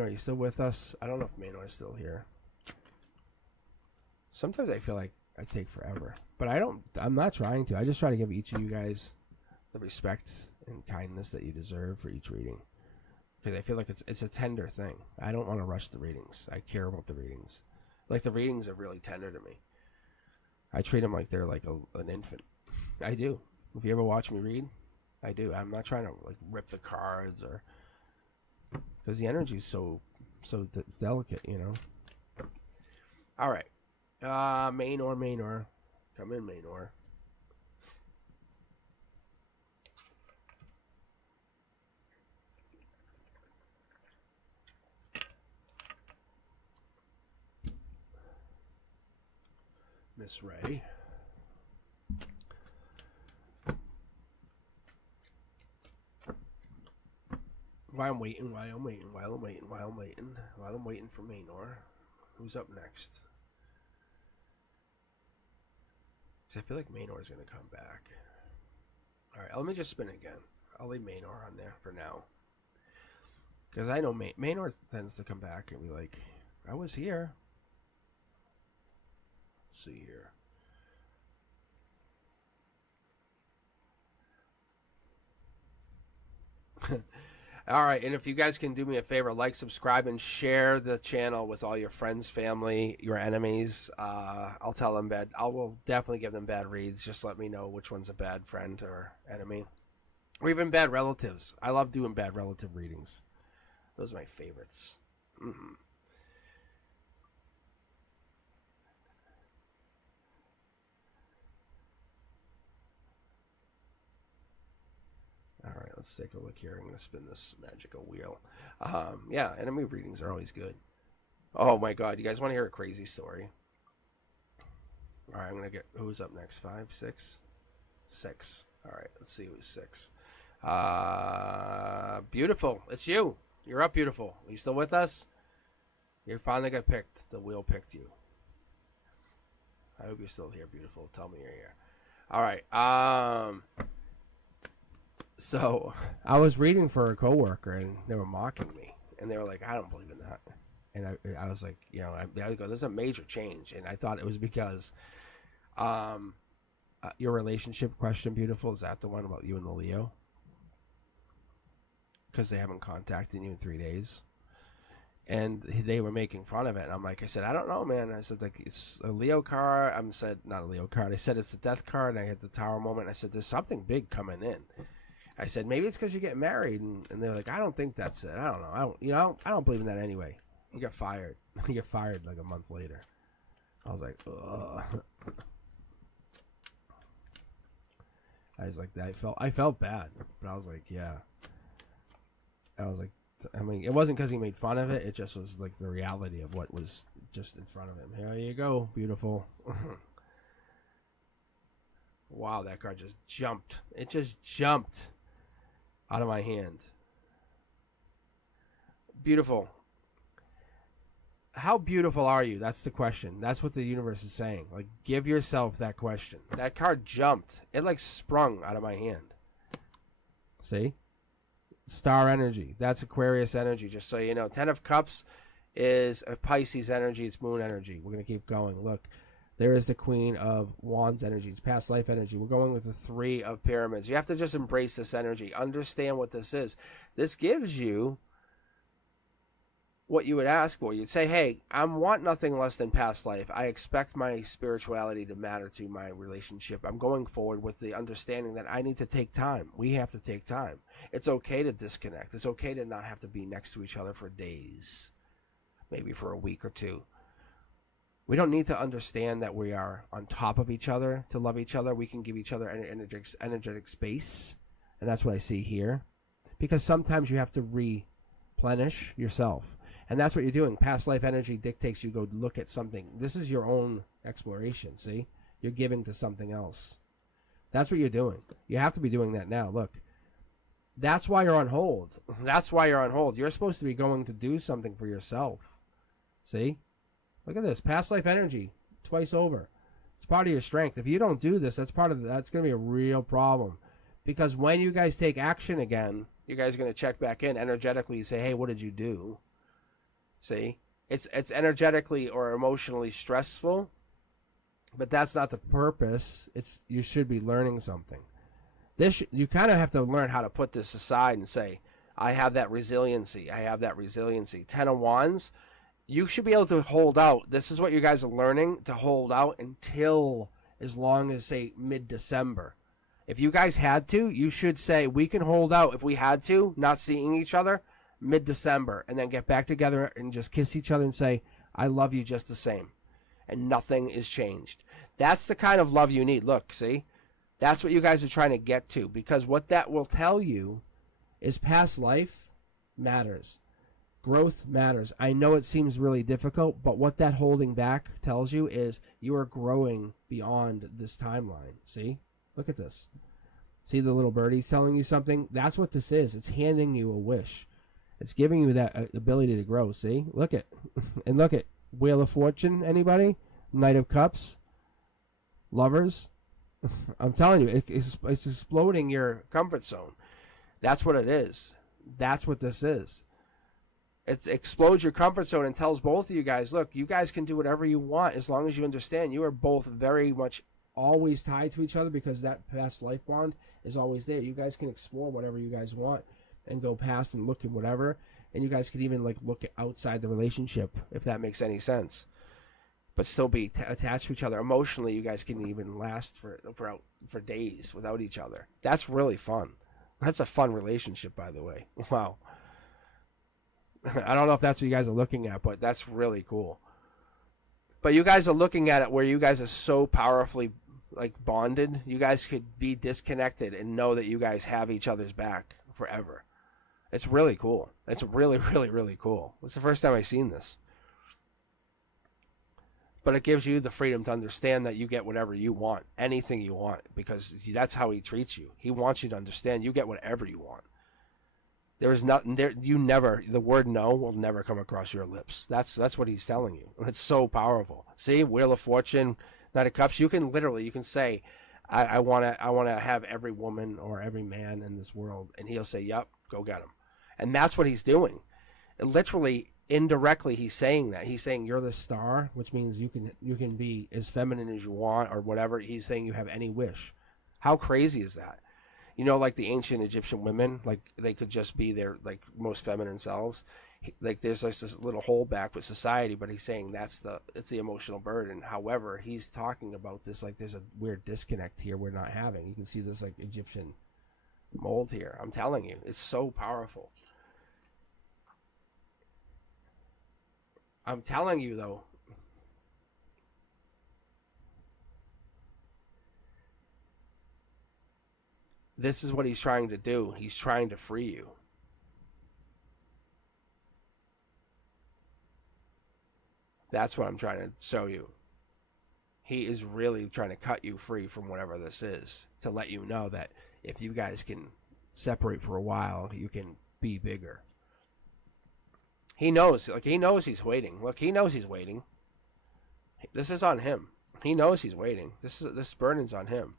are you still with us? I don't know if Maynor is still here. Sometimes I feel like I take forever, but I'm not trying to. I just try to give each of you guys the respect and kindness that you deserve for each reading, because I feel like it's a tender thing. I don't want to rush the readings. I care about the readings. Like, the readings are really tender to me. I treat them like they're like an infant. I do. If you ever watch me read, I do. I'm not trying to like rip the cards, or because the energy is so delicate, All right, Maynor, come in, Maynor. Miss Ray. While I'm waiting for Maynor. Who's up next? I feel like Maynor's going to come back. Alright, let me just spin again. I'll leave Maynor on there for now. Because I know Maynor tends to come back and be like, I was here. Let's see here. All right, and if you guys can do me a favor, like, subscribe, and share the channel with all your friends, family, your enemies. I'll tell them bad. I will definitely give them bad reads. Just let me know which one's a bad friend or enemy. Or even bad relatives. I love doing bad relative readings. Those are my favorites. Mm-hmm. All right, let's take a look here. I'm going to spin this magical wheel. Yeah, enemy readings are always good. Oh, my God. You guys want to hear a crazy story? All right, I'm going to get... Who's up next? 5, 6? 6. All right, let's see who's 6. Beautiful. It's you. You're up, Beautiful. Are you still with us? You finally got picked. The wheel picked you. I hope you're still here, Beautiful. Tell me you're here. All right. So I was reading for a coworker, and they were mocking me, and they were like, "I don't believe in that." And I was like, you know, I go, "There's a major change," and I thought it was because, your relationship question, Beautiful, is that the one about you and the Leo? Because they haven't contacted you in 3 days, and they were making fun of it. And I'm like, I said, I don't know, man. I said, like, it's a Leo card. I said, not a Leo card. I said it's a death card. And I had the Tower moment. I said, there's something big coming in. I said, maybe it's because you get married, and they're like, I don't think that's it. I don't know. I don't believe in that anyway. You get fired. You get fired like a month later. I was like, ugh. I was like, I felt bad, but I was like, yeah. I was like, I mean, it wasn't because he made fun of it. It just was like the reality of what was just in front of him. Here you go, Beautiful. Wow, that card just jumped. It just jumped out of my hand. Beautiful. How beautiful are you? That's the question. That's what the universe is saying. Like, give yourself that question. That card jumped. It like sprung out of my hand. See? Star energy. That's Aquarius energy, just so you know. 10 of Cups is a Pisces energy. It's moon energy. We're going to keep going. Look, there is the Queen of Wands energy. It's past life energy. We're going with the 3 of Pyramids. You have to just embrace this energy. Understand what this is. This gives you what you would ask for. You'd say, hey, I want nothing less than past life. I expect my spirituality to matter to my relationship. I'm going forward with the understanding that I need to take time. We have to take time. It's okay to disconnect. It's okay to not have to be next to each other for days, maybe for a week or 2. We don't need to understand that we are on top of each other to love each other. We can give each other energetic space, and that's what I see here. Because sometimes you have to replenish yourself. And that's what you're doing. Past life energy dictates you go look at something. This is your own exploration, see? You're giving to something else. That's what you're doing. You have to be doing that now. Look, that's why you're on hold. That's why you're on hold. You're supposed to be going to do something for yourself. See? Look at this. Past life energy. Twice over. It's part of your strength. If you don't do this, that's going to be a real problem. Because when you guys take action again, you guys are going to check back in energetically and say, hey, what did you do? See, it's energetically or emotionally stressful, but that's not the purpose. You should be learning something. You kind of have to learn how to put this aside and say, I have that resiliency. I have that resiliency. 10 of Wands, you should be able to hold out. This is what you guys are learning, to hold out until as long as, say, mid-December. If you guys had to, you should say, we can hold out if we had to, not seeing each other, mid-December, and then get back together and just kiss each other and say, I love you just the same. And nothing is changed. That's the kind of love you need. Look, see? That's what you guys are trying to get to, because what that will tell you is past life matters. Growth matters. I know it seems really difficult, but what that holding back tells you is you are growing beyond this timeline. See? Look at this. See the little birdies telling you something? That's what this is. It's handing you a wish. It's giving you that ability to grow. See? Look at. And look at. Wheel of Fortune, anybody? Knight of Cups? Lovers? I'm telling you, it's exploding your comfort zone. That's what it is. That's what this is. It explodes your comfort zone and tells both of you guys, look, you guys can do whatever you want as long as you understand you are both very much always tied to each other because that past life bond is always there. You guys can explore whatever you guys want and go past and look at whatever. And you guys can even like look outside the relationship, if that makes any sense. But still be attached to each other. Emotionally, you guys can even last for days without each other. That's really fun. That's a fun relationship, by the way. Wow. I don't know if that's what you guys are looking at, but that's really cool. But you guys are looking at it where you guys are so powerfully like bonded. You guys could be disconnected and know that you guys have each other's back forever. It's really cool. It's really, really, really cool. It's the first time I've seen this. But it gives you the freedom to understand that you get whatever you want, anything you want, because that's how he treats you. He wants you to understand you get whatever you want. There is nothing there. The word no will never come across your lips. That's what he's telling you. It's so powerful. See, Wheel of Fortune, Knight of Cups. You can say, I want to have every woman or every man in this world, and he'll say, yep, go get him. And that's what he's doing. Literally, indirectly, he's saying that. He's saying you're the star, which means you can be as feminine as you want or whatever. He's saying you have any wish. How crazy is that? You know, like the ancient Egyptian women, like they could just be their like most feminine selves. Like there's like this little holdback with society, but he's saying it's the emotional burden. However, he's talking about this like there's a weird disconnect here we're not having. You can see this like Egyptian mold here. I'm telling you, it's so powerful. I'm telling you, though, this is what he's trying to do. He's trying to free you. That's what I'm trying to show you. He is really trying to cut you free from whatever this is, to let you know that if you guys can separate for a while, you can be bigger. He knows he's waiting. Look, he knows he's waiting. This is on him. He knows he's waiting. This burden's on him.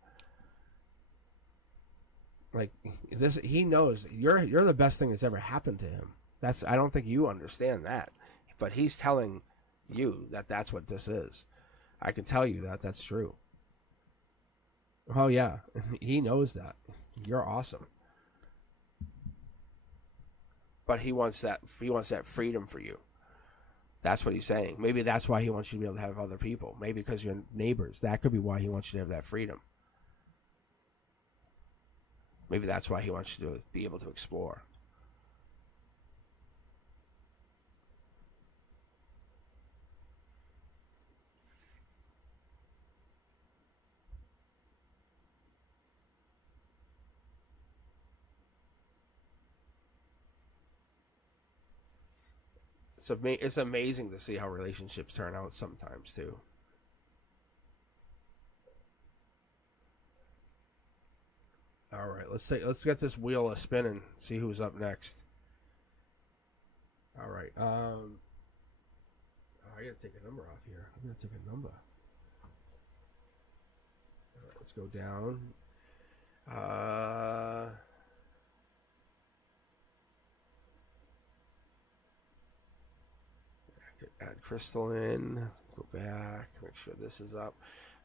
Like this, he knows you're the best thing that's ever happened to him. I don't think you understand that, but he's telling you that that's what this is. I can tell you that that's true. Oh yeah, he knows that. You're awesome. But he wants that freedom for you. That's what he's saying. Maybe that's why he wants you to be able to have other people. Maybe because you're neighbors. That could be why he wants you to have that freedom. Maybe that's why he wants you to be able to explore. It's amazing to see how relationships turn out sometimes too. All right, let's get this wheel a spinning. See who's up next. All right. I gotta take a number off here. I'm gonna take a number. All right, let's go down. Add crystal in. Go back. Make sure this is up.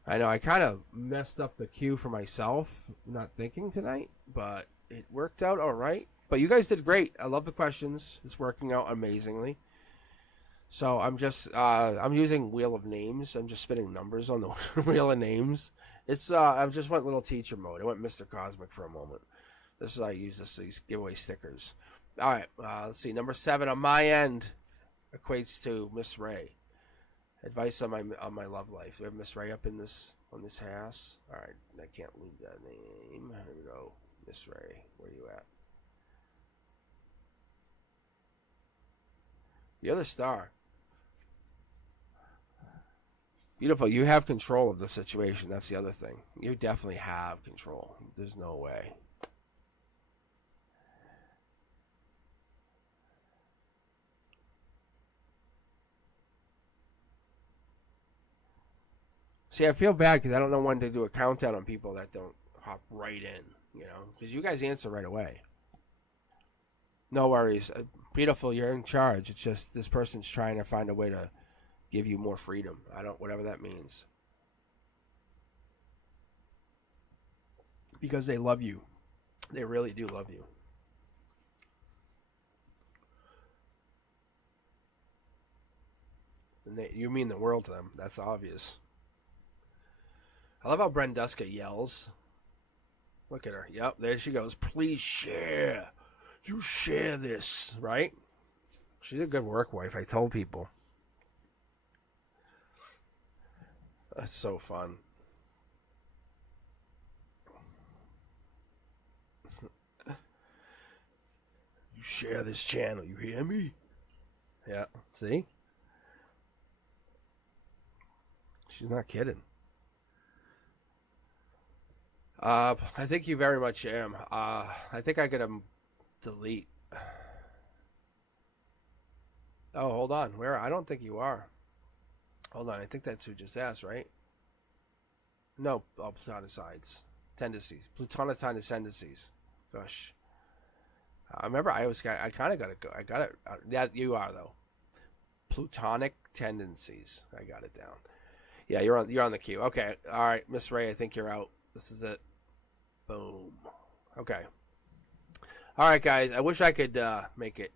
I know I kind of messed up the cue for myself, not thinking tonight, but it worked out all right. But you guys did great. I love the questions. It's working out amazingly. So I'm just I'm using Wheel of Names. I'm just spinning numbers on the Wheel of Names. It's I just went little teacher mode. I went Mr. Cosmic for a moment. This is how I use these giveaway stickers. All right, let's see. Number 7 on my end equates to Miss Ray. Advice on my love life. We have Miss Ray up on this house. All right, I can't lose that name. Here we go, Miss Ray. Where you at? You're the star. Beautiful. You have control of the situation. That's the other thing. You definitely have control. There's no way. See, I feel bad because I don't know when to do a countdown on people that don't hop right in, because you guys answer right away. No worries. Beautiful, you're in charge. It's just this person's trying to find a way to give you more freedom. Whatever that means. Because they love you. They really do love you. And you mean the world to them. That's obvious. I love how Brenduska yells. Look at her. Yep, there she goes. Please share. You share this, right? She's a good work wife, I told people. That's so fun. You share this channel, you hear me? Yeah, see? She's not kidding. I think you very much am. I think I gotta delete. Oh, hold on. Where? I don't think you are. Hold on. I think that's who just asked, right? No. Oh, platonicides. Tendencies. Platonicides tendencies. Gosh. I remember I kind of got it. I got it. Yeah, you are though. Plutonic tendencies. I got it down. Yeah, you're on the queue. Okay. All right, Miss Ray. I think you're out. This is it. Boom. Okay. All right, guys. I wish I could make it.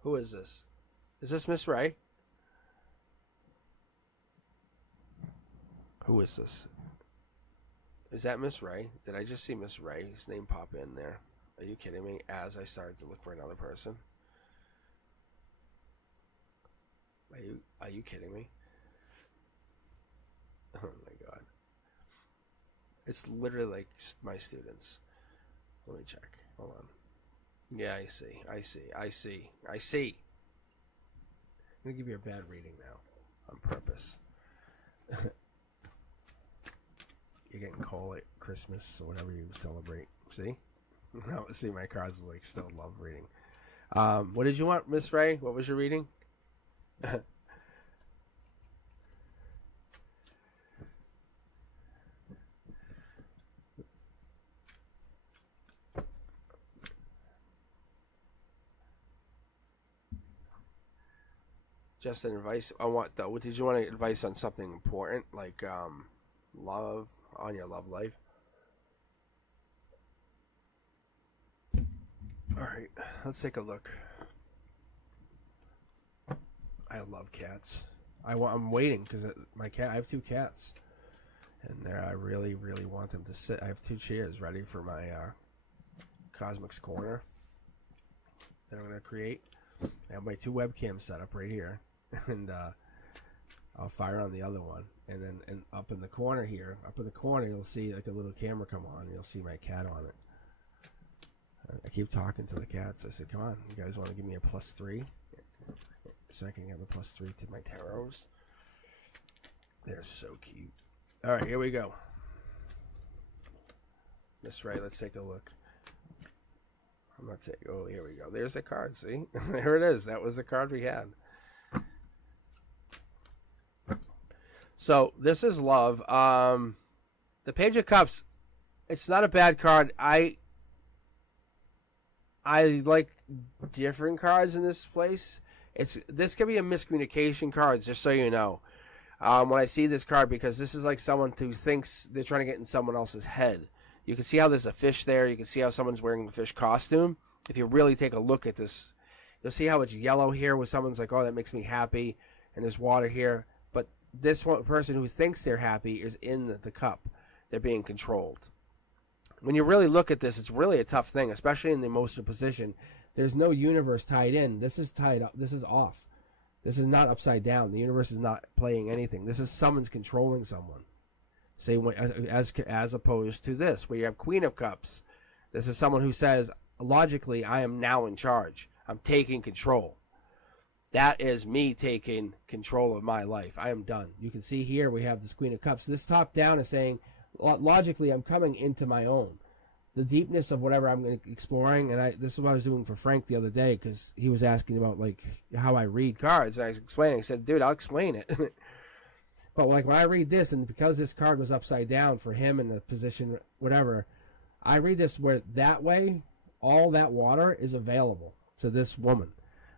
Who is this? Is this Miss Ray? Who is this? Is that Miss Ray? Did I just see Miss Ray's name pop in there? Are you kidding me? As I started to look for another person. Are you kidding me? Oh my god. It's literally like my students. Let me check. Hold on. Yeah, I see. I'm gonna give you a bad reading now. On purpose. You're getting cold at Christmas or whatever you celebrate. See? No, see, my cards like still love reading. What did you want, Miss Ray? What was your reading? Just an advice. I want though. Did you want advice on something important like love on your love life? All right, let's take a look. I love cats. I'm waiting because my cat. I have 2 cats, and I really, really want them to sit. I have 2 chairs ready for my Cosmic's Corner that I'm gonna create. I have my 2 webcams set up right here, and I'll fire on the other one, and then up in the corner here, you'll see like a little camera come on. And you'll see my cat on it. I keep talking to the cats. I said, "Come on, you guys want to give me a +3, so I can have a +3 to my tarots." They're so cute. All right, here we go. Miss Ray, let's take a look. I'm not taking. Oh, here we go. There's the card. See, there it is. That was the card we had. So this is love. The Page of Cups. It's not a bad card. I like different cards in this place. This could be a miscommunication card, just so you know. When I see this card, because this is like someone who thinks they're trying to get in someone else's head. You can see how there's a fish there. You can see how someone's wearing the fish costume. If you really take a look at this, you'll see how it's yellow here, where someone's like, "Oh, that makes me happy," and there's water here. But this one person who thinks they're happy is in the cup. They're being controlled. When you really look at this, it's really a tough thing, especially in the emotional position. There's no universe tied in. This is tied up. This is off. This is not upside down. The universe is not playing anything. This is someone's controlling someone. Same way as opposed to this, where you have Queen of Cups. This is someone who says, logically, I am now in charge. I'm taking control. That is me taking control of my life. I am done. You can see here we have this Queen of Cups. This top down is saying, logically, I'm coming into my own. The deepness of whatever I'm exploring, and this is what I was doing for Frank the other day, because he was asking about like how I read cards, and I was explaining. I said, dude, I'll explain it. But like when I read this, and because this card was upside down for him in the position, whatever, I read this where that way, all that water is available to this woman,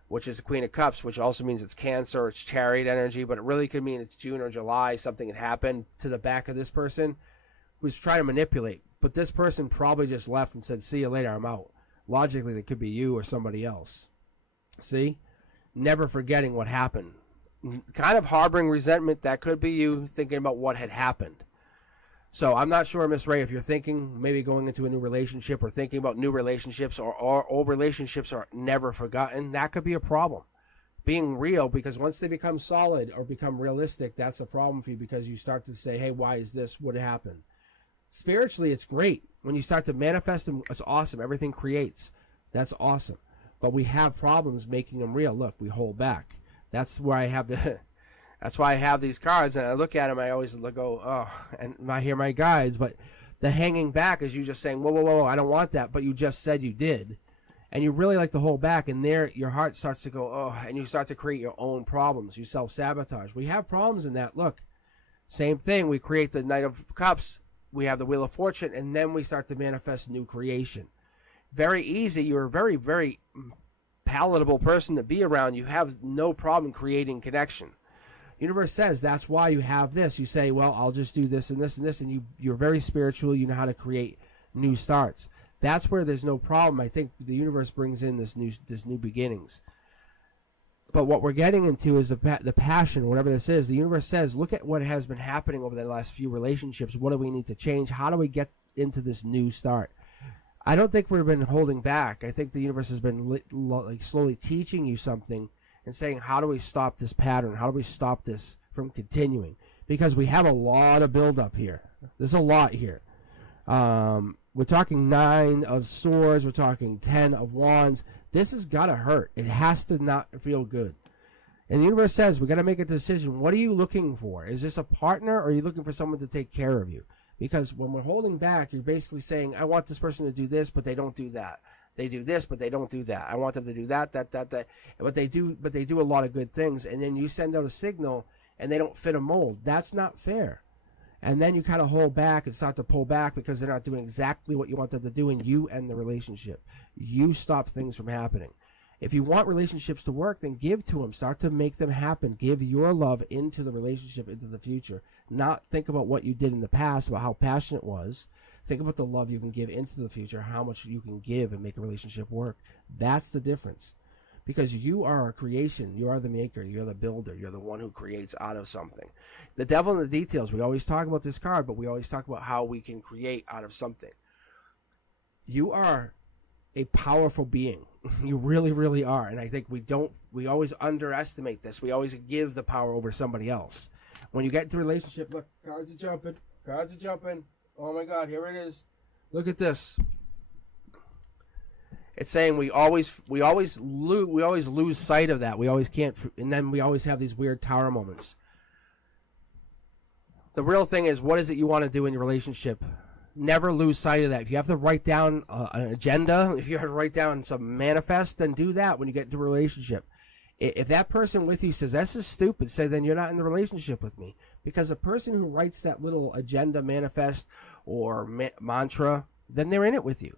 which is the Queen of Cups, which also means it's Cancer, it's chariot energy, but it really could mean it's June or July, something had happened to the back of this person who's trying to manipulate. But this person probably just left and said, see you later, I'm out. Logically, it could be you or somebody else. See? Never forgetting what happened. Kind of harboring resentment, that could be you thinking about what had happened. So I'm not sure, Miss Ray, if you're thinking maybe going into a new relationship or thinking about new relationships or old relationships are never forgotten, that could be a problem. Being real, because once they become solid or become realistic, that's a problem for you, because you start to say, hey, why is this? What happened? Spiritually, it's great. When you start to manifest them, it's awesome. Everything creates. That's awesome. But we have problems making them real. Look, we hold back. That's why I have that's why I have these cards, and I look at them, I always go, oh, and I hear my guides, but the hanging back is you just saying, whoa, whoa, whoa, I don't want that, but you just said you did. And you really like to hold back, and there your heart starts to go, oh, and you start to create your own problems. You self-sabotage. We have problems in that. Look, same thing. We create the Knight of Cups. We have the Wheel of Fortune, and then we start to manifest new creation. Very easy. You're a very, very palatable person to be around. You have no problem creating connection. Universe says that's why you have this. You say, well, I'll just do this and this and this, and you're very spiritual. You know how to create new starts. That's where there's no problem. I think the universe brings in this new beginnings. But what we're getting into is the passion, whatever this is. The universe says, look at what has been happening over the last few relationships. What do we need to change? How do we get into this new start? I don't think we've been holding back. I think the universe has been like slowly teaching you something and saying, how do we stop this pattern? How do we stop this from continuing? Because we have a lot of buildup here. There's a lot here. We're talking 9 of Swords. We're talking 10 of Wands. This has got to hurt. It has to not feel good. And the universe says, we got to make a decision. What are you looking for? Is this a partner, or are you looking for someone to take care of you? Because when we're holding back, you're basically saying, I want this person to do this, but they don't do that. They do this, but they don't do that. I want them to do that. But they do a lot of good things. And then you send out a signal, and they don't fit a mold. That's not fair. And then you kind of hold back and start to pull back because they're not doing exactly what you want them to do, and you end the relationship. You stop things from happening. If you want relationships to work, then give to them. Start to make them happen. Give your love into the relationship, into the future. Not think about what you did in the past, about how passionate it was. Think about the love you can give into the future, how much you can give and make a relationship work. That's the difference. Because you are a creation. You are the maker. You're the builder. You're the one who creates out of something. The devil in the details. We always talk about this card, but we always talk about how we can create out of something. You are a powerful being. You really, really are. And I think we always underestimate this. We always give the power over somebody else. When you get into a relationship, look, cards are jumping. Cards are jumping. Oh my God, here it is. Look at this. It's saying we always lose sight of that. We always can't, and then we always have these weird tower moments. The real thing is, what is it you want to do in your relationship? Never lose sight of that. If you have to write down an agenda, if you have to write down some manifest, then do that when you get into a relationship. If that person with you says, this is stupid, say, then you're not in the relationship with me. Because the person who writes that little agenda, manifest, or mantra, then they're in it with you.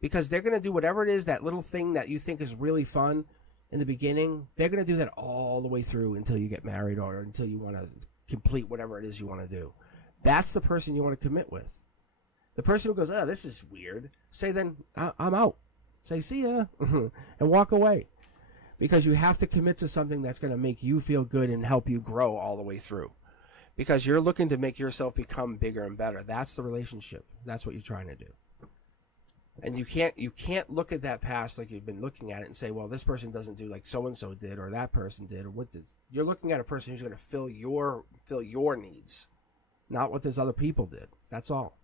Because they're going to do whatever it is, that little thing that you think is really fun in the beginning, they're going to do that all the way through until you get married or until you want to complete whatever it is you want to do. That's the person you want to commit with. The person who goes, oh, this is weird, say then, I'm out. Say, see ya, and walk away. Because you have to commit to something that's going to make you feel good and help you grow all the way through. Because you're looking to make yourself become bigger and better. That's the relationship. That's what you're trying to do. And you can't look at that past like you've been looking at it and say, well, this person doesn't do like so-and-so did or that person did or what did. You're looking at a person who's going to fill your needs. not what those other people did. That's all.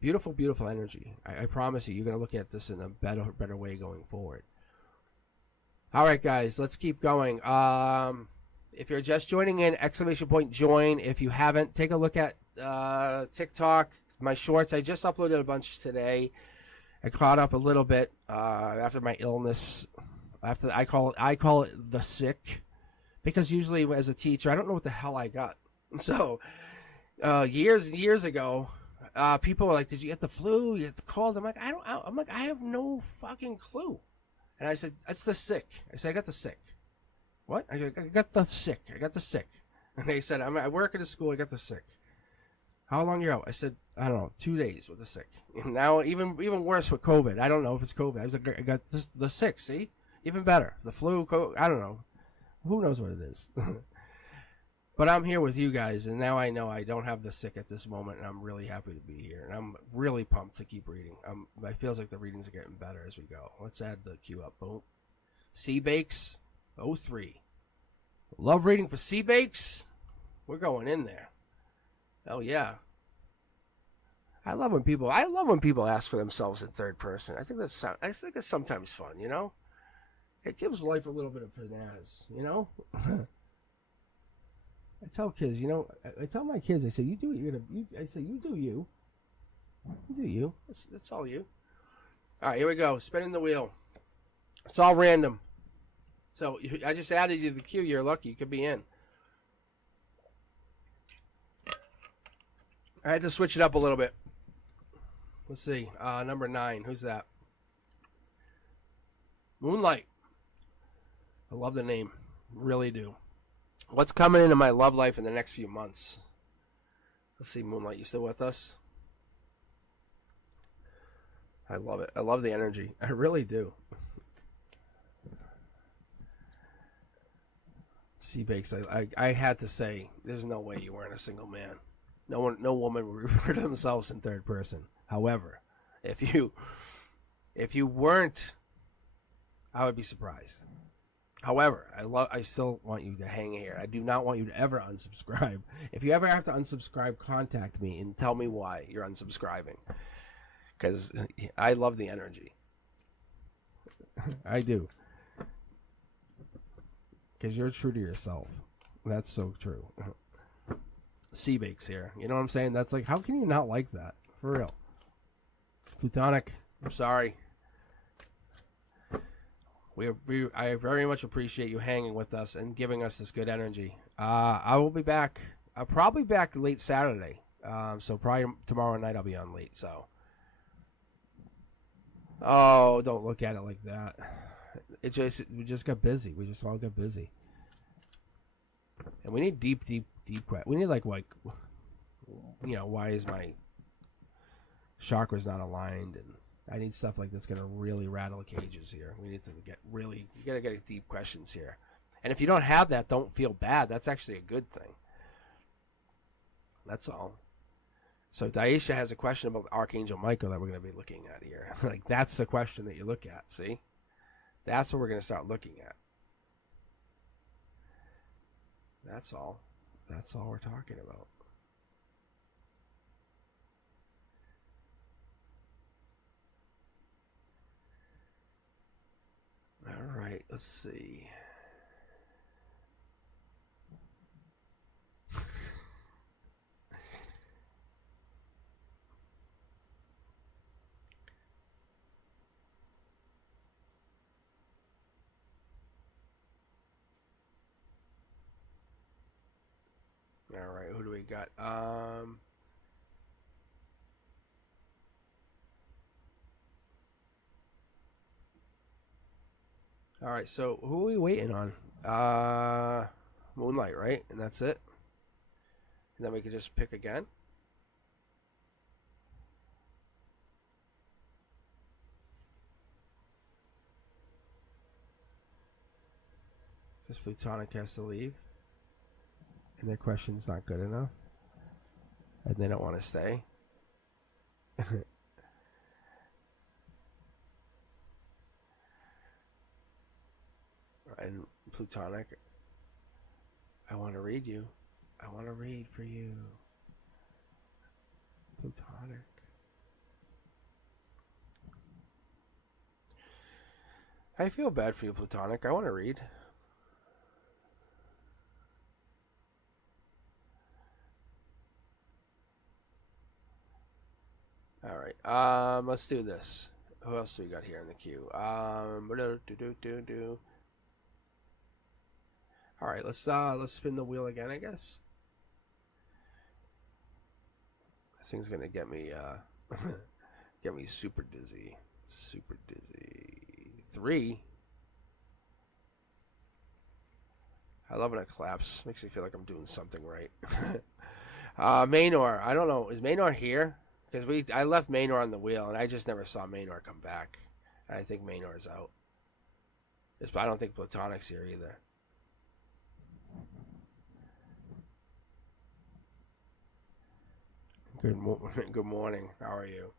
Beautiful, beautiful energy. I promise you, you're going to look at this in a better way going forward. All right, guys, let's keep going. If you're just joining in, exclamation point join. If you haven't, take a look at TikTok, my shorts. I just uploaded a bunch today. I caught up a little bit after my illness. After I call it the sick, because usually as a teacher, I don't know what the hell I got. So years ago, people were like, "Did you get the flu? You get the cold?" I'm like, I have no fucking clue. And I said, "It's the sick." I said, "I got the sick." What? I got the sick. I got the sick. And they said, I work at a school. I got the sick. How long you out? I said, I don't know, 2 days with the sick. And now even worse with COVID. I don't know if it's COVID. I was like, I got the sick. See, even better. The flu. I don't know. Who knows what it is? But I'm here with you guys, and now I know I don't have the sick at this moment, and I'm really happy to be here. And I'm really pumped to keep reading. It feels like the readings are getting better as we go. Let's add the queue up. Boom. Sea Bakes 03. Love reading for Sea Bakes. We're going in there. Oh yeah. I love when people ask for themselves in third person. I think that's sometimes fun, you know? It gives life a little bit of pizzazz, you know? I tell kids, you know, I tell my kids, I say, you do what I say, you do you. You do you. That's all you. All right, here we go. Spinning the wheel. It's all random. So I just added you to the queue. You're lucky. You could be in. I had to switch it up a little bit. Let's see. Number 9. Who's that? Moonlight. I love the name. Really do. What's coming into my love life in the next few months? Let's see, Moonlight. You still with us? I love it. I love the energy. I really do. Sea Bakes, I had to say, there's no way you weren't a single man. No woman would refer to themselves in third person. However, if you weren't, I would be surprised. However, I still want you to hang here. I do not want you to ever unsubscribe. If you ever have to unsubscribe, contact me and tell me why you're unsubscribing. Because I love the energy. I do. Because you're true to yourself. That's so true. Sea Bakes here. You know what I'm saying? That's like, how can you not like that? For real. Plutonic, I'm sorry. I very much appreciate you hanging with us and giving us this good energy. I will be back. I'll probably be back late Saturday. So probably tomorrow night I'll be on late. So, oh, don't look at it like that. We just got busy. We just all got busy, and we need deep. We need like, you know, why is my chakras not aligned, and I need stuff like that's gonna really rattle cages here. We need to you gotta get deep questions here, and if you don't have that, don't feel bad. That's actually a good thing. That's all. So Daisha has a question about Archangel Michael that we're gonna be looking at here. Like, that's the question that you look at. See, that's what we're gonna start looking at. That's all. That's all we're talking about. All right, let's see. All right, who do we got? All right, so who are we waiting on? Moonlight, right? And that's it? And then we can just pick again? Because Plutonic has to leave. And their question's not good enough. And they don't want to stay. And Plutonic, I want to read you. I want to read for you. Plutonic. I feel bad for you, Plutonic. I want to read. All right. Let's do this. Who else do we got here in the queue? All right. Let's spin the wheel again, I guess. This thing's gonna get me get me super dizzy. Super dizzy. 3. I love when it claps. Makes me feel like I'm doing something right. Maynor. I don't know. Is Maynor here? Because I left Maynor on the wheel, and I just never saw Maynor come back. And I think Maynor's out. I don't think Plutonic's here either. Good morning. How are you?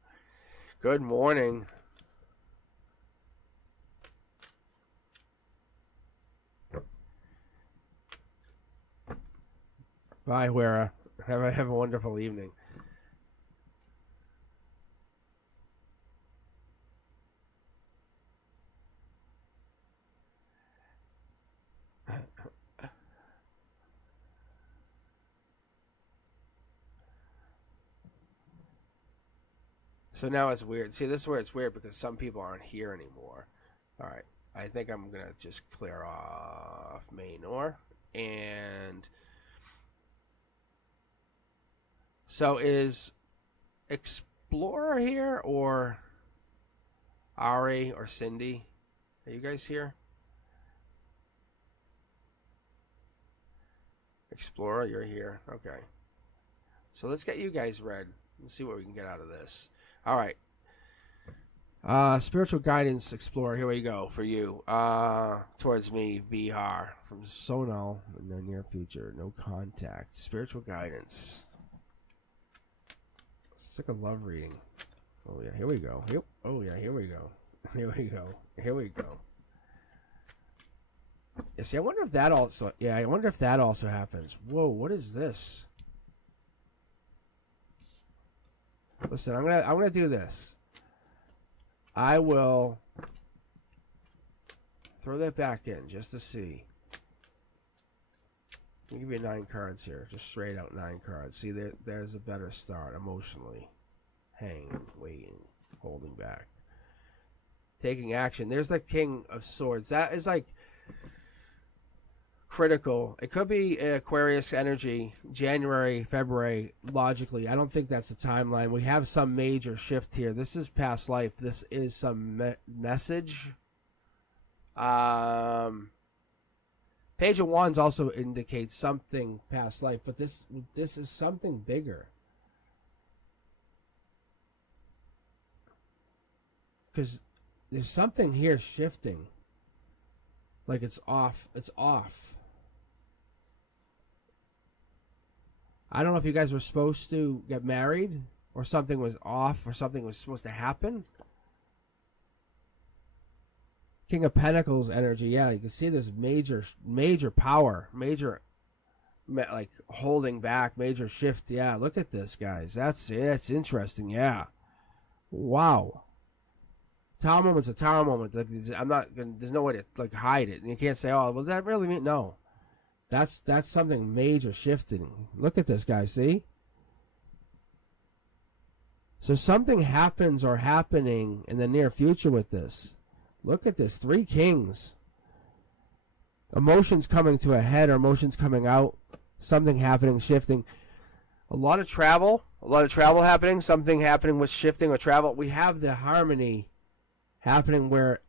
Good morning. Bye, Huera. Have a wonderful evening. So now it's weird. See, this is where it's weird because some people aren't here anymore. All right. I think I'm going to just clear off Maynor. And so is Explorer here or Ari or Cindy? Are you guys here? Explorer, you're here. Okay. So let's get you guys read and see what we can get out of this. All right. Spiritual guidance, Explorer. Here we go for you. Towards me, Vihar from Sonal in the near future. No contact. Spiritual guidance. It's like a love reading. Oh yeah, here we go. Oh yeah, here we go. Here we go. Here we go. Yeah, see, I wonder if that also. Yeah, I wonder if that also happens. Whoa, what is this? Listen, I'm gonna do this. I will throw that back in just to see. I'll give you 9 cards here, just straight out 9 cards. See, there's a better start emotionally. Hanging, waiting, holding back, taking action. There's the King of Swords. That is like critical. It could be Aquarius energy, January, February, logically. I don't think that's the timeline. We have some major shift here. This is past life. This is some message. Page of Wands also indicates something past life, but this is something bigger. Because there's something here shifting. Like it's off. It's off. I don't know if you guys were supposed to get married or something was off or something was supposed to happen. King of Pentacles energy. Yeah, you can see this major power, major like holding back, major shift. Yeah, look at this, guys. That's interesting. Yeah. Wow. Tower moment's a tower moment. There's no way to like hide it. And you can't say, oh, well, that really mean no. That's something major shifting. Look at this, guys. See? So something happens or happening in the near future with this. Look at this. 3 kings. Emotions coming to a head or emotions coming out. Something happening, shifting. A lot of travel happening. Something happening with shifting or travel. We have the harmony happening where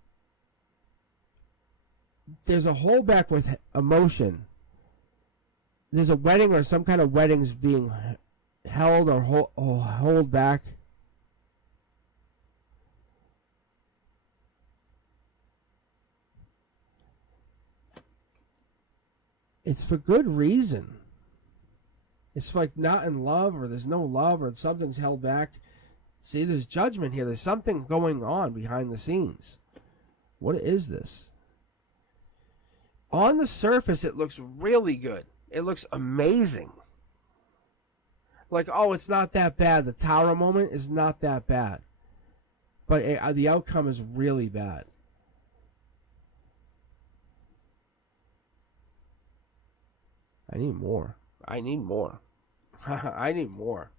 there's a holdback with emotion. There's a wedding or some kind of weddings being held or hold back. It's for good reason. It's like not in love or there's no love or something's held back. See, there's judgment here. There's something going on behind the scenes. What is this? On the surface, it looks really good. It looks amazing. Like, oh, it's not that bad. The tower moment is not that bad. But the outcome is really bad. I need more. I need more. I need more.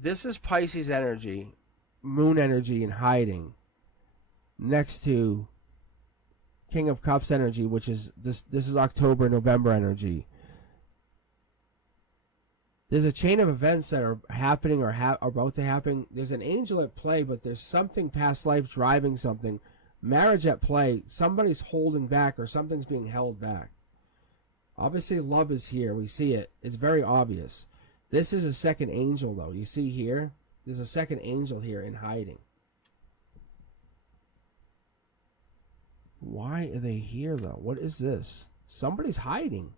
This is Pisces energy, Moon energy, and hiding next to King of Cups energy, which is this is October, November energy. There's a chain of events that are happening or are about to happen. There's an angel at play, but there's something past life driving something. Marriage at play. Somebody's holding back or something's being held back. Obviously, love is here. We see it. It's very obvious. This is a second angel, though. You see here? There's a second angel here in hiding. Why are they here, though? What is this? Somebody's hiding.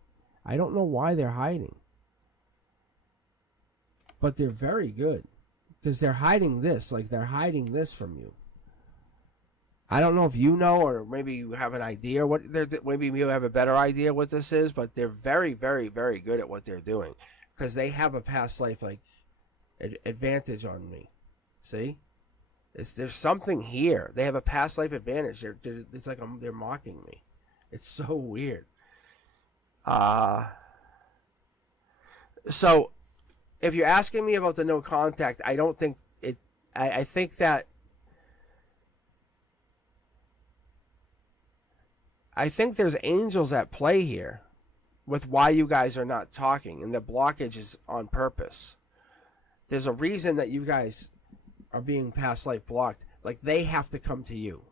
I don't know why they're hiding. But they're very good. Because they're hiding this. Like, they're hiding this from you. I don't know if you know, or maybe you have an idea what they're. Maybe you have a better idea what this is, but they're very, very, very good at what they're doing. Because they have a past life like advantage on me. See, there's something here. They have a past life advantage. It's like they're mocking me. It's so weird. So if you're asking me about the no contact, I don't think it. I think that. I think there's angels at play here with why you guys are not talking, and the blockage is on purpose. There's a reason that you guys are being past life blocked. Like, they have to come to you.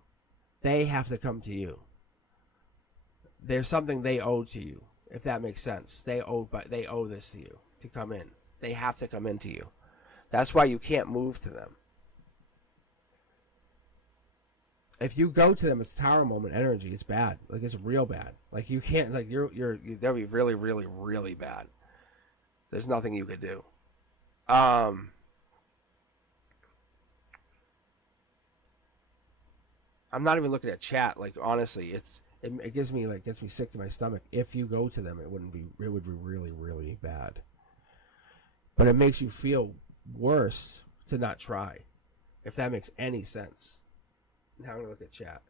They have to come to you. There's something they owe to you, if that makes sense. They owe this to you to come in. They have to come into you. That's why you can't move to them. If you go to them, it's tower moment energy. It's bad. Like, it's real bad. Like, you can't, like, that'll be really, really, really bad. There's nothing you could do. I'm not even looking at chat. Like, honestly, it gets me sick to my stomach. If you go to them, it would be really, really bad. But it makes you feel worse to not try, if that makes any sense. Now I'm going to look at chat.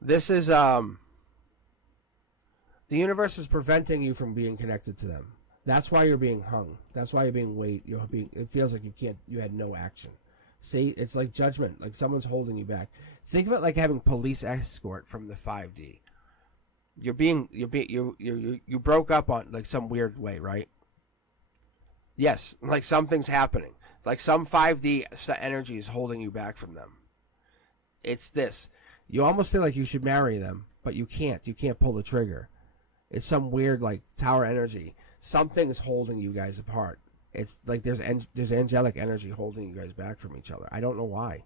This is, the universe is preventing you from being connected to them. That's why you're being hung. That's why you're being it feels like you had no action. See, it's like judgment, like someone's holding you back. Think of it like having police escort from the 5D. You broke up on like some weird way, right? Yes, like something's happening. Like some 5D energy is holding you back from them. It's this. You almost feel like you should marry them, but you can't. You can't pull the trigger. It's some weird like tower energy. Something's holding you guys apart. It's like there's angelic energy holding you guys back from each other. I don't know why.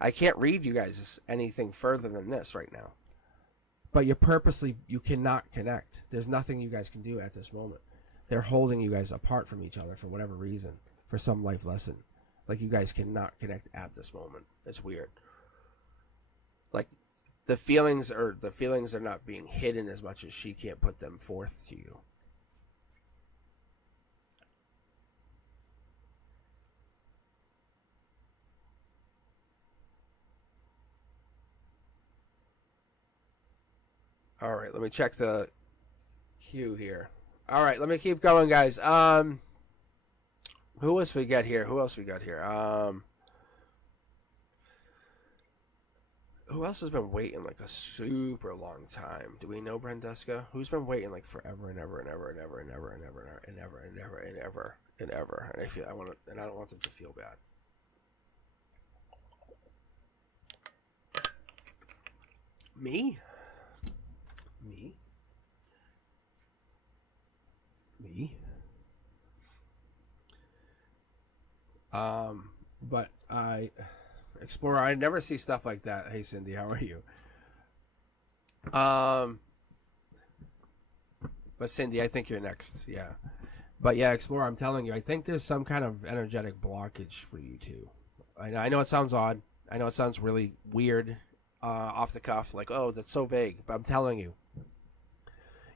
I can't read you guys anything further than this right now. But you cannot connect. There's nothing you guys can do at this moment. They're holding you guys apart from each other for whatever reason, for some life lesson. Like, you guys cannot connect at this moment. It's weird. Like, the feelings are not being hidden as much as she can't put them forth to you. All right, let me check the queue here. All right, let me keep going, guys. Who else we got here? Who else has been waiting like a super long time? Do we know Brendeska? Who's been waiting like forever and ever and ever and ever and ever and ever and ever and ever and ever and ever? And I don't want them to feel bad. Me? But Explorer, I never see stuff like that. Hey, Cindy, how are you? Um, but Cindy, I think you're next. Yeah. But yeah, Explorer, I'm telling you, I think there's some kind of energetic blockage for you too. I know it sounds odd. I know it sounds really weird, off the cuff, like, oh, that's so vague. But I'm telling you,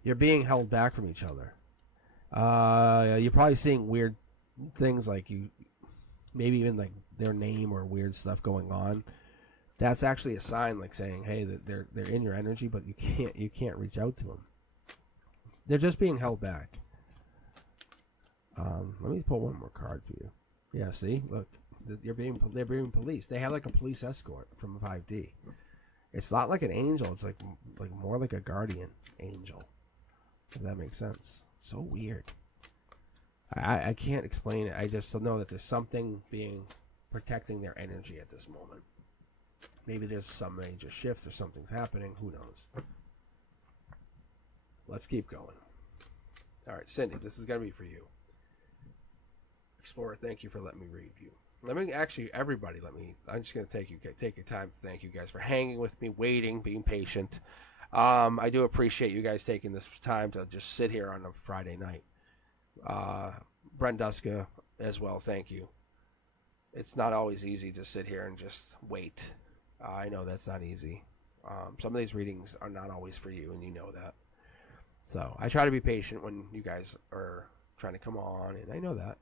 you're being held back from each other. You're probably seeing weird things, like you, maybe even like their name or weird stuff going on. That's actually a sign, like saying, hey, that they're in your energy, but you can't reach out to them. They're just being held back. Let me pull one more card for you. Yeah, see, look, they're being policed. They have like a police escort from 5D. It's not like an angel. It's like more like a guardian angel. If that makes sense. So weird. I can't explain it. I just know that there's something being protecting their energy at this moment. Maybe there's some major shift or something's happening. Who knows? Let's keep going. All right, Cindy, this is going to be for you. Explorer, thank you for letting me read you. Everybody, I'm just going to take your time to thank you guys for hanging with me, waiting, being patient. I do appreciate you guys taking this time to just sit here on a Friday night. Brent Duska as well, thank you. It's not always easy to sit here and just wait. I know that's not easy. Some of these readings are not always for you, and you know that. So I try to be patient when you guys are trying to come on, and I know that.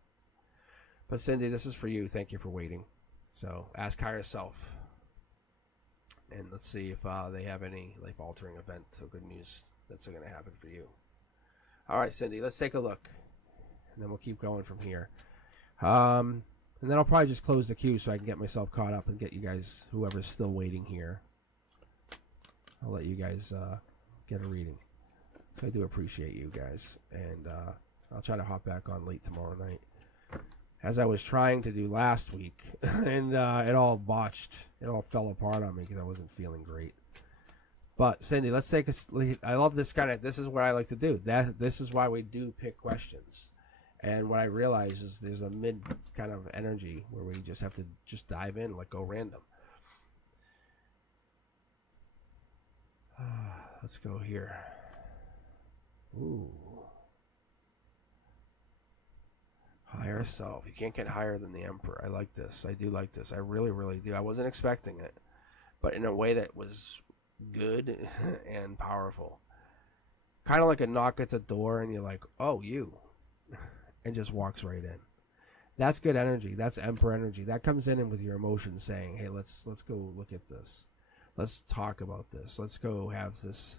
But Cindy, this is for you. Thank you for waiting. So ask higher self, and let's see if they have any life-altering event. So good news that's going to happen for you. All right, Cindy, let's take a look, and then we'll keep going from here. And then I'll probably just close the queue so I can get myself caught up and get you guys, whoever's still waiting here. I'll let you guys get a reading. I do appreciate you guys, and I'll try to hop back on late tomorrow night, as I was trying to do last week, and it all botched. It all fell apart on me because I wasn't feeling great. But Cindy, let's take a. I love this kind of. This is what I like to do. This is why we do pick questions. And what I realize is there's a mid kind of energy where we just have to just dive in, like go random. Let's go here. Ooh. Higher self. You can't get higher than the Emperor. I like this. I do like this. I really, really do. I wasn't expecting it, but in a way that was good and powerful. Kind of like a knock at the door, and you're like, "Oh, you," and just walks right in. That's good energy. That's Emperor energy. That comes in with your emotions, saying, "Hey, let's go look at this. Let's talk about this. Let's go have this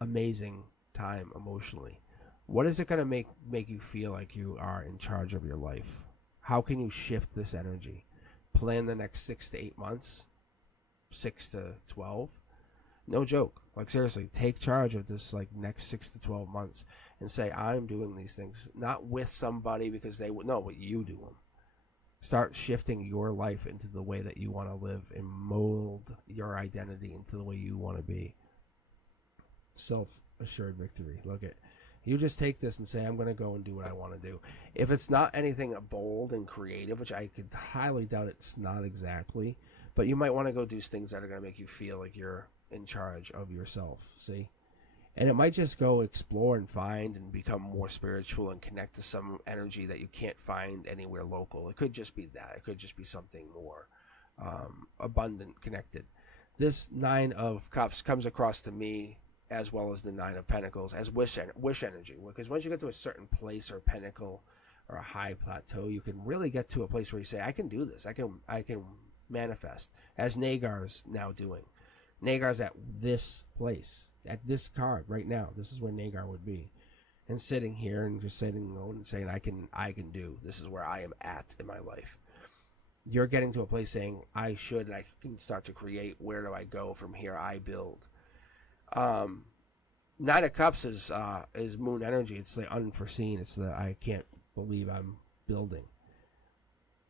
amazing time emotionally." What is it going to make you feel like you are in charge of your life? How can you shift this energy? Plan the next 6 to 8 months, 6 to 12. No joke. Like seriously, take charge of this next 6 to 12 months and say, I'm doing these things not with somebody because they would know, but you do them. Start shifting your life into the way that you want to live and mold your identity into the way you want to be. Self-assured victory. Look at. You just take this and say, I'm going to go and do what I want to do. If it's not anything bold and creative, which I could highly doubt it's not exactly, but you might want to go do things that are going to make you feel like you're in charge of yourself, see? And it might just go explore and find and become more spiritual and connect to some energy that you can't find anywhere local. It could just be that. It could just be something more abundant, connected. This 9 of Cups comes across to me as well as the 9 of Pentacles, as wish energy. Because once you get to a certain place or pinnacle or a high plateau, you can really get to a place where you say, I can do this. I can manifest, as Nagar's now doing. Nagar's at this place, at this card right now. This is where Nagar would be. And sitting here and just sitting alone and saying, I can do. This is where I am at in my life. You're getting to a place saying, I should, and I can start to create. Where do I go from here? I build. 9 of Cups is moon energy. It's the unforeseen. It's the I can't believe I'm building.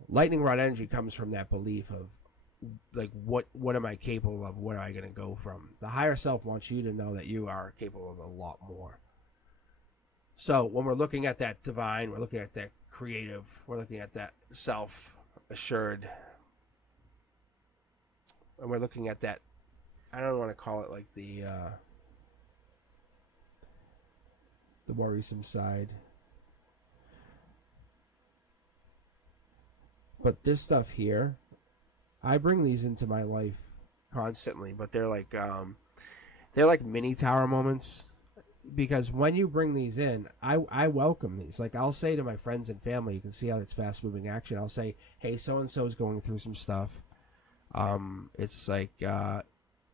Lightning rod energy comes from that belief of what am I capable of? What am I going to go from? The higher self wants you to know that you are capable of a lot more. So when we're looking at that divine, we're looking at that creative, we're looking at that self-assured, and we're looking at that I don't want to call it like the worrisome side. But this stuff here, I bring these into my life constantly, but they're like mini tower moments, because when you bring these in, I welcome these. Like, I'll say to my friends and family, you can see how it's fast moving action. I'll say, hey, so and so is going through some stuff. It's like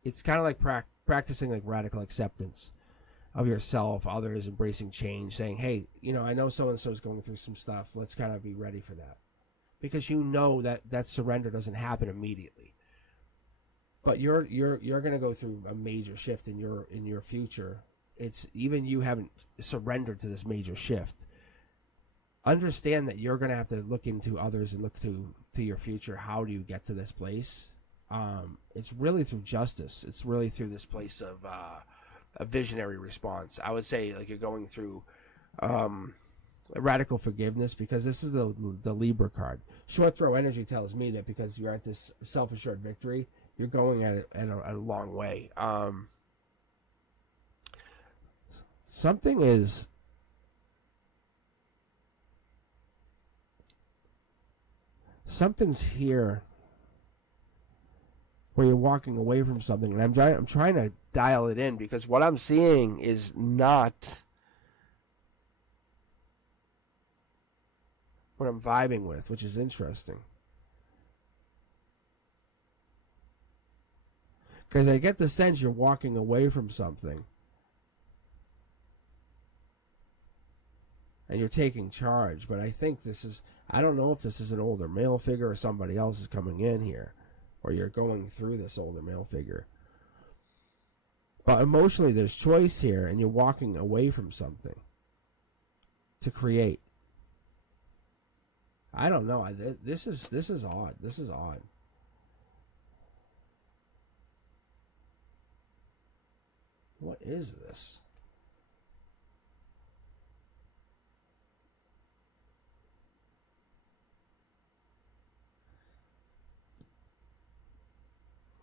it's kind of like practicing like radical acceptance of yourself, others, embracing change, saying, hey, I know so and so is going through some stuff. Let's kind of be ready for that, because you know that surrender doesn't happen immediately. But you're going to go through a major shift in your future. It's even you haven't surrendered to this major shift. Understand that you're going to have to look into others and look to your future. How do you get to this place? It's really through justice. It's really through this place of a visionary response. I would say like you're going through radical forgiveness, because this is the Libra card. Short throw energy tells me that because you're at this self-assured victory, you're going at it at a long way. Something's here where you're walking away from something, and I'm trying to dial it in, because what I'm seeing is not what I'm vibing with, which is interesting. Because I get the sense you're walking away from something. And you're taking charge. But I think I don't know if this is an older male figure or somebody else is coming in here. Or you're going through this older male figure. But emotionally, there's choice here, and you're walking away from something to create. I don't know. This is odd. This is odd. What is this?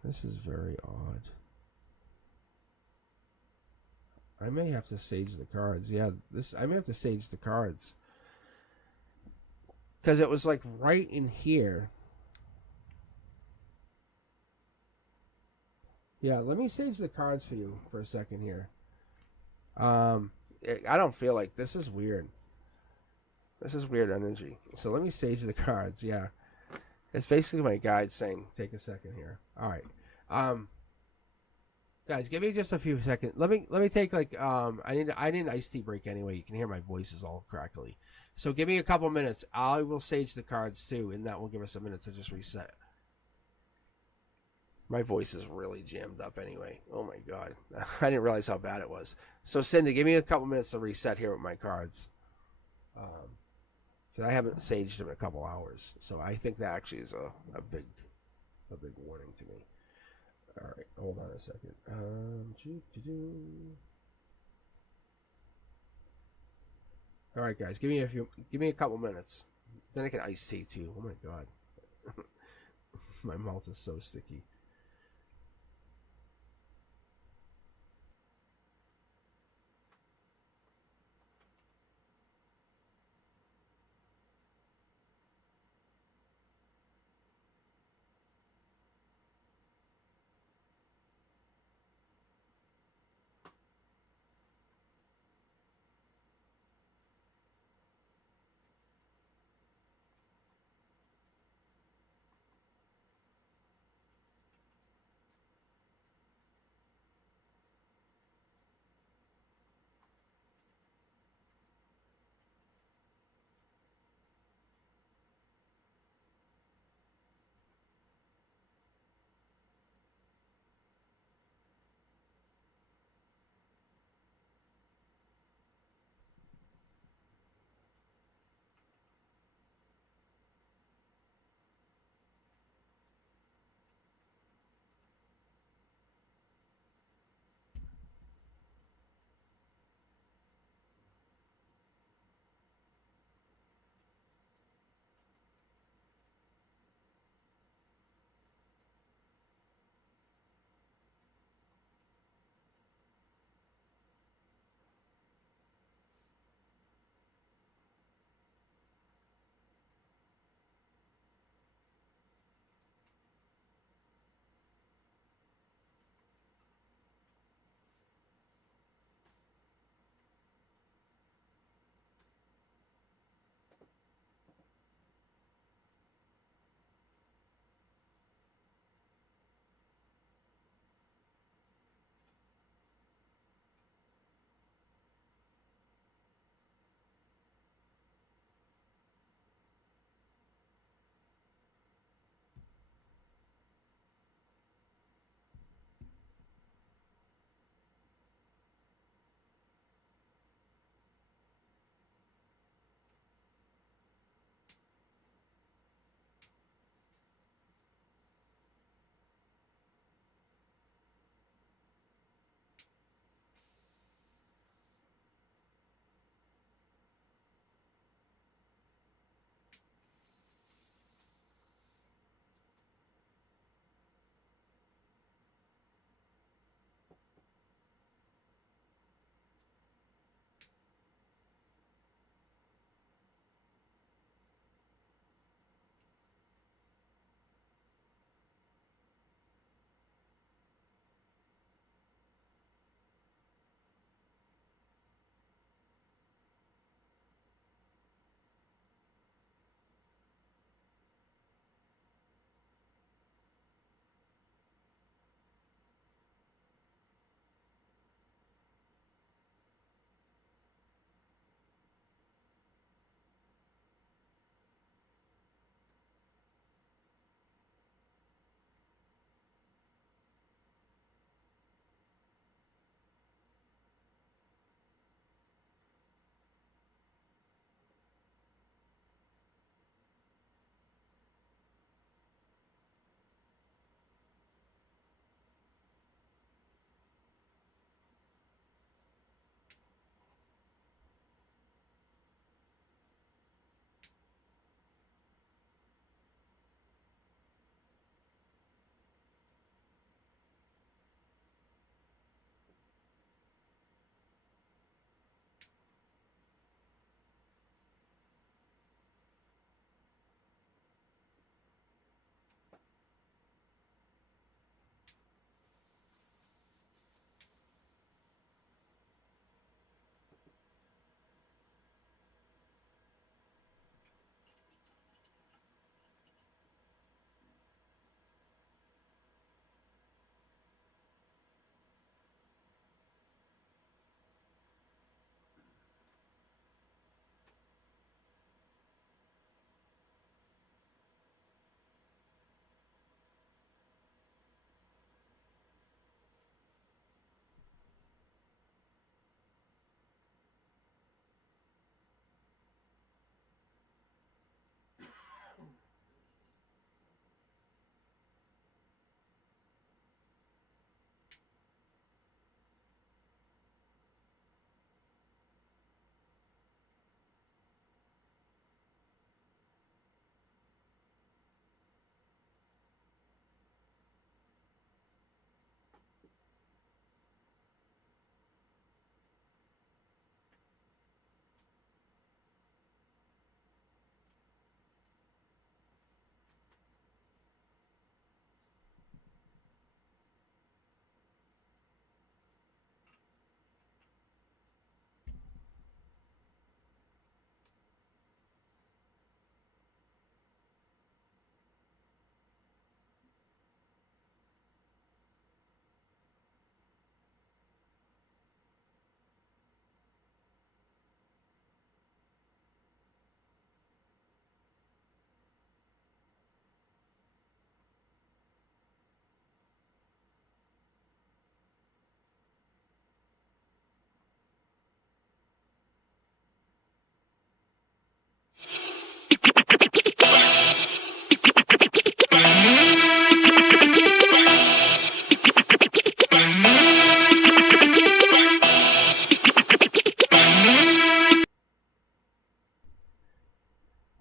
This is very odd. I may have to sage the cards. Yeah, I may have to sage the cards. Because it was like right in here. Yeah, let me sage the cards for you for a second here. I don't feel like this is weird. This is weird energy. So let me sage the cards. Yeah, it's basically my guide saying, "Take a second here." All right, guys, give me just a few seconds. Let me take like I need an iced tea break anyway. You can hear my voice is all crackly. So give me a couple minutes. I will sage the cards too, and that will give us a minute to just reset. My voice is really jammed up anyway. Oh my god. I didn't realize how bad it was. So Cindy, give me a couple minutes to reset here with my cards. Because I haven't saged them in a couple hours. So I think that actually is a big warning to me. Alright, hold on a second. Alright guys, give me a couple minutes. Then I can iced tea too. Oh my god. My mouth is so sticky.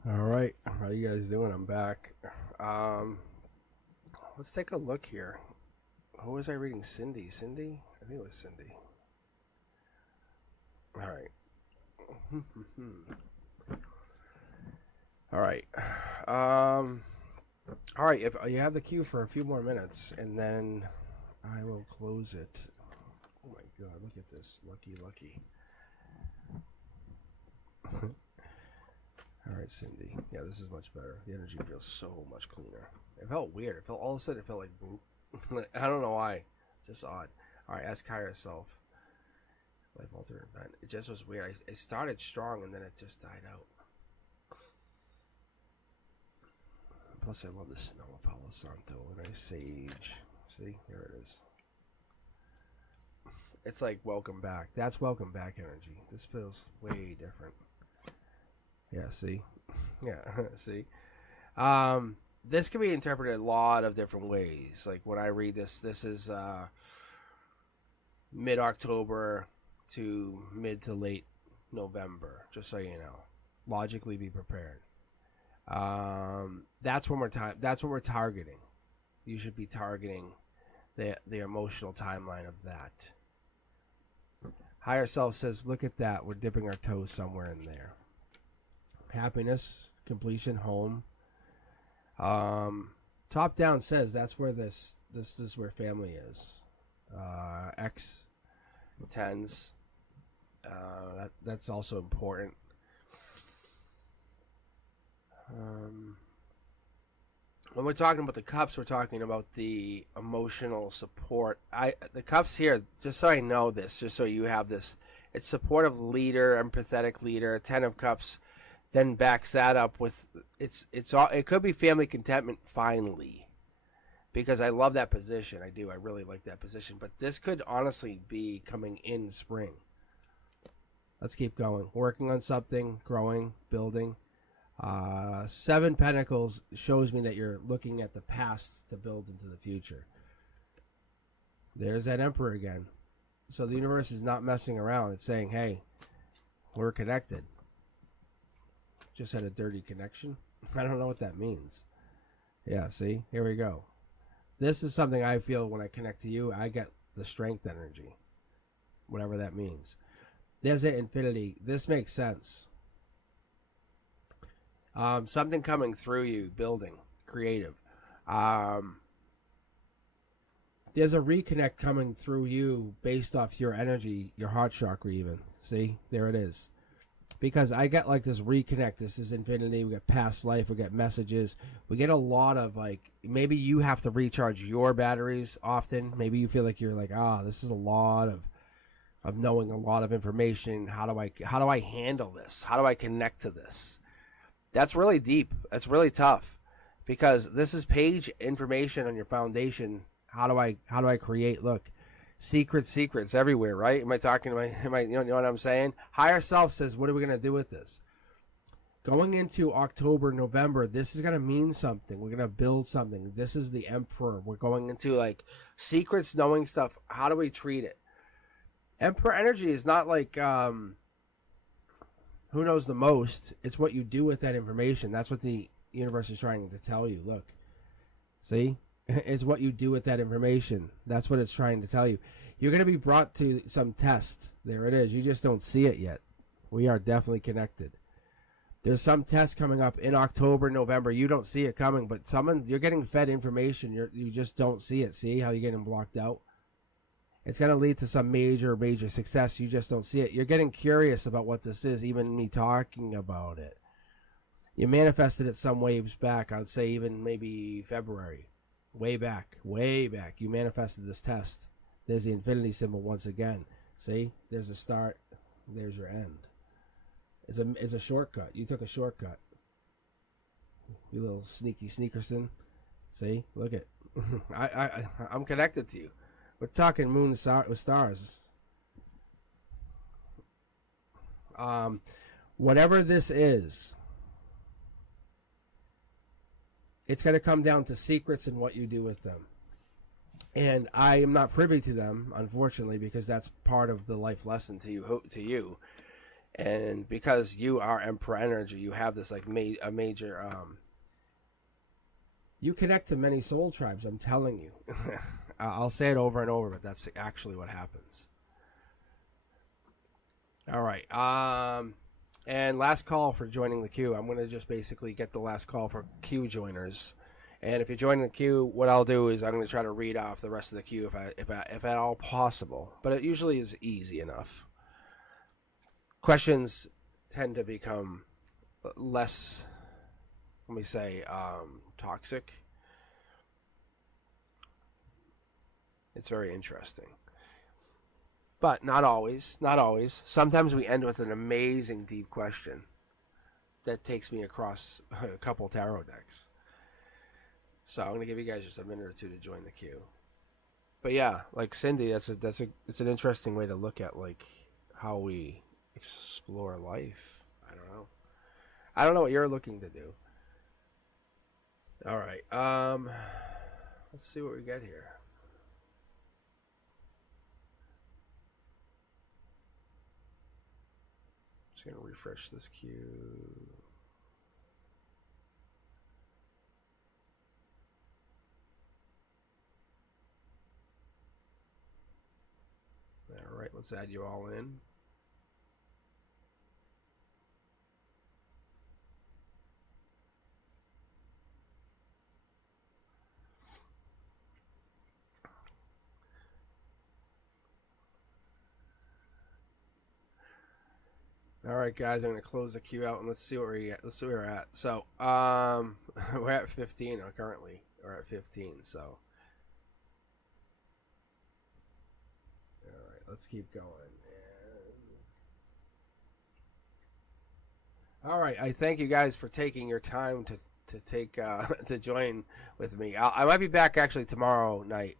All right, how you guys doing? I'm back. Let's take a look here. Who was I reading? Cindy? I think it was Cindy. All right. All right. All right. If you have the queue for a few more minutes, and then I will close it. Oh my God! Look at this. Lucky. All right, Cindy. Yeah, this is much better. The energy feels so much cleaner. It felt weird. It felt all of a sudden. It felt like boop. I don't know why. Just odd. All right, ask higher self. Life altering event. It just was weird. It started strong and then it just died out. Plus, I love the Sonoma Palo Santo and I sage. See, there it is. It's like welcome back. That's welcome back energy. This feels way different. Yeah, see? Yeah, see? This can be interpreted a lot of different ways. Like when I read this is mid-October to mid to late November, just so you know. Logically be prepared. That's when we're targeting. You should be targeting the emotional timeline of that. Higher self says, look at that. We're dipping our toes somewhere in there. Happiness, completion, home. Top down says that's where this is where family is. X tens. That's also important. When we're talking about the cups, we're talking about the emotional support. The cups here, just so I know this, just so you have this, it's supportive leader, empathetic leader. 10 of cups then backs that up with it could be family contentment finally, because I love that position. I do. I really like that position. But this could honestly be coming in spring. Let's keep going. Working on something, growing, building. 7 Pentacles shows me that you're looking at the past to build into the future. There's that Emperor again. So the universe is not messing around. It's saying, hey, we're connected. Just had a dirty connection. I don't know what that means. Yeah, see? Here we go. This is something I feel when I connect to you. I get the strength energy. Whatever that means. There's an infinity. This makes sense. Something coming through you, building, creative. There's a reconnect coming through you based off your energy, your heart chakra even. See? There it is. Because I get like this reconnect. This is infinity. We get past life. We get messages. We get a lot of like, maybe you have to recharge your batteries often. Maybe you feel like you're like, this is a lot of knowing a lot of information. How do I handle this? How do I connect to this? That's really deep. That's really tough, because this is page information on your foundation. How do I create? Look, secrets everywhere, right? Am I talking? You know what I'm saying? Higher self says, what are we gonna do with this? Going into October, November, this is gonna mean something. We're gonna build something. This is the Emperor. We're going into like secrets, knowing stuff. How do we treat it? Emperor energy is not like who knows the most. It's what you do with that information. That's what the universe is trying to tell you. Look, see, it's what you do with that information. That's what it's trying to tell you. You're going to be brought to some test. There it is. You just don't see it yet. We are definitely connected. There's some test coming up in October, November. You don't see it coming, but you're getting fed information. You just don't see it. See how you're getting blocked out? It's going to lead to some major success. You just don't see it. You're getting curious about what this is, even me talking about it. You manifested it some waves back. I would say even maybe February. Way back. You manifested this test. There's the infinity symbol once again. See? There's a start. There's your end. It's a shortcut. You took a shortcut. You little sneaky sneakerson. See? Look at I'm connected to you. We're talking moon with stars. Whatever this is, it's going to come down to secrets and what you do with them. And I am not privy to them, unfortunately, because that's part of the life lesson to you. And because you are Emperor energy, you have this like a major. You connect to many soul tribes. I'm telling you. I'll say it over and over, but that's actually what happens. All right. And last call for joining the queue. I'm going to just basically get the last call for queue joiners. And if you're joining the queue, what I'll do is I'm going to try to read off the rest of the queue if at all possible. But it usually is easy enough. Questions tend to become less, let me say, toxic. It's very interesting. But not always. Not always. Sometimes we end with an amazing deep question that takes me across a couple tarot decks. So I'm gonna give you guys just a minute or two to join the queue. But yeah, like Cindy, it's an interesting way to look at like how we explore life. I don't know what you're looking to do. All right. Let's see what we get here. Just gonna refresh this queue. All right, let's add you all in. All right, guys, I'm gonna close the queue out and let's see where we at. Let's see where we're at. So, we're at 15 currently. We're at 15. So, all right, let's keep going. All right, I thank you guys for taking your time to take to join with me. I might be back actually tomorrow night,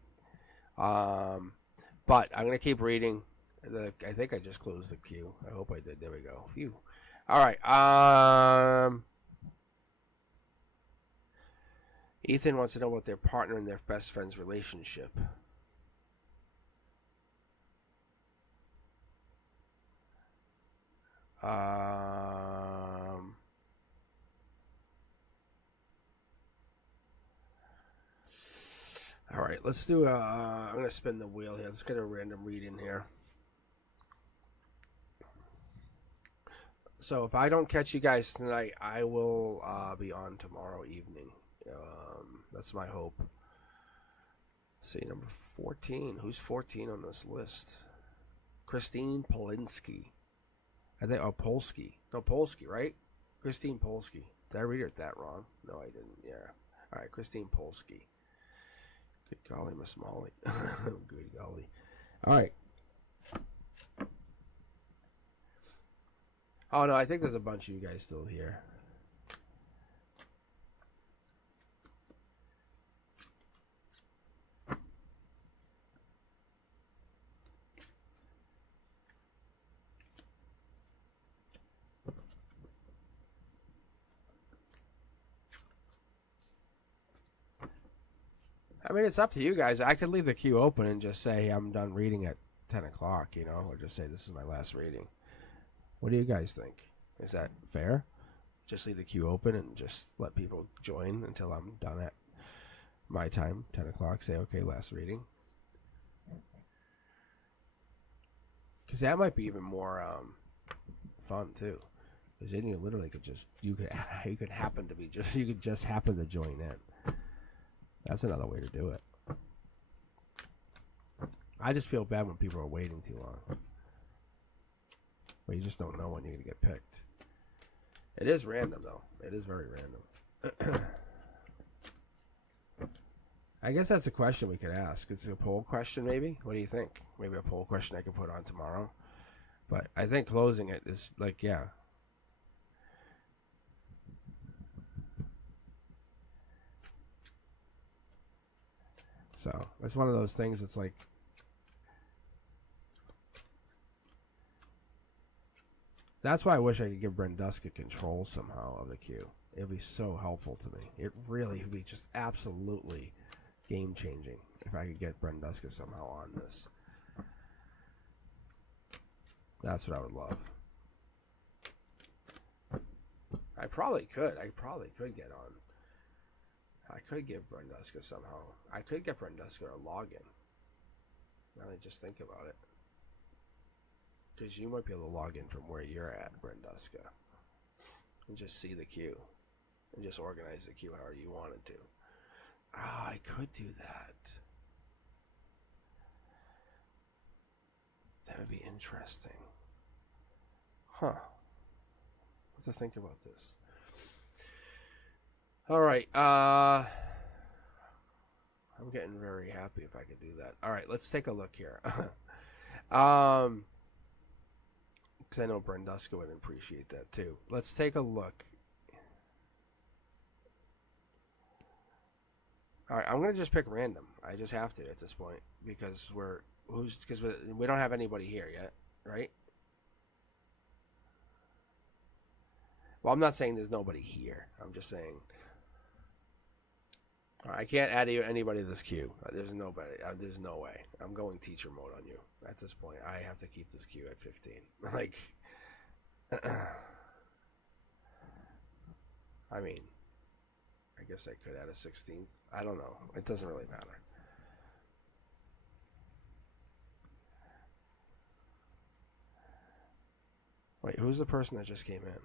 but I'm gonna keep reading. I think I just closed the queue. I hope I did. There we go. Phew. All right. Ethan wants to know about their partner and their best friend's relationship. All right, let's do I'm going to spin the wheel here. Let's get a random read in here. So if I don't catch you guys tonight, I will be on tomorrow evening. That's my hope. Let's see, number 14. Who's 14 on this list? Christine Polinsky. I think, Polsky. No, Polsky, right? Christine Polsky. Did I read it that wrong? No, I didn't. Yeah. All right, Christine Polsky. Good golly, Miss Molly. Good golly. All right. Oh, no, I think there's a bunch of you guys still here. I mean, it's up to you guys. I could leave the queue open and just say I'm done reading at 10 o'clock, or just say this is my last reading. What do you guys think? Is that fair? Just leave the queue open and just let people join until I'm done at my time, 10 o'clock. Say, okay, last reading. Because that might be even more fun, too. Because then you literally could just, you could happen to be just, you could just happen to join in. That's another way to do it. I just feel bad when people are waiting too long. But you just don't know when you're going to get picked. It is random, though. It is very random. I guess that's a question we could ask. It's a poll question, maybe? What do you think? Maybe a poll question I could put on tomorrow. But I think closing it is, like, yeah. So, it's one of those things that's like, that's why I wish I could give Brenduska control somehow of the queue. It would be so helpful to me. It really would be just absolutely game-changing if I could get Brenduska somehow on this. That's what I would love. I probably could. I probably could get on. I could give Brenduska somehow. I could get Brenduska a login. Now that I just think about it. Because you might be able to log in from where you're at, Brenduska. And just see the queue. And just organize the queue however you wanted to. Ah, I could do that. That would be interesting. Huh. What to think about this? All right. I'm getting very happy if I could do that. All right, let's take a look here. Because I know Brenduska would appreciate that too. Let's take a look. All right, I'm gonna just pick random. I just have to at this point because we don't have anybody here yet, right? Well, I'm not saying there's nobody here. I'm just saying I can't add anybody to this queue. There's nobody. There's no way. I'm going teacher mode on you at this point. I have to keep this queue at 15. Like, I mean, I guess I could add a 16th. I don't know. It doesn't really matter. Wait, who's the person that just came in?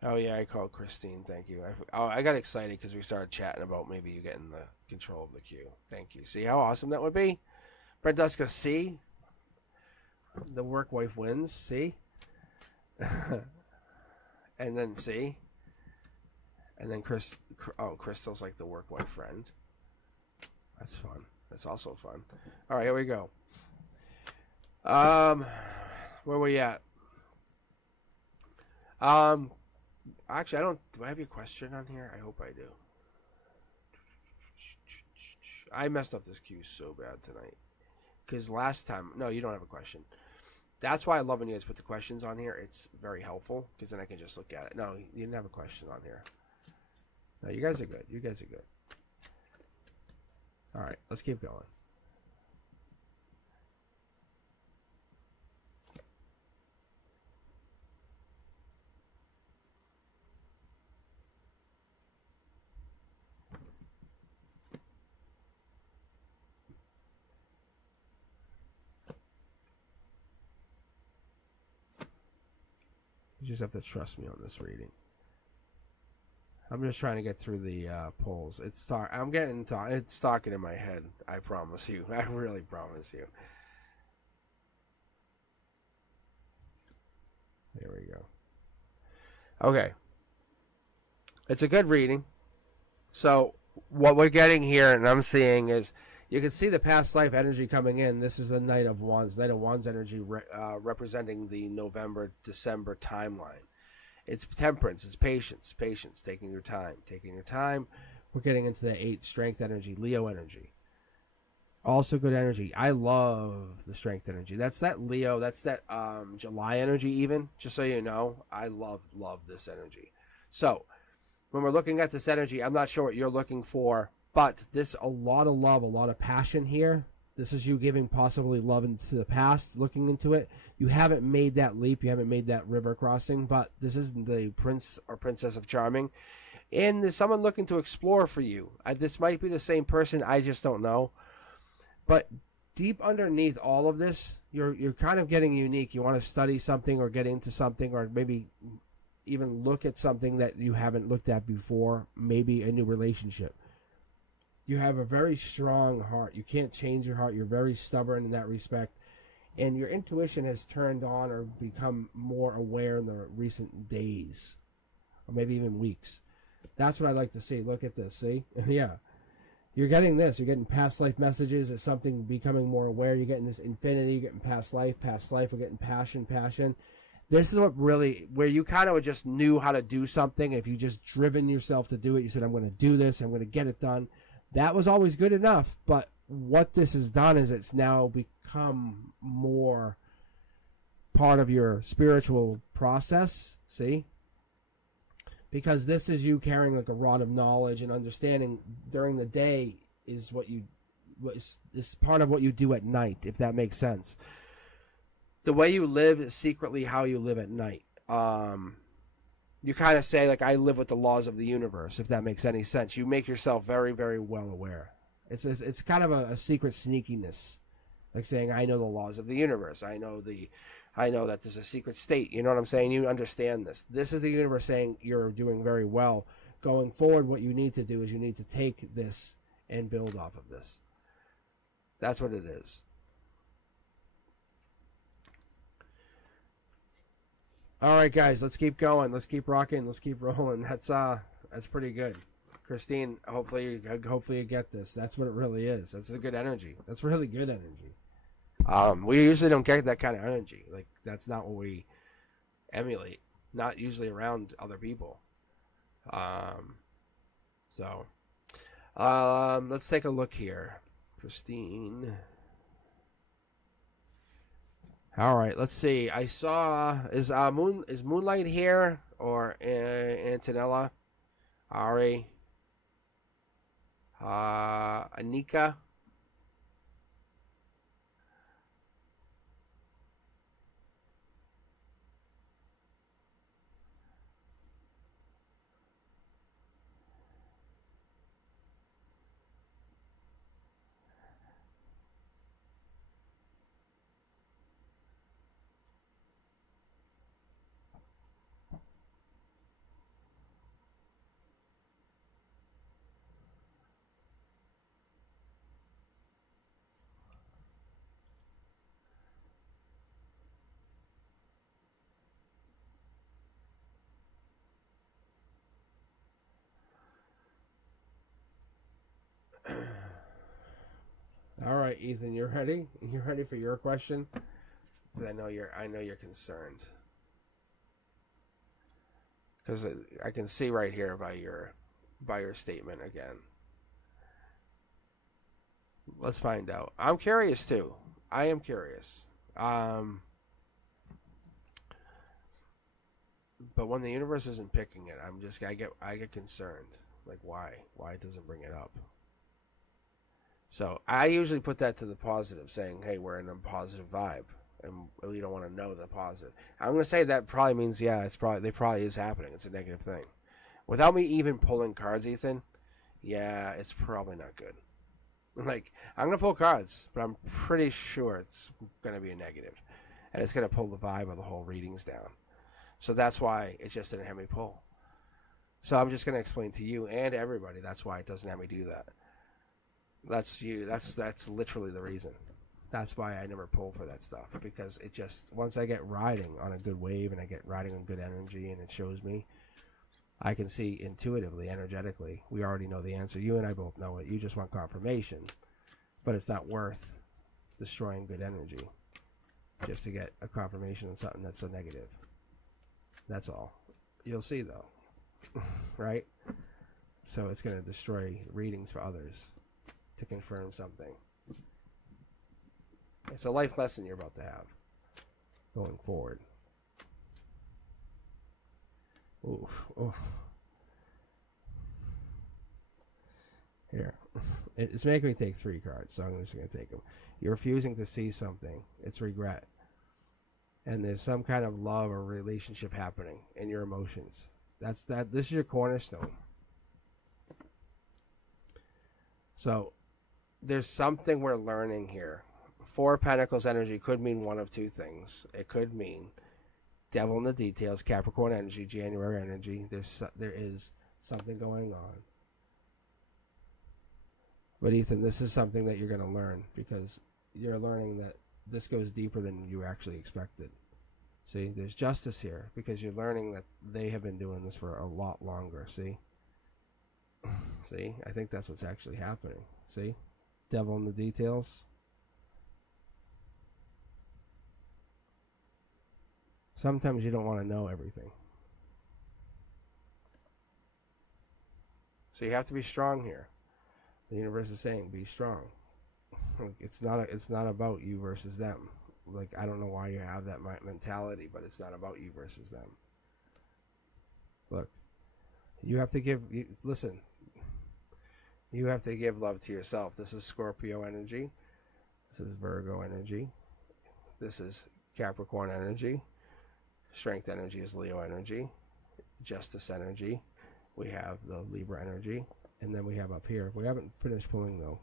Oh yeah, I called Christine. Thank you. I got excited because we started chatting about maybe you getting the control of the queue. Thank you. See how awesome that would be? Brenduska, see? The work wife wins, see? And then see? And then Crystal's like the work wife friend. That's fun. That's also fun. All right, here we go. Where we at? Actually, do I have your question on here? I hope I do. I messed up this queue so bad tonight. Because last time, no, you don't have a question. That's why I love when you guys put the questions on here. It's very helpful because then I can just look at it. No, you didn't have a question on here. No, you guys are good. You guys are good. All right, let's keep going. You just have to trust me on this reading. I'm just trying to get through the polls. It's talking in my head. I promise you. I really promise you. There we go. Okay. It's a good reading. So what we're getting here, and I'm seeing, is you can see the past life energy coming in. This is the Knight of Wands. Knight of Wands energy representing the November-December timeline. It's temperance. It's patience. Patience. Taking your time. Taking your time. We're getting into the 8 strength energy. Leo energy. Also good energy. I love the strength energy. That's that Leo. That's that July energy even. Just so you know. I love this energy. So when we're looking at this energy, I'm not sure what you're looking for. But there's a lot of love, a lot of passion here. This is you giving possibly love into the past, looking into it. You haven't made that leap. You haven't made that river crossing. But this is the Prince or Princess of Charming. And there's someone looking to explore for you. This might be the same person. I just don't know. But deep underneath all of this, you're kind of getting unique. You want to study something or get into something or maybe even look at something that you haven't looked at before. Maybe a new relationship. You have a very strong heart. You can't change your heart. You're very stubborn in that respect. And your intuition has turned on or become more aware in the recent days. Or maybe even weeks. That's what I like to see. Look at this. See? Yeah. You're getting this. You're getting past life messages. It's something becoming more aware. You're getting this infinity. You're getting past life. We're getting passion. This is what really, where you kind of just knew how to do something. If you just driven yourself to do it, you said, I'm going to do this. I'm going to get it done. That was always good enough, but what this has done is it's now become more part of your spiritual process. See? Because this is you carrying like a rod of knowledge and understanding during the day is is part of what you do at night, if that makes sense. The way you live is secretly how you live at night. You kind of say, like, I live with the laws of the universe, if that makes any sense. You make yourself very, very well aware. It's kind of a secret sneakiness, like saying, I know the laws of the universe. I know that there's a secret state. You know what I'm saying? You understand this. This is the universe saying you're doing very well. Going forward, what you need to do is you need to take this and build off of this. That's what it is. All right, guys, let's keep going. Let's keep rocking. Let's keep rolling. That's pretty good. Christine, hopefully you get this. That's what it really is. That's a good energy. That's really good energy. We usually don't get that kind of energy. Like, that's not what we emulate. Not usually around other people. Let's take a look here. Christine. All right, let's see. I saw is Moonlight here or Antonella, Ari, Anika. All right, Ethan, you ready? You ready for your question? I know you're concerned because I can see right here by your statement again. Let's find out. I'm curious too. I am curious. But when the universe isn't picking it, I get concerned. Like, why it doesn't bring it up? So I usually put that to the positive, saying, hey, we're in a positive vibe, and we don't want to know the positive. I'm going to say that probably means, yeah, it probably is happening. It's a negative thing. Without me even pulling cards, Ethan, yeah, it's probably not good. Like, I'm going to pull cards, but I'm pretty sure it's going to be a negative, and it's going to pull the vibe of the whole readings down. So that's why it just didn't have me pull. So I'm just going to explain to you and everybody that's why it doesn't have me do that. That's you. That's literally the reason. That's why I never pull for that stuff, because it just, once I get riding on a good wave and I get riding on good energy and it shows me, I can see intuitively, energetically, we already know the answer. You and I both know it. You just want confirmation, but it's not worth destroying good energy just to get a confirmation on something that's so negative. That's all. You'll see though, right? So it's going to destroy readings for others to confirm something. It's a life lesson you're about to have going forward. Oof. Oof. Here. It's making me take 3 cards, so I'm just going to take them. You're refusing to see something. It's regret. And there's some kind of love or relationship happening in your emotions. This is your cornerstone. So there's something we're learning here. 4 Pentacles energy could mean one of 2 things. It could mean Devil in the details, Capricorn energy, January energy. There is something going on. But Ethan, this is something that you're going to learn, because you're learning that this goes deeper than you actually expected. See, there's justice here, because you're learning that they have been doing this for a lot longer. See? See? I think that's what's actually happening. See? Devil in the details. Sometimes you don't want to know everything. So you have to be strong here. The universe is saying, be strong. It's not about you versus them. like, I don't know why you have that mentality, but it's not about you versus them. Look, you have to listen, you have to give love to yourself. This is Scorpio energy. This is Virgo energy. This is Capricorn energy. Strength energy is Leo energy. Justice energy. We have the Libra energy. And then we have up here, we haven't finished pulling though.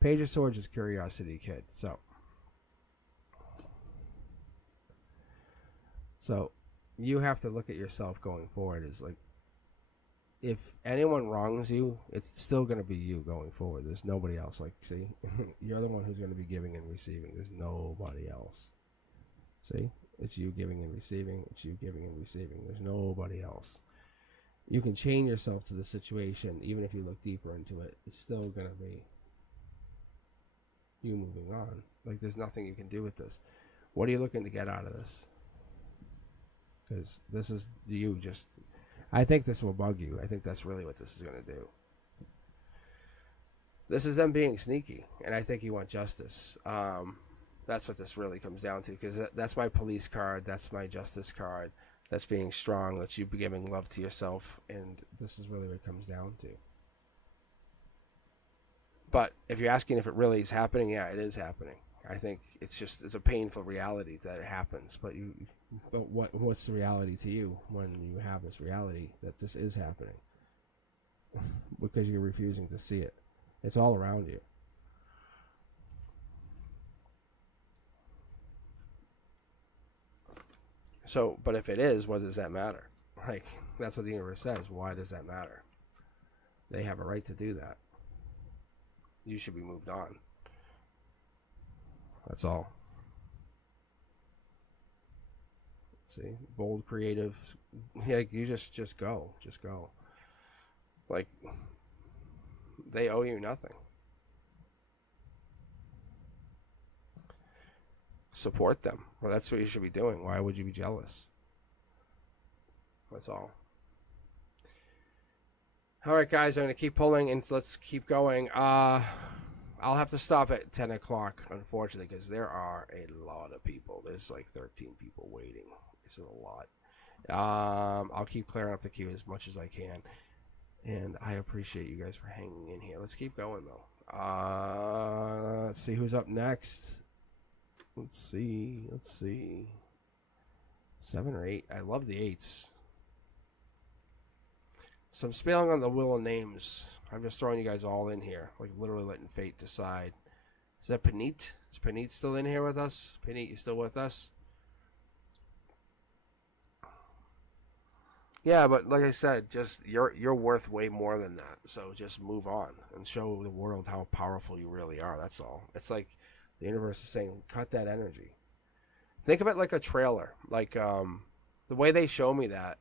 Page of Swords is Curiosity Kid. So you have to look at yourself going forward as like, if anyone wrongs you, it's still going to be you going forward. There's nobody else. Like, see, you're the one who's going to be giving and receiving. There's nobody else. See, it's you giving and receiving. It's you giving and receiving. There's nobody else. You can chain yourself to the situation, even if you look deeper into it. It's still going to be you moving on. Like, there's nothing you can do with this. What are you looking to get out of this? Because this is you just... I think this will bug you. I think that's really what this is going to do. This is them being sneaky, and I think you want justice. That's what this really comes down to, because that's my police card. That's my justice card. That's being strong. That's you giving love to yourself, and this is really what it comes down to. But if you're asking if it really is happening, yeah, it is happening. I think it's a painful reality that it happens. But what's the reality to you when you have this reality that this is happening? Because you're refusing to see it. It's all around you. So, but if it is, what does that matter? Like, that's what the universe says. Why does that matter? They have a right to do that. You should be moved on. That's all. See, bold, creative. Yeah, you just go. Like, they owe you nothing. Support them. Well, that's what you should be doing. Why would you be jealous? That's all. All right, guys, I'm going to keep pulling, and let's keep going. I'll have to stop at 10 o'clock, unfortunately, because there are a lot of people. There's like 13 people waiting. It's a lot. I'll keep clearing up the queue as much as I can. And I appreciate you guys for hanging in here. Let's keep going, though. Let's see who's up next. Let's see. 7 or 8. I love the 8s. So I'm spelling on the wheel of names. I'm just throwing you guys all in here. Like, literally letting fate decide. Is that Panit? Is Panit still in here with us? Panit, you still with us? Yeah, but like I said, just you're worth way more than that. So just move on and show the world how powerful you really are. That's all. It's like the universe is saying, cut that energy. Think of it like a trailer. Like the way they show me that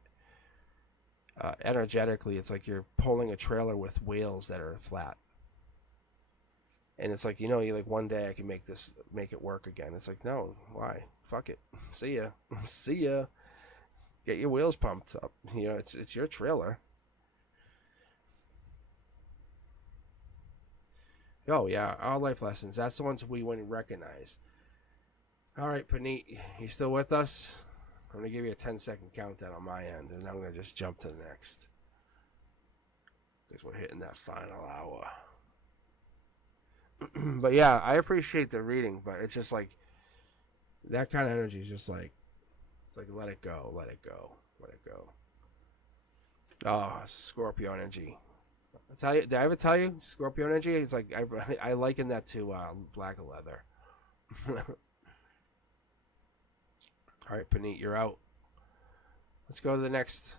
energetically, it's like you're pulling a trailer with wheels that are flat. And it's like, you like one day I can make it work again. It's like, no, why? Fuck it. See ya. See ya. Get your wheels pumped up. It's your trailer. Oh, yeah, our life lessons. That's the ones we wouldn't recognize. All right, Panit, you still with us? I'm going to give you a 10-second countdown on my end, and I'm going to just jump to the next. Because we're hitting that final hour. But yeah, I appreciate the reading, but it's just like, that kind of energy is just like, it's like, let it go, let it go, let it go. Oh, Scorpio energy. Did I ever tell you Scorpio energy? It's like I liken that to black leather. All right, Panit, you're out. Let's go to the next.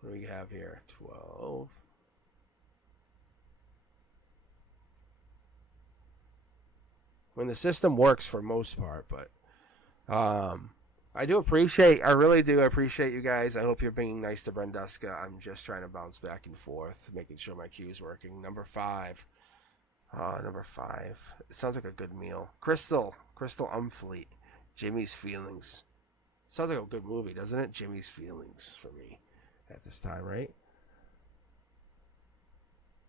What do we have here? 12. I mean, the system works for most part, but I really do appreciate you guys. I hope you're being nice to Brenduska. I'm just trying to bounce back and forth, making sure my queue's working. Number 5. Number 5. It sounds like a good meal. Crystal Umfleet. Jimmy's Feelings. It sounds like a good movie, doesn't it? Jimmy's Feelings for me at this time, right?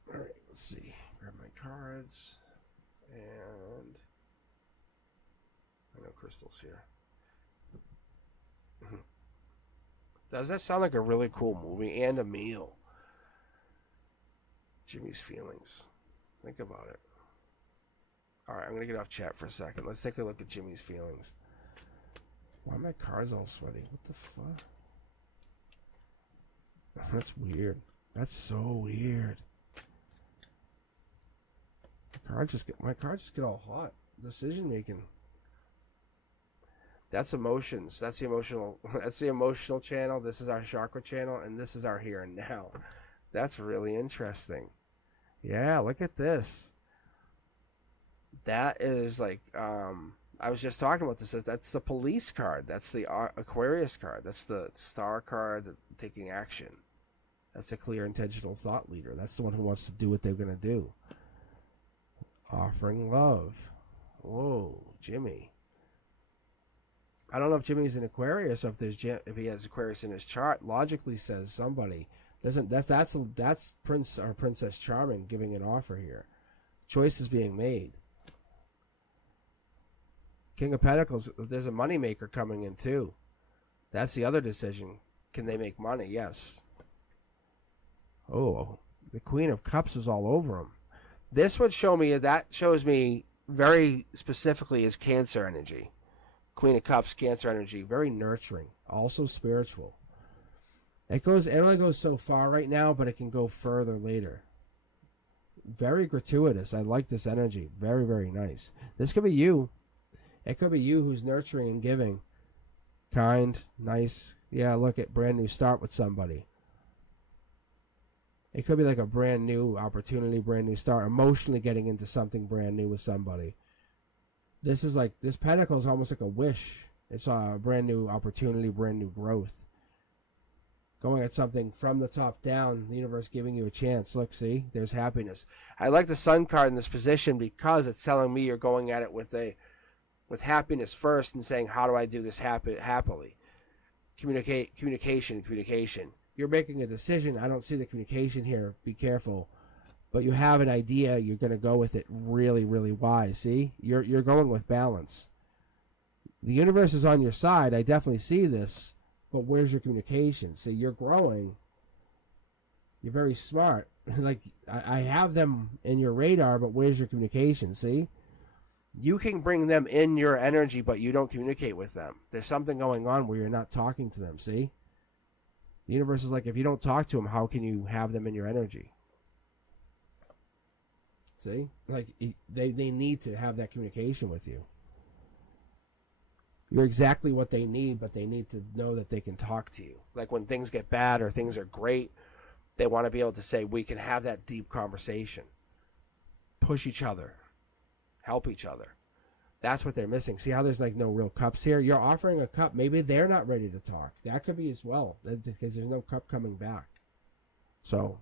All right, let's see. Grab my cards. And No crystals here. Does that sound like a really cool movie and a meal? Jimmy's feelings. Think about it. Alright, I'm going to get off chat for a second. Let's take a look at Jimmy's feelings. Why are my cards all sweaty? What the fuck? That's weird. That's so weird. My cards just get all hot. Decision making. That's emotions. That's the emotional. That's the emotional channel. This is our chakra channel, and this is our here and now. That's really interesting. Yeah, look at this. That is like I was just talking about this. That's the police card. That's the Aquarius card. That's the star card taking action. That's the clear intentional thought leader. That's the one who wants to do what they're going to do. Offering love. Whoa, Jimmy. I don't know if Jimmy's an Aquarius or if he has Aquarius in his chart. Logically says somebody doesn't. That's Prince or Princess Charming giving an offer here. Choice is being made. King of Pentacles. There's a moneymaker coming in too. That's the other decision. Can they make money? Yes. Oh, the Queen of Cups is all over him. This would show me, that shows me very specifically is Cancer energy. Queen of Cups, Cancer energy, very nurturing, also spiritual. It only goes so far right now, but it can go further later. Very gratuitous. I like this energy. Very, very nice. This could be you. It could be you who's nurturing and giving. Kind, nice. Yeah, look at brand new start with somebody. It could be like a brand new opportunity, brand new start, emotionally getting into something brand new with somebody. This pentacle is almost like a wish. It's a brand new opportunity, brand new growth. Going at something from the top down, the universe giving you a chance. Look, see, there's happiness. I like the Sun card in this position because it's telling me you're going at it with happiness first and saying, how do I do this happily? Communication. You're making a decision. I don't see the communication here. Be careful. But you have an idea. You're going to go with it really, really wise. See? You're going with balance. The universe is on your side. I definitely see this. But where's your communication? See, you're growing. You're very smart. Like, I have them in your radar, but where's your communication? See? You can bring them in your energy, but you don't communicate with them. There's something going on where you're not talking to them. See? The universe is like, if you don't talk to them, how can you have them in your energy? See? Like, they need to have that communication with you. You're exactly what they need, but they need to know that they can talk to you. Like when things get bad or things are great, they want to be able to say, we can have that deep conversation. Push each other. Help each other. That's what they're missing. See how there's like no real cups here? You're offering a cup. Maybe they're not ready to talk. That could be as well, because there's no cup coming back. So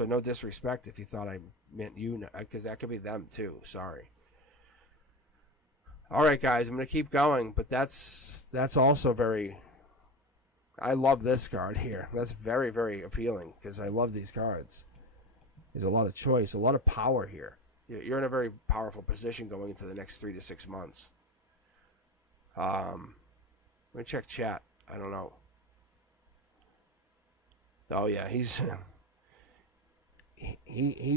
no disrespect if you thought I meant you, because that could be them too. Sorry. All right, guys, I'm going to keep going, but that's also very... I love this card here. That's very, very appealing, because I love these cards. There's a lot of choice, a lot of power here. You're in a very powerful position going into the next 3 to 6 months. Let me check chat. I don't know. Oh yeah, he's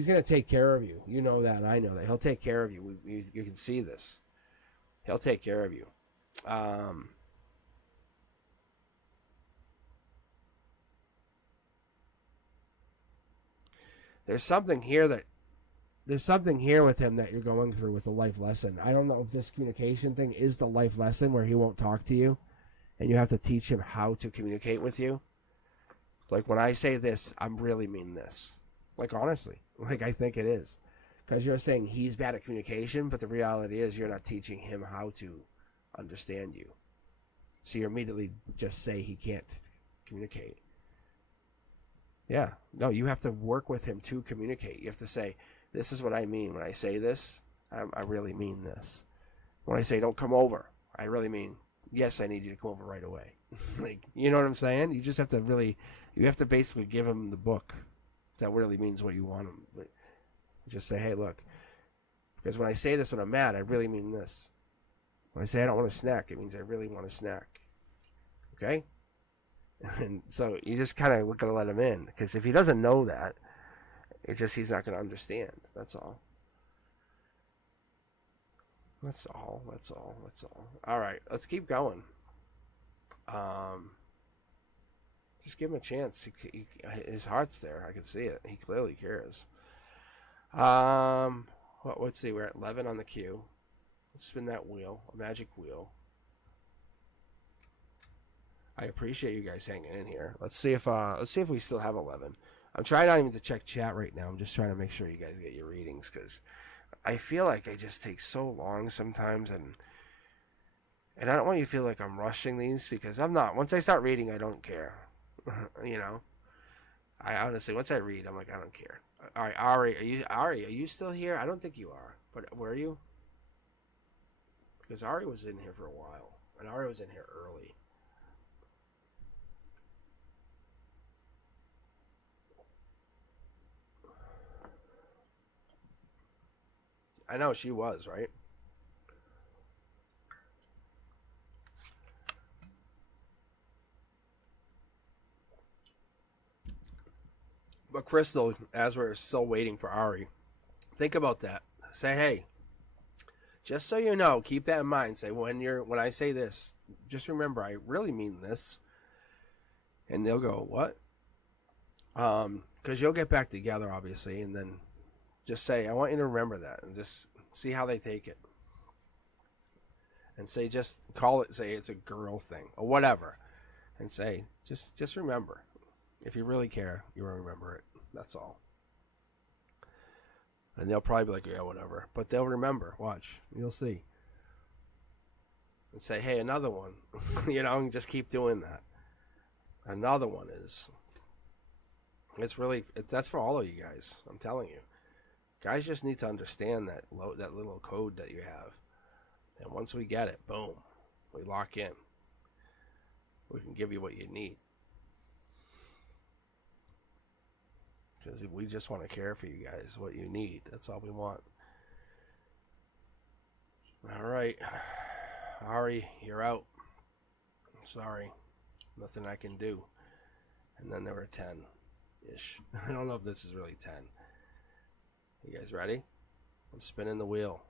gonna take care of you. You know that. I know that. He'll take care of you. You can see this. He'll take care of you. There's something here with him that you're going through with a life lesson. I don't know if this communication thing is the life lesson where he won't talk to you and you have to teach him how to communicate with you. Like when I say this, I really mean this. Like honestly, like I think it is. Because you're saying he's bad at communication, but the reality is you're not teaching him how to understand you. So you immediately just say he can't communicate. Yeah. No, you have to work with him to communicate. You have to say, this is what I mean. When I say this, I really mean this. When I say don't come over, I really mean, yes, I need you to come over right away. Like, you know what I'm saying? You just have to you have to basically give him the book that really means what you want him. Like, just say, hey, look, because when I say this when I'm mad, I really mean this. When I say I don't want a snack, it means I really want a snack. Okay? And so you just kind of gotta let him in, because if he doesn't know that, it's just he's not gonna understand. That's all. That's all. That's all. That's all. All right, let's keep going. Just give him a chance. His heart's there. I can see it. He clearly cares. Let's see. We're at 11 on the queue. Let's spin that wheel, a magic wheel. I appreciate you guys hanging in here. Let's see if we still have 11. I'm trying not even to check chat right now. I'm just trying to make sure you guys get your readings, because I feel like I just take so long sometimes, and I don't want you to feel like I'm rushing these, because I'm not. Once I start reading, I don't care. You know, I honestly, once I read, I'm like, I don't care. All right, Ari, are you still here? I don't think you are, but were you? Because Ari was in here for a while, and Ari was in here early. I know she was, right? But Crystal, as we're still waiting for Ari, think about that. Say, hey, just so you know, keep that in mind. Say, when I say this, just remember I really mean this. And they'll go, what? Because you'll get back together, obviously, and then just say, I want you to remember that, and just see how they take it. And say, just call it, say it's a girl thing, or whatever. And say, just remember. If you really care, you'll remember it. That's all. And they'll probably be like, yeah, whatever. But they'll remember. Watch. You'll see. And say, hey, another one. You know, and just keep doing that. Another one is, that's for all of you guys. I'm telling you. Guys just need to understand that little code that you have. And once we get it, boom, we lock in. We can give you what you need. Because we just want to care for you guys, what you need. That's all we want. All right. Ari, you're out. I'm sorry. Nothing I can do. And then there were 10-ish. I don't know if this is really 10. You guys ready? I'm spinning the wheel.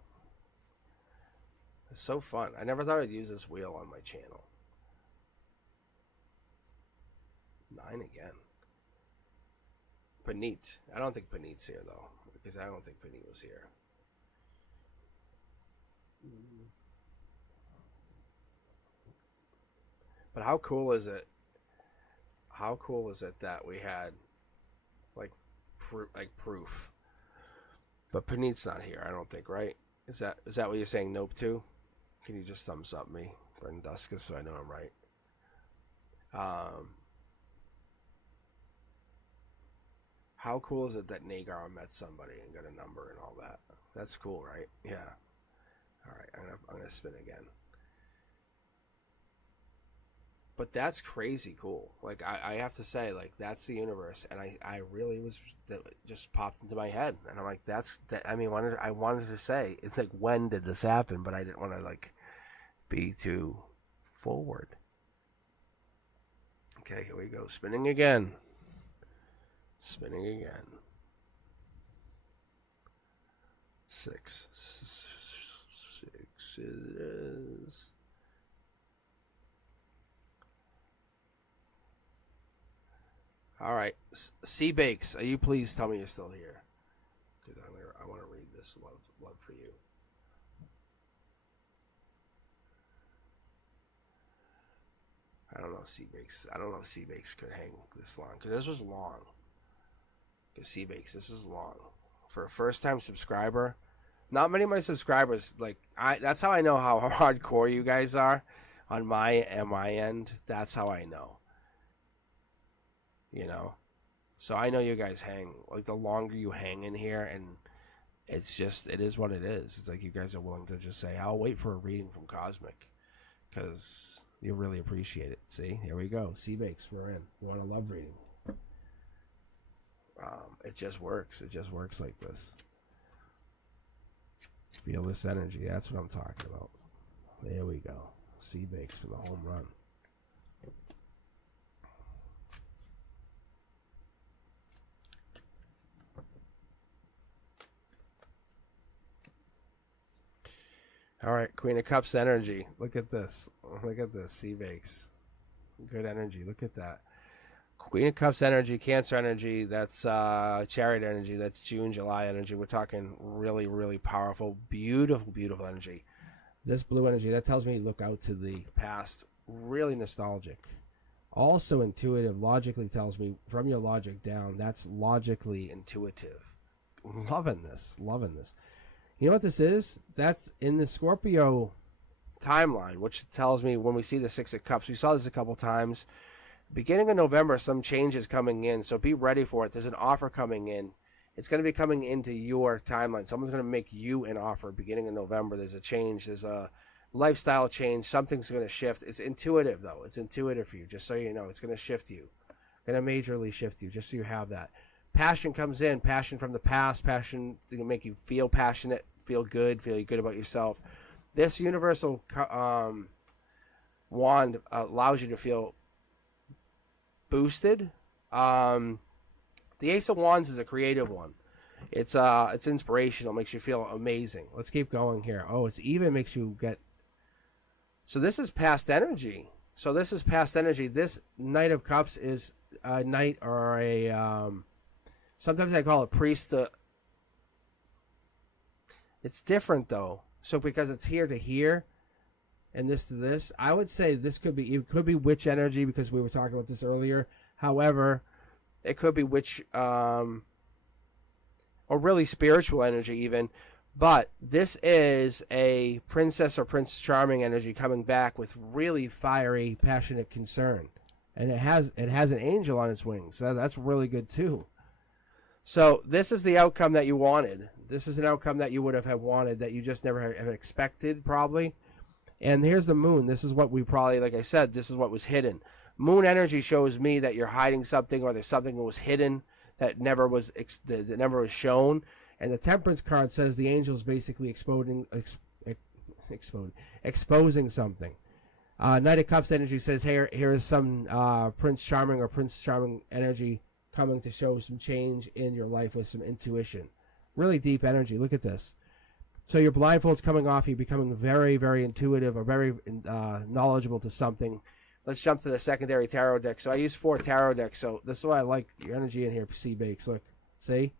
It's so fun. I never thought I'd use this wheel on my channel. 9 again. Paneet. I don't think Paneet's here, though. Because I don't think Paneet was here. But how cool is it? How cool is it that we had, like proof? But Paneet's not here, I don't think, right? Is that what you're saying? Nope to? Can you just thumbs up me, Brenduska, so I know I'm right? How cool is it that Nagar met somebody and got a number and all that? That's cool, right? Yeah. All right, I'm gonna spin again. But that's crazy cool. Like I have to say, like that's the universe, and I really was that just popped into my head, and I'm like I mean, I wanted to say it's like, when did this happen? But I didn't want to like be too forward. Okay, here we go, spinning again. Spinning again. 6. 6 it is. All right, C Bakes, are you please tell me you're still here? Because I want to read this love for you. I don't know if C Bakes could hang this long, because this was long. Because C Bakes, this is long for a first-time subscriber. Not many of my subscribers that's how I know how hardcore you guys are on my end. That's how I know. You know, so I know you guys hang, like the longer you hang in here, and it is what it is. It's like you guys are willing to just say, I'll wait for a reading from Cosmic, because you really appreciate it. See, here we go. C-Bakes, we're in. You want a love reading? It just works. It just works like this. Feel this energy. That's what I'm talking about. There we go. Sea bakes for the home run. All right, Queen of Cups energy. Look at this. Look at this. Sea bakes. Good energy. Look at that. Queen of Cups energy, Cancer energy. That's Chariot energy. That's June, July energy. We're talking really, really powerful, beautiful, beautiful energy. This blue energy, that tells me look out to the past. Really nostalgic. Also intuitive. Logically tells me from your logic down. That's logically intuitive. Loving this. Loving this. You know what this is? That's in the Scorpio timeline, which tells me when we see the Six of Cups, we saw this a couple times. Beginning of November, some changes coming in, so be ready for it. There's an offer coming in. It's going to be coming into your timeline. Someone's going to make you an offer beginning of November. There's a change. There's a lifestyle change. Something's going to shift. It's intuitive, though. It's intuitive for you, just so you know. It's going to shift you. Going to majorly shift you, just so you have that. Passion comes in, passion from the past, passion to make you feel passionate, feel good about yourself. This universal wand allows you to feel boosted. The Ace of Wands is a creative one. It's inspirational, makes you feel amazing. Let's keep going here. Oh, it's even makes you get. So this is past energy. This Knight of Cups is a knight or a. Sometimes I call it priest. It's different though. So because it's here to here, and this to this, I would say this could be witch energy because we were talking about this earlier. However, it could be witch, or really spiritual energy even. But this is a princess or Prince Charming energy coming back with really fiery, passionate concern, and it has an angel on its wings. So that's really good too. So this is the outcome that you wanted. This is an outcome that you would have wanted that you just never have expected, probably. And here's the moon. This is what we probably, like I said, this is what was hidden. Moon energy shows me that you're hiding something, or there's something that was hidden that never was shown. And the Temperance card says the angel's basically exposing something. Knight of Cups energy says here is some Prince Charming or Prince Charming energy coming to show some change in your life with some intuition. Really deep energy. Look at this. So your blindfold's coming off. You're becoming very, very intuitive or very knowledgeable to something. Let's jump to the secondary tarot deck. So I use 4 tarot decks. So this is why I like your energy in here, Sea Bakes. Look, see?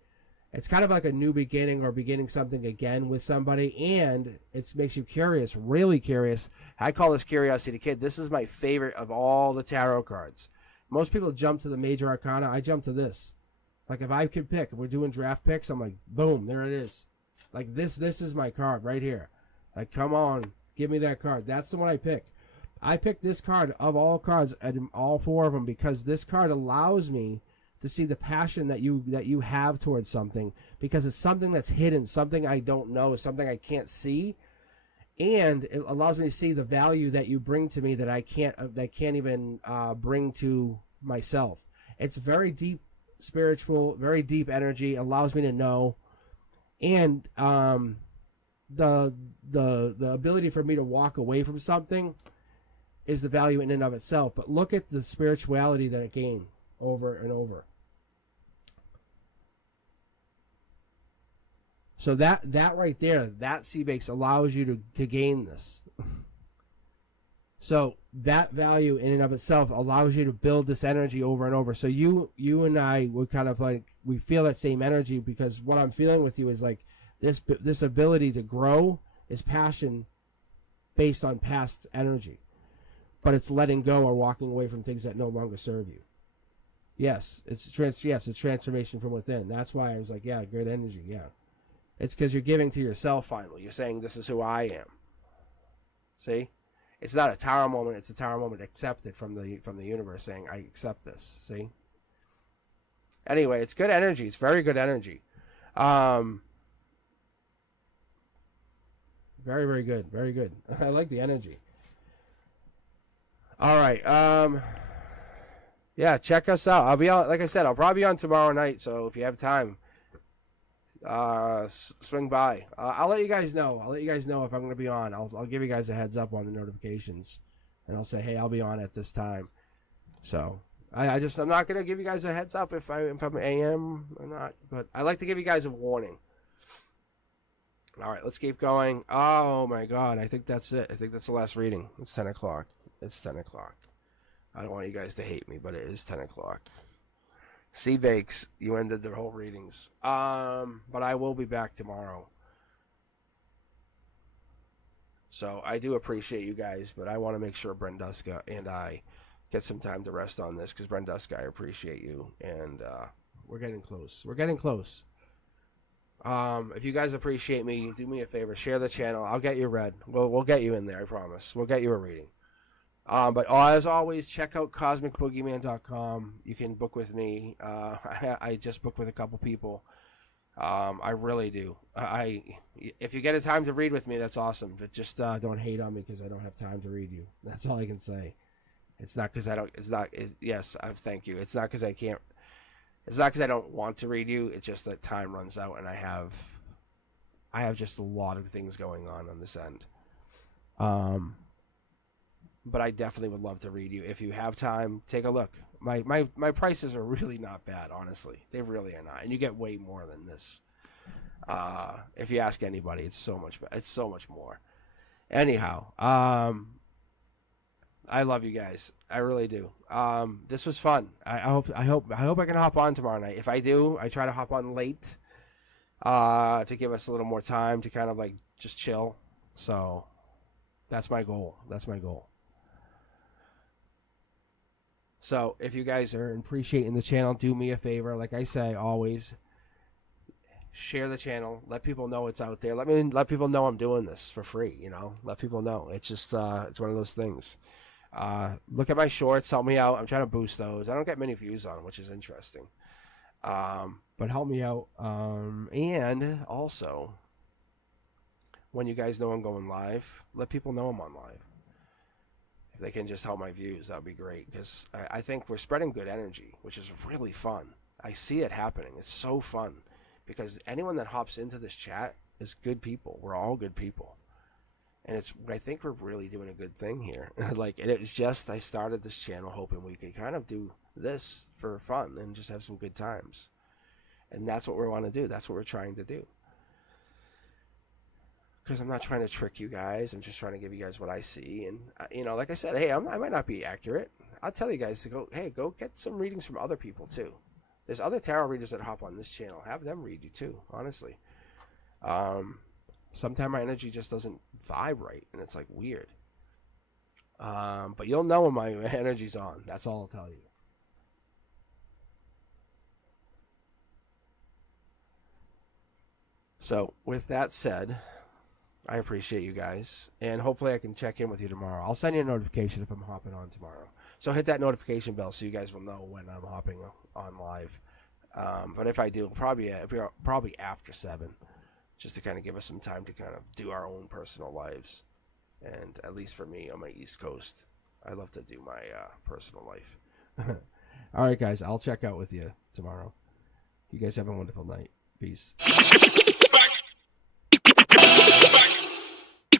It's kind of like a new beginning or beginning something again with somebody. And it makes you curious, really curious. I call this Curiosity Kid. This is my favorite of all the tarot cards. Most people jump to the major arcana. I jump to this. Like if I could pick, if we're doing draft picks, I'm like, boom, there it is. Like this is my card right here. Like, come on, give me that card. That's the one I pick. I picked this card of all cards, and all 4 of them, because this card allows me to see the passion that you have towards something, because it's something that's hidden, something I don't know, something I can't see, and it allows me to see the value that you bring to me that I can't even bring to myself. It's very deep spiritual, very deep energy. Allows me to know, and the ability for me to walk away from something is the value in and of itself. But look at the spirituality that it gained over and over. So that right there, that Sea Bakes allows you to gain this. So that value in and of itself allows you to build this energy over and over. So you and I would kind of like, we feel that same energy, because what I'm feeling with you is like this ability to grow is passion based on past energy, but it's letting go or walking away from things that no longer serve you. Yes, it's transformation from within. That's why I was like, yeah, good energy, yeah. It's because you're giving to yourself finally. You're saying, this is who I am. See? It's not a tower moment. It's a tower moment accepted from the universe, saying, I accept this. See? Anyway, it's good energy. It's very good energy. Very, very good. Very good. I like the energy. All right. Yeah, check us out. I'll be on, like I said, I'll probably be on tomorrow night. So if you have time, swing by. I'll let you guys know. I'll let you guys know if I'm going to be on. I'll give you guys a heads up on the notifications, and I'll say, hey, I'll be on at this time. So I'm not going to give you guys a heads up if I'm AM or not, but I like to give you guys a warning. All right, let's keep going. Oh my God, I think that's it. I think that's the last reading. It's 10 o'clock. It's 10 o'clock. I don't want you guys to hate me, but it is 10 o'clock. See, Vakes, you ended the whole readings. But I will be back tomorrow. So I do appreciate you guys, but I want to make sure Brenduska and I get some time to rest on this, because Brenduska, I appreciate you, and we're getting close. We're getting close. If you guys appreciate me, do me a favor, share the channel. I'll get you read. We'll get you in there, I promise. We'll get you a reading. But as always, check out CosmicBoogeyman.com. You can book with me. I just booked with a couple people. I really do. If you get a time to read with me, that's awesome. But just don't hate on me because I don't have time to read you. That's all I can say. It's not because I don't. It's not. Yes, thank you. It's not because I can't. It's not because I don't want to read you. It's just that time runs out, and I have just a lot of things going on this end. But I definitely would love to read you. If you have time, take a look. My prices are really not bad, honestly. They really are not, and you get way more than this. If you ask anybody, it's so much more. Anyhow, I love you guys. I really do. This was fun. I hope I can hop on tomorrow night. If I do, I try to hop on late to give us a little more time to kind of like just chill. So that's my goal. So if you guys are appreciating the channel, do me a favor. Like I say, always share the channel. Let people know it's out there. Let people know I'm doing this for free. Let people know. It's just it's one of those things. Look at my shorts. Help me out. I'm trying to boost those. I don't get many views on them, which is interesting. But help me out. And also, when you guys know I'm going live, let people know I'm on live. If they can just help my views, that would be great, because I think we're spreading good energy, which is really fun. I see it happening. It's so fun, because anyone that hops into this chat is good people. We're all good people. And I think we're really doing a good thing here. I started this channel hoping we could kind of do this for fun and just have some good times. And that's what we want to do. That's what we're trying to do. Because I'm not trying to trick you guys. I'm just trying to give you guys what I see. And, like I said, hey, I might not be accurate. I'll tell you guys to go get some readings from other people, too. There's other tarot readers that hop on this channel. Have them read you, too, honestly. Sometimes my energy just doesn't vibe right, and it's, weird. But you'll know when my energy's on. That's all I'll tell you. So, with that said, I appreciate you guys, and hopefully I can check in with you tomorrow. I'll send you a notification if I'm hopping on tomorrow. So hit that notification bell so you guys will know when I'm hopping on live. But if I do, probably after 7, just to kind of give us some time to kind of do our own personal lives. And at least for me on my East Coast, I love to do my personal life. All right, guys, I'll check out with you tomorrow. You guys have a wonderful night. Peace.